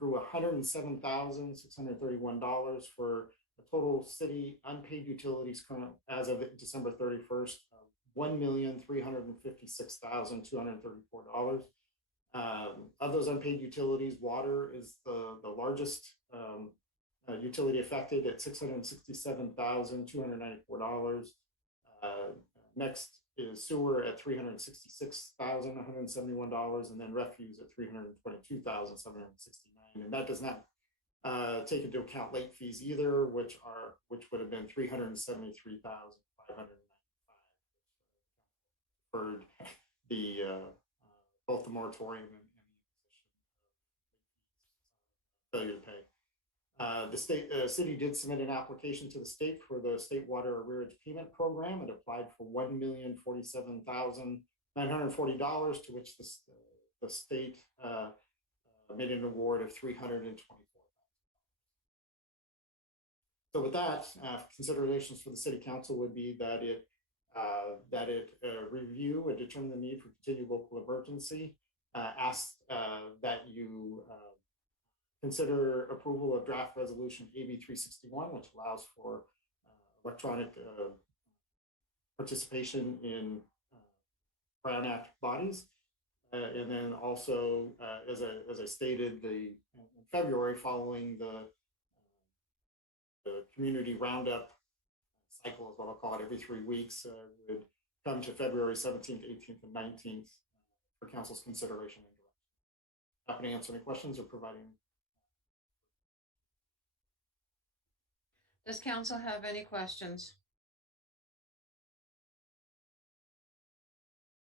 $107,631 for a total city unpaid utilities current as of December 31st of $1,356,234. Of those unpaid utilities, water is the largest utility affected at $667,294. Next is sewer at $366,171, and then refuse at $322,769. And that does not take into account late fees either, which would have been $373,595 for the both the moratorium and the imposition of failure to pay. The city did submit an application to the state for the state water arrearage payment program. It applied for $1,047,940, to which the state made an award of $324,000. So with that, considerations for the city council would be that it review and determine the need for continued local emergency, ask that you consider approval of draft resolution AB 361, which allows for electronic participation in Brown Act bodies. And then also, as I stated, in February, following the community roundup cycle is what I'll call it, every 3 weeks, would come to February 17th, 18th, and 19th for council's consideration and direction. Happy to answer any questions or providing. Does council have any questions?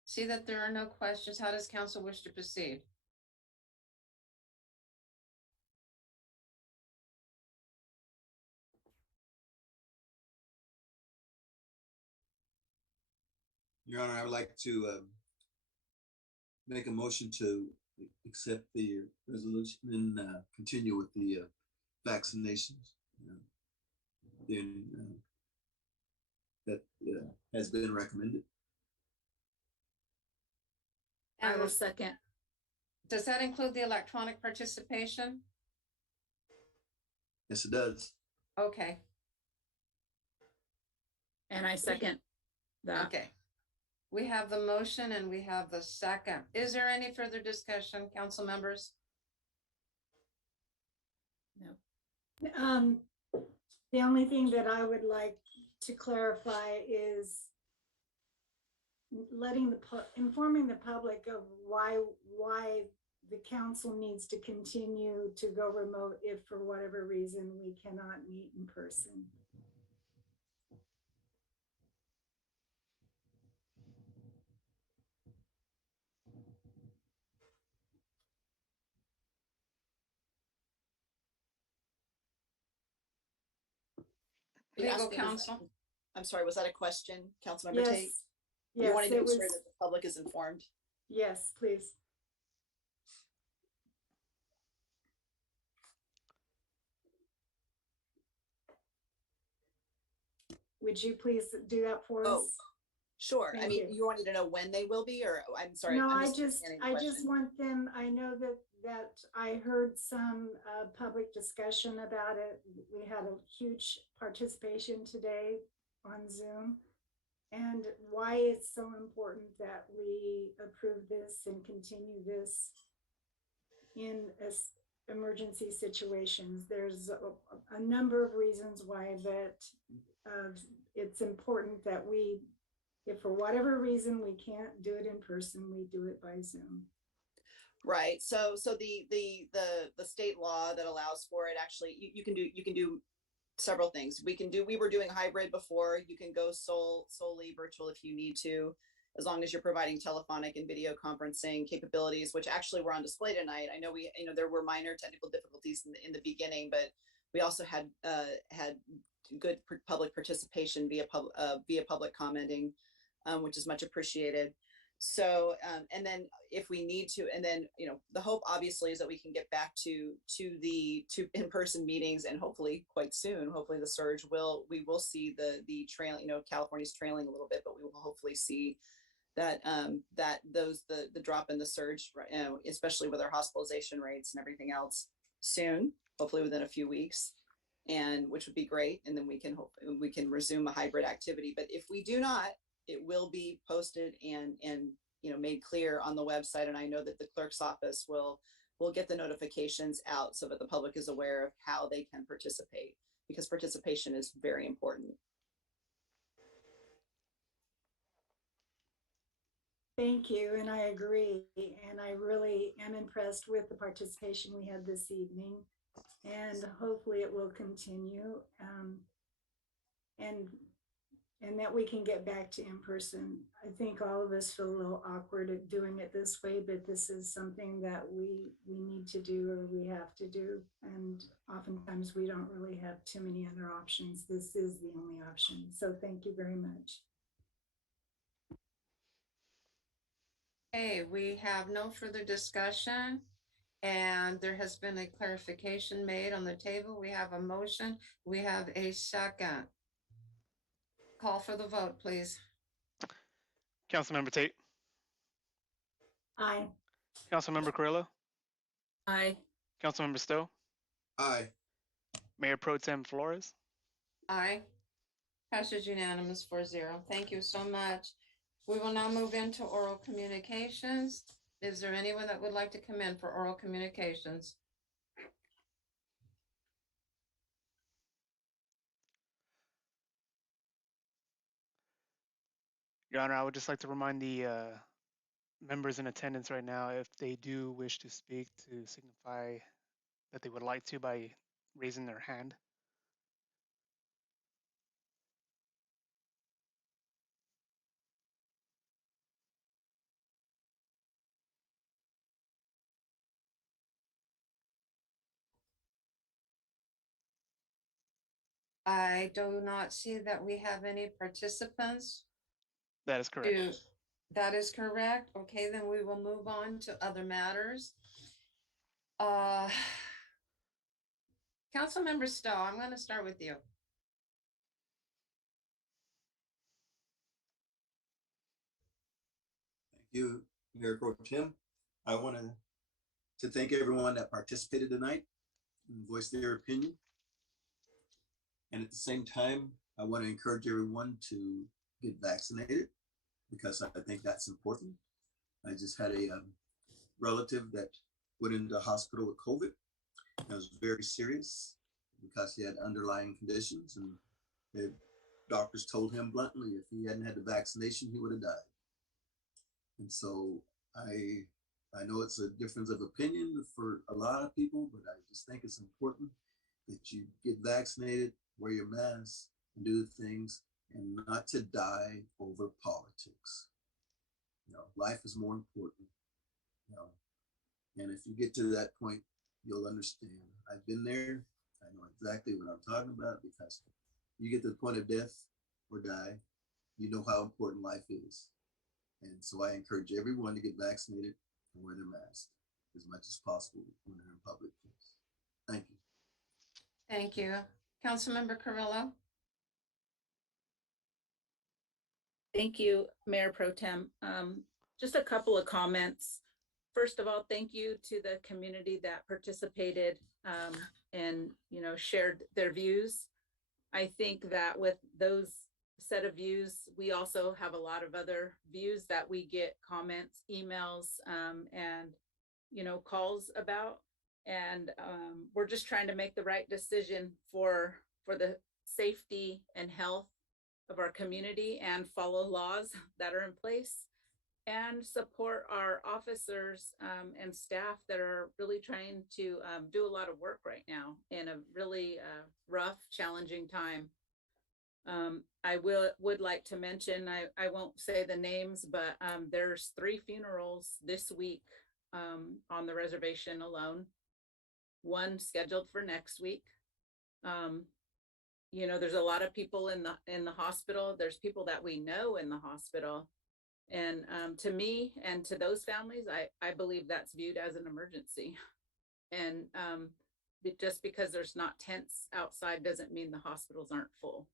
See that there are no questions. How does council wish to proceed? Your Honor, I would like to make a motion to accept the resolution and continue with the vaccinations. Then that has been recommended. I will second. Does that include the electronic participation? Yes, it does. Okay. And I second that. Okay. We have the motion and we have the second. Is there any further discussion, council members? No. The only thing that I would like to clarify is informing the public of why the council needs to continue to go remote if for whatever reason we cannot meet in person. Are you Legal asking- counsel. I'm sorry, was that a question, Councilmember Tate? Yes. You Yes, wanted to it make sure was. that the public is informed. Yes, please. Would you please do that for Oh, us? sure. Thank I mean, you. you wanted to know when they will be, or I'm sorry. No, I'm I just misunderstanding the question. want them, I know that I heard some public discussion about it. We had a huge participation today on Zoom. And why it's so important that we approve this and continue this in emergency situations. There's a number of reasons why that it's important that if for whatever reason we can't do it in person, we do it by Zoom. Right. So the state law that allows for it, actually, you can do several things. We were doing hybrid before. You can go solely virtual if you need to, as long as you're providing telephonic and video conferencing capabilities, which actually were on display tonight. I know there were minor technical difficulties in the beginning, but we also had good public participation via public commenting, which is much appreciated. So, and then if we need to, and then, the hope obviously is that we can get back to in-person meetings, and hopefully quite soon, hopefully the surge we will see the trail, California's trailing a little bit, but we will hopefully see that, the drop in the surge, especially with our hospitalization rates and everything else soon, hopefully within a few weeks, and which would be great. And then we can resume a hybrid activity. But if we do not, it will be posted and made clear on the website. And I know that the clerk's office will get the notifications out so that the public is aware of how they can participate, because participation is very important. Thank you, and I agree. And I really am impressed with the participation we had this evening, and hopefully it will continue. And that we can get back to in person. I think all of us feel a little awkward at doing it this way, but this is something that we need to do, or we have to do. And oftentimes we don't really have too many other options. This is the only option. So thank you very much. Okay, we have no further discussion, and there has been a clarification made on the table. We have a motion. We have a second. Call for the vote, please. Councilmember Tate. Aye. Councilmember Carrillo. Aye. Councilmember Stowe. Aye. Mayor Pro Tem Flores. Aye. Passes unanimous 4-0. Thank you so much. We will now move into oral communications. Is there anyone that would like to come in for oral communications? Your Honor, I would just like to remind the members in attendance right now, if they do wish to speak, to signify that they would like to by raising their hand. I do not see that we have any participants. That is correct. That is correct. Okay, then we will move on to other matters. Councilmember Stowe, I'm going to start with you. Thank you, Mayor Pro Tem. I want to thank everyone that participated tonight and voiced their opinion. And at the same time, I want to encourage everyone to get vaccinated because I think that's important. I just had a relative that went into the hospital with COVID. It was very serious because he had underlying conditions, and the doctors told him bluntly if he hadn't had the vaccination, he would have died. And so I know it's a difference of opinion for a lot of people, but I just think it's important that you get vaccinated, wear your mask, and do things, and not to die over politics. You know, life is more important. You know, and if you get to that point, you'll understand. I've been there. I know exactly what I'm talking about because you get to the point of death or die, you know how important life is. And so I encourage everyone to get vaccinated and wear their mask as much as possible when they're in public place. Thank you. Thank you. Councilmember Carrillo. Thank you, Mayor Pro Tem. Just a couple of comments. First of all, thank you to the community that participated and shared their views. I think that with those set of views, we also have a lot of other views that we get comments, emails, and calls about. And we're just trying to make the right decision for the safety and health of our community and follow laws that are in place and support our officers and staff that are really trying to do a lot of work right now in a really rough, challenging time. I would like to mention, I won't say the names, but there's 3 funerals this week on the reservation alone. 1 scheduled for next week. There's a lot of people in the hospital. There's people that we know in the hospital. And to me and to those families, I believe that's viewed as an emergency. And just because there's not tents outside doesn't mean the hospitals aren't full.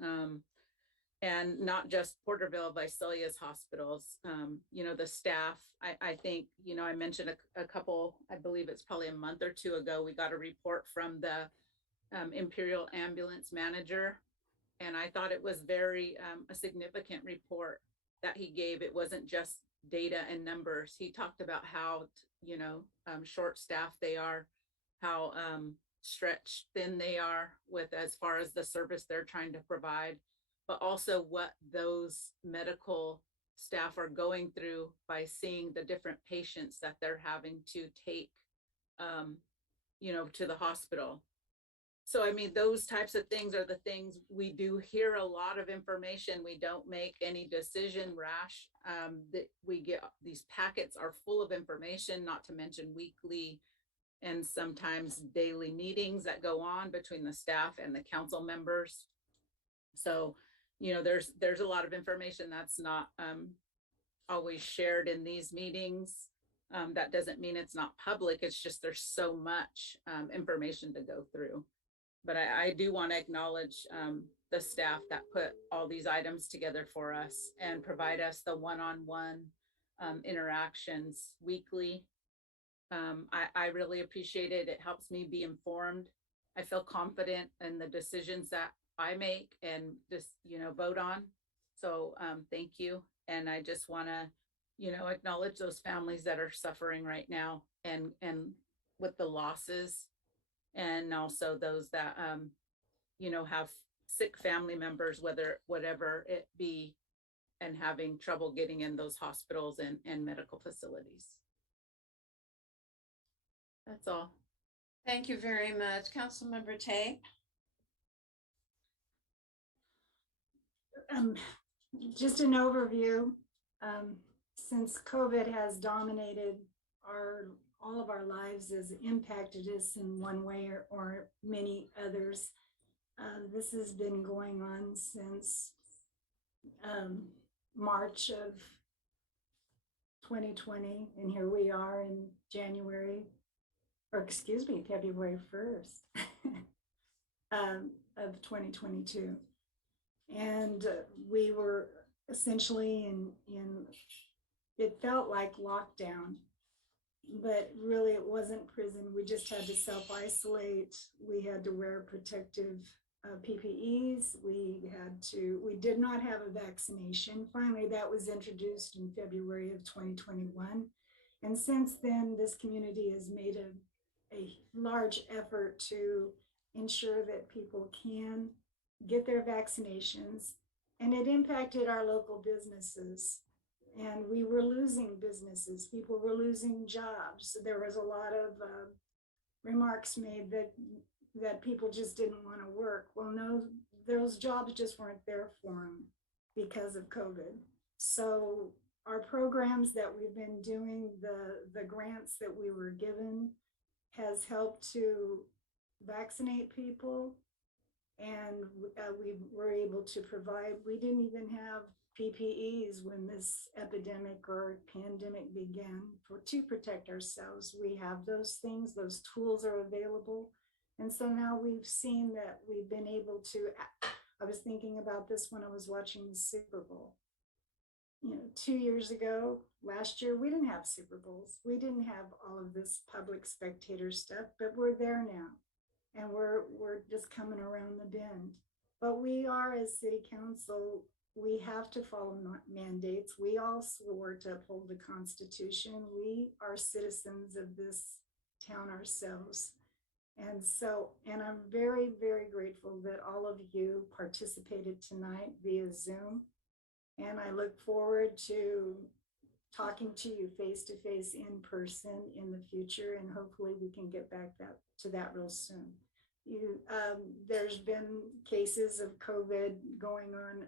And not just Porterville, Visalia's hospitals, the staff, I think, I mentioned a couple, I believe it's probably a month or 2 ago, we got a report from the Imperial Ambulance manager. And I thought it was very a significant report that he gave. It wasn't just data and numbers. He talked about how, short staffed they are, how stretched thin they are with as far as the service they're trying to provide, but also what those medical staff are going through by seeing the different patients that they're having to take, to the hospital. So, I mean, those types of things are the things we do hear a lot of information. We don't make any decision rash. That we get these packets are full of information, not to mention weekly and sometimes daily meetings that go on between the staff and the council members. So, there's a lot of information that's not always shared in these meetings. That doesn't mean it's not public. It's just there's so much information to go through. But I do want to acknowledge the staff that put all these items together for us and provide us the one-on-one interactions weekly. I really appreciate it. It helps me be informed. I feel confident in the decisions that I make and just, vote on. So thank you. And I just want to, acknowledge those families that are suffering right now and with the losses, and also those that, have sick family members, whatever it be, and having trouble getting in those hospitals and medical facilities. That's all. Thank you very much. Councilmember Tay. Just an overview. Since COVID has dominated all of our lives, has impacted us in one way or many others. This has been going on since March of 2020, and here we are in January or excuse me, February 1st of 2022. And we were essentially in, it felt like lockdown, but really it wasn't prison. We just had to self-isolate. We had to wear protective PPEs. We did not have a vaccination. Finally, that was introduced in February of 2021. And since then, this community has made a large effort to ensure that people can get their vaccinations. And it impacted our local businesses. And we were losing businesses. People were losing jobs. So there was a lot of remarks made that people just didn't want to work. Well, no, those jobs just weren't there for them because of COVID. So our programs that we've been doing, the grants that we were given has helped to vaccinate people. And we were able to provide, we didn't even have PPEs when this epidemic or pandemic began to protect ourselves. We have those things, those tools are available. And so now we've seen that we've been able to, I was thinking about this when I was watching the Super Bowl. 2 years ago, last year, we didn't have Super Bowls. We didn't have all of this public spectator stuff, but we're there now. And we're just coming around the bend. But we are, as city council, we have to follow mandates. We all swore to uphold the Constitution. We are citizens of this town ourselves. And I'm very, very grateful that all of you participated tonight via Zoom. And I look forward to talking to you face to face in person in the future. And hopefully we can get back to that real soon. There's been cases of COVID going on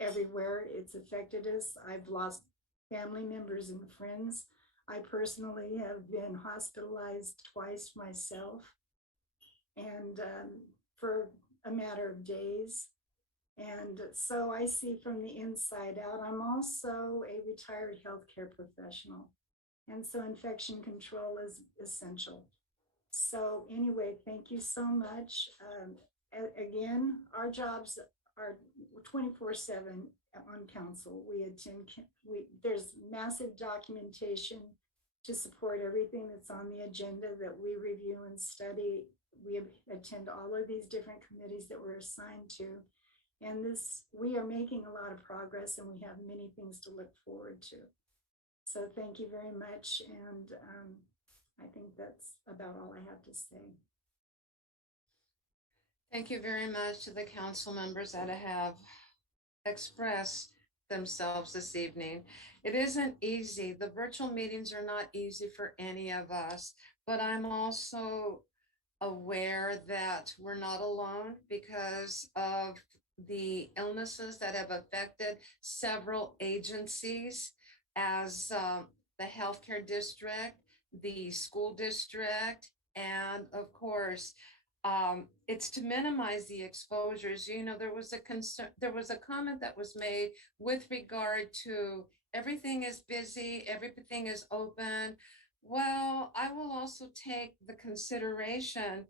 everywhere. It's affected us. I've lost family members and friends. I personally have been hospitalized twice myself, and for a matter of days. And so I see from the inside out. I'm also a retired healthcare professional. And so infection control is essential. So anyway, thank you so much. Again, our jobs are 24/7 on council. We attend, there's massive documentation to support everything that's on the agenda that we review and study. We attend all of these different committees that we're assigned to. And we are making a lot of progress, and we have many things to look forward to. So thank you very much. And I think that's about all I have to say. Thank you very much to the council members that have expressed themselves this evening. It isn't easy. The virtual meetings are not easy for any of us, but I'm also aware that we're not alone because of the illnesses that have affected several agencies, as the healthcare district, the school district, and of course, it's to minimize the exposures. There was a comment that was made with regard to everything is busy, everything is open. Well, I will also take the consideration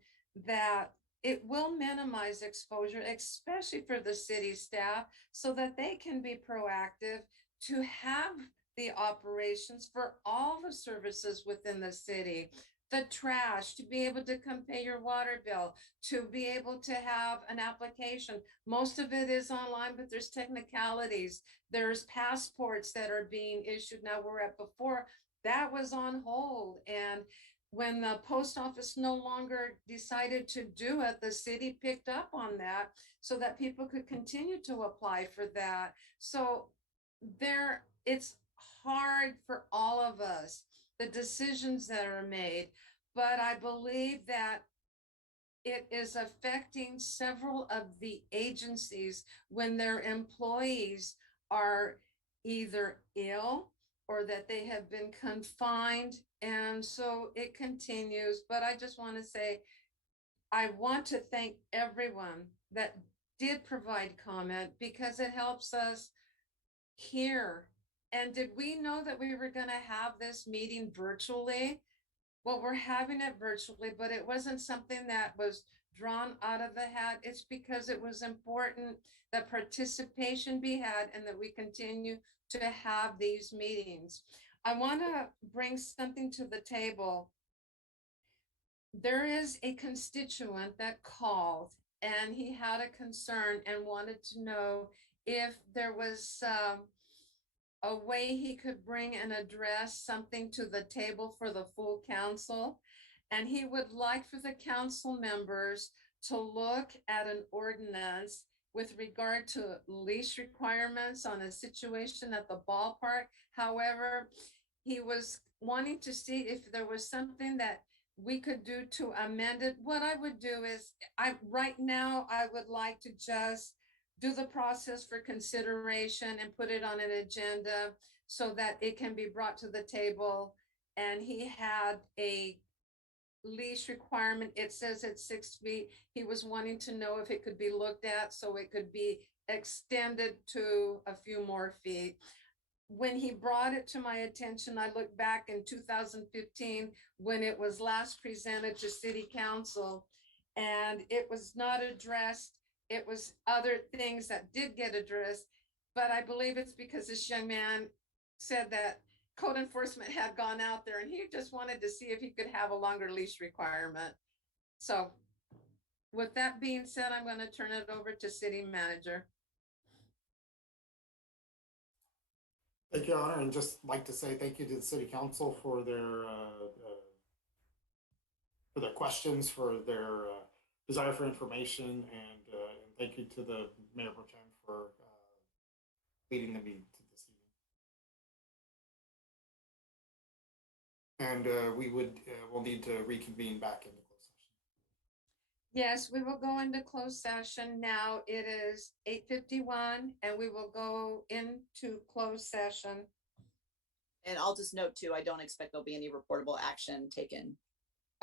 that it will minimize exposure, especially for the city staff, so that they can be proactive to have the operations for all the services within the city. The trash, to be able to come pay your water bill, to be able to have an application. Most of it is online, but there's technicalities. There's passports that are being issued now, where before that was on hold. And when the post office no longer decided to do it, the city picked up on that so that people could continue to apply for that. So it's hard for all of us, the decisions that are made, but I believe that it is affecting several of the agencies when their employees are either ill or that they have been confined. And so it continues. But I just want to say, I want to thank everyone that did provide comment, because it helps us hear. And did we know that we were going to have this meeting virtually? well, we're having it virtually, but it wasn't something that was drawn out of the hat. It's because it was important that participation be had and that we continue to have these meetings. I want to bring something to the table. There is a constituent that called and he had a concern and wanted to know if there was a way he could bring and address something to the table for the full council. And he would like for the council members to look at an ordinance with regard to lease requirements on a situation at the ballpark. However, he was wanting to see if there was something that we could do to amend it. What I would do is, right now, I would like to just do the process for consideration and put it on an agenda so that it can be brought to the table. And he had a leash requirement. It says it's 6 feet. He was wanting to know if it could be looked at so it could be extended to a few more feet. When he brought it to my attention, I looked back in 2015 when it was last presented to city council and it was not addressed. It was other things that did get addressed, but I believe it's because this young man said that code enforcement had gone out there and he just wanted to see if he could have a longer leash requirement. So with that being said, I'm going to turn it over to city manager. Thank you, Your Honor, and just like to say thank you to the city council for their questions, for their desire for information, and thank you to the Mayor Pro Tem for leading the meeting this evening. And we'll need to reconvene back into closed session. Yes, we will go into closed session now. It is 8:51 and we will go into closed session. And I'll just note too, I don't expect there'll be any reportable action taken.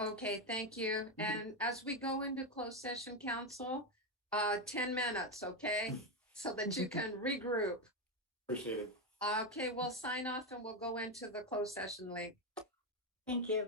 Okay, thank you. And as we go into closed session, council, 10 minutes, okay? So that you can regroup. Appreciate it. Okay, we'll sign off and we'll go into the closed session link. Thank you.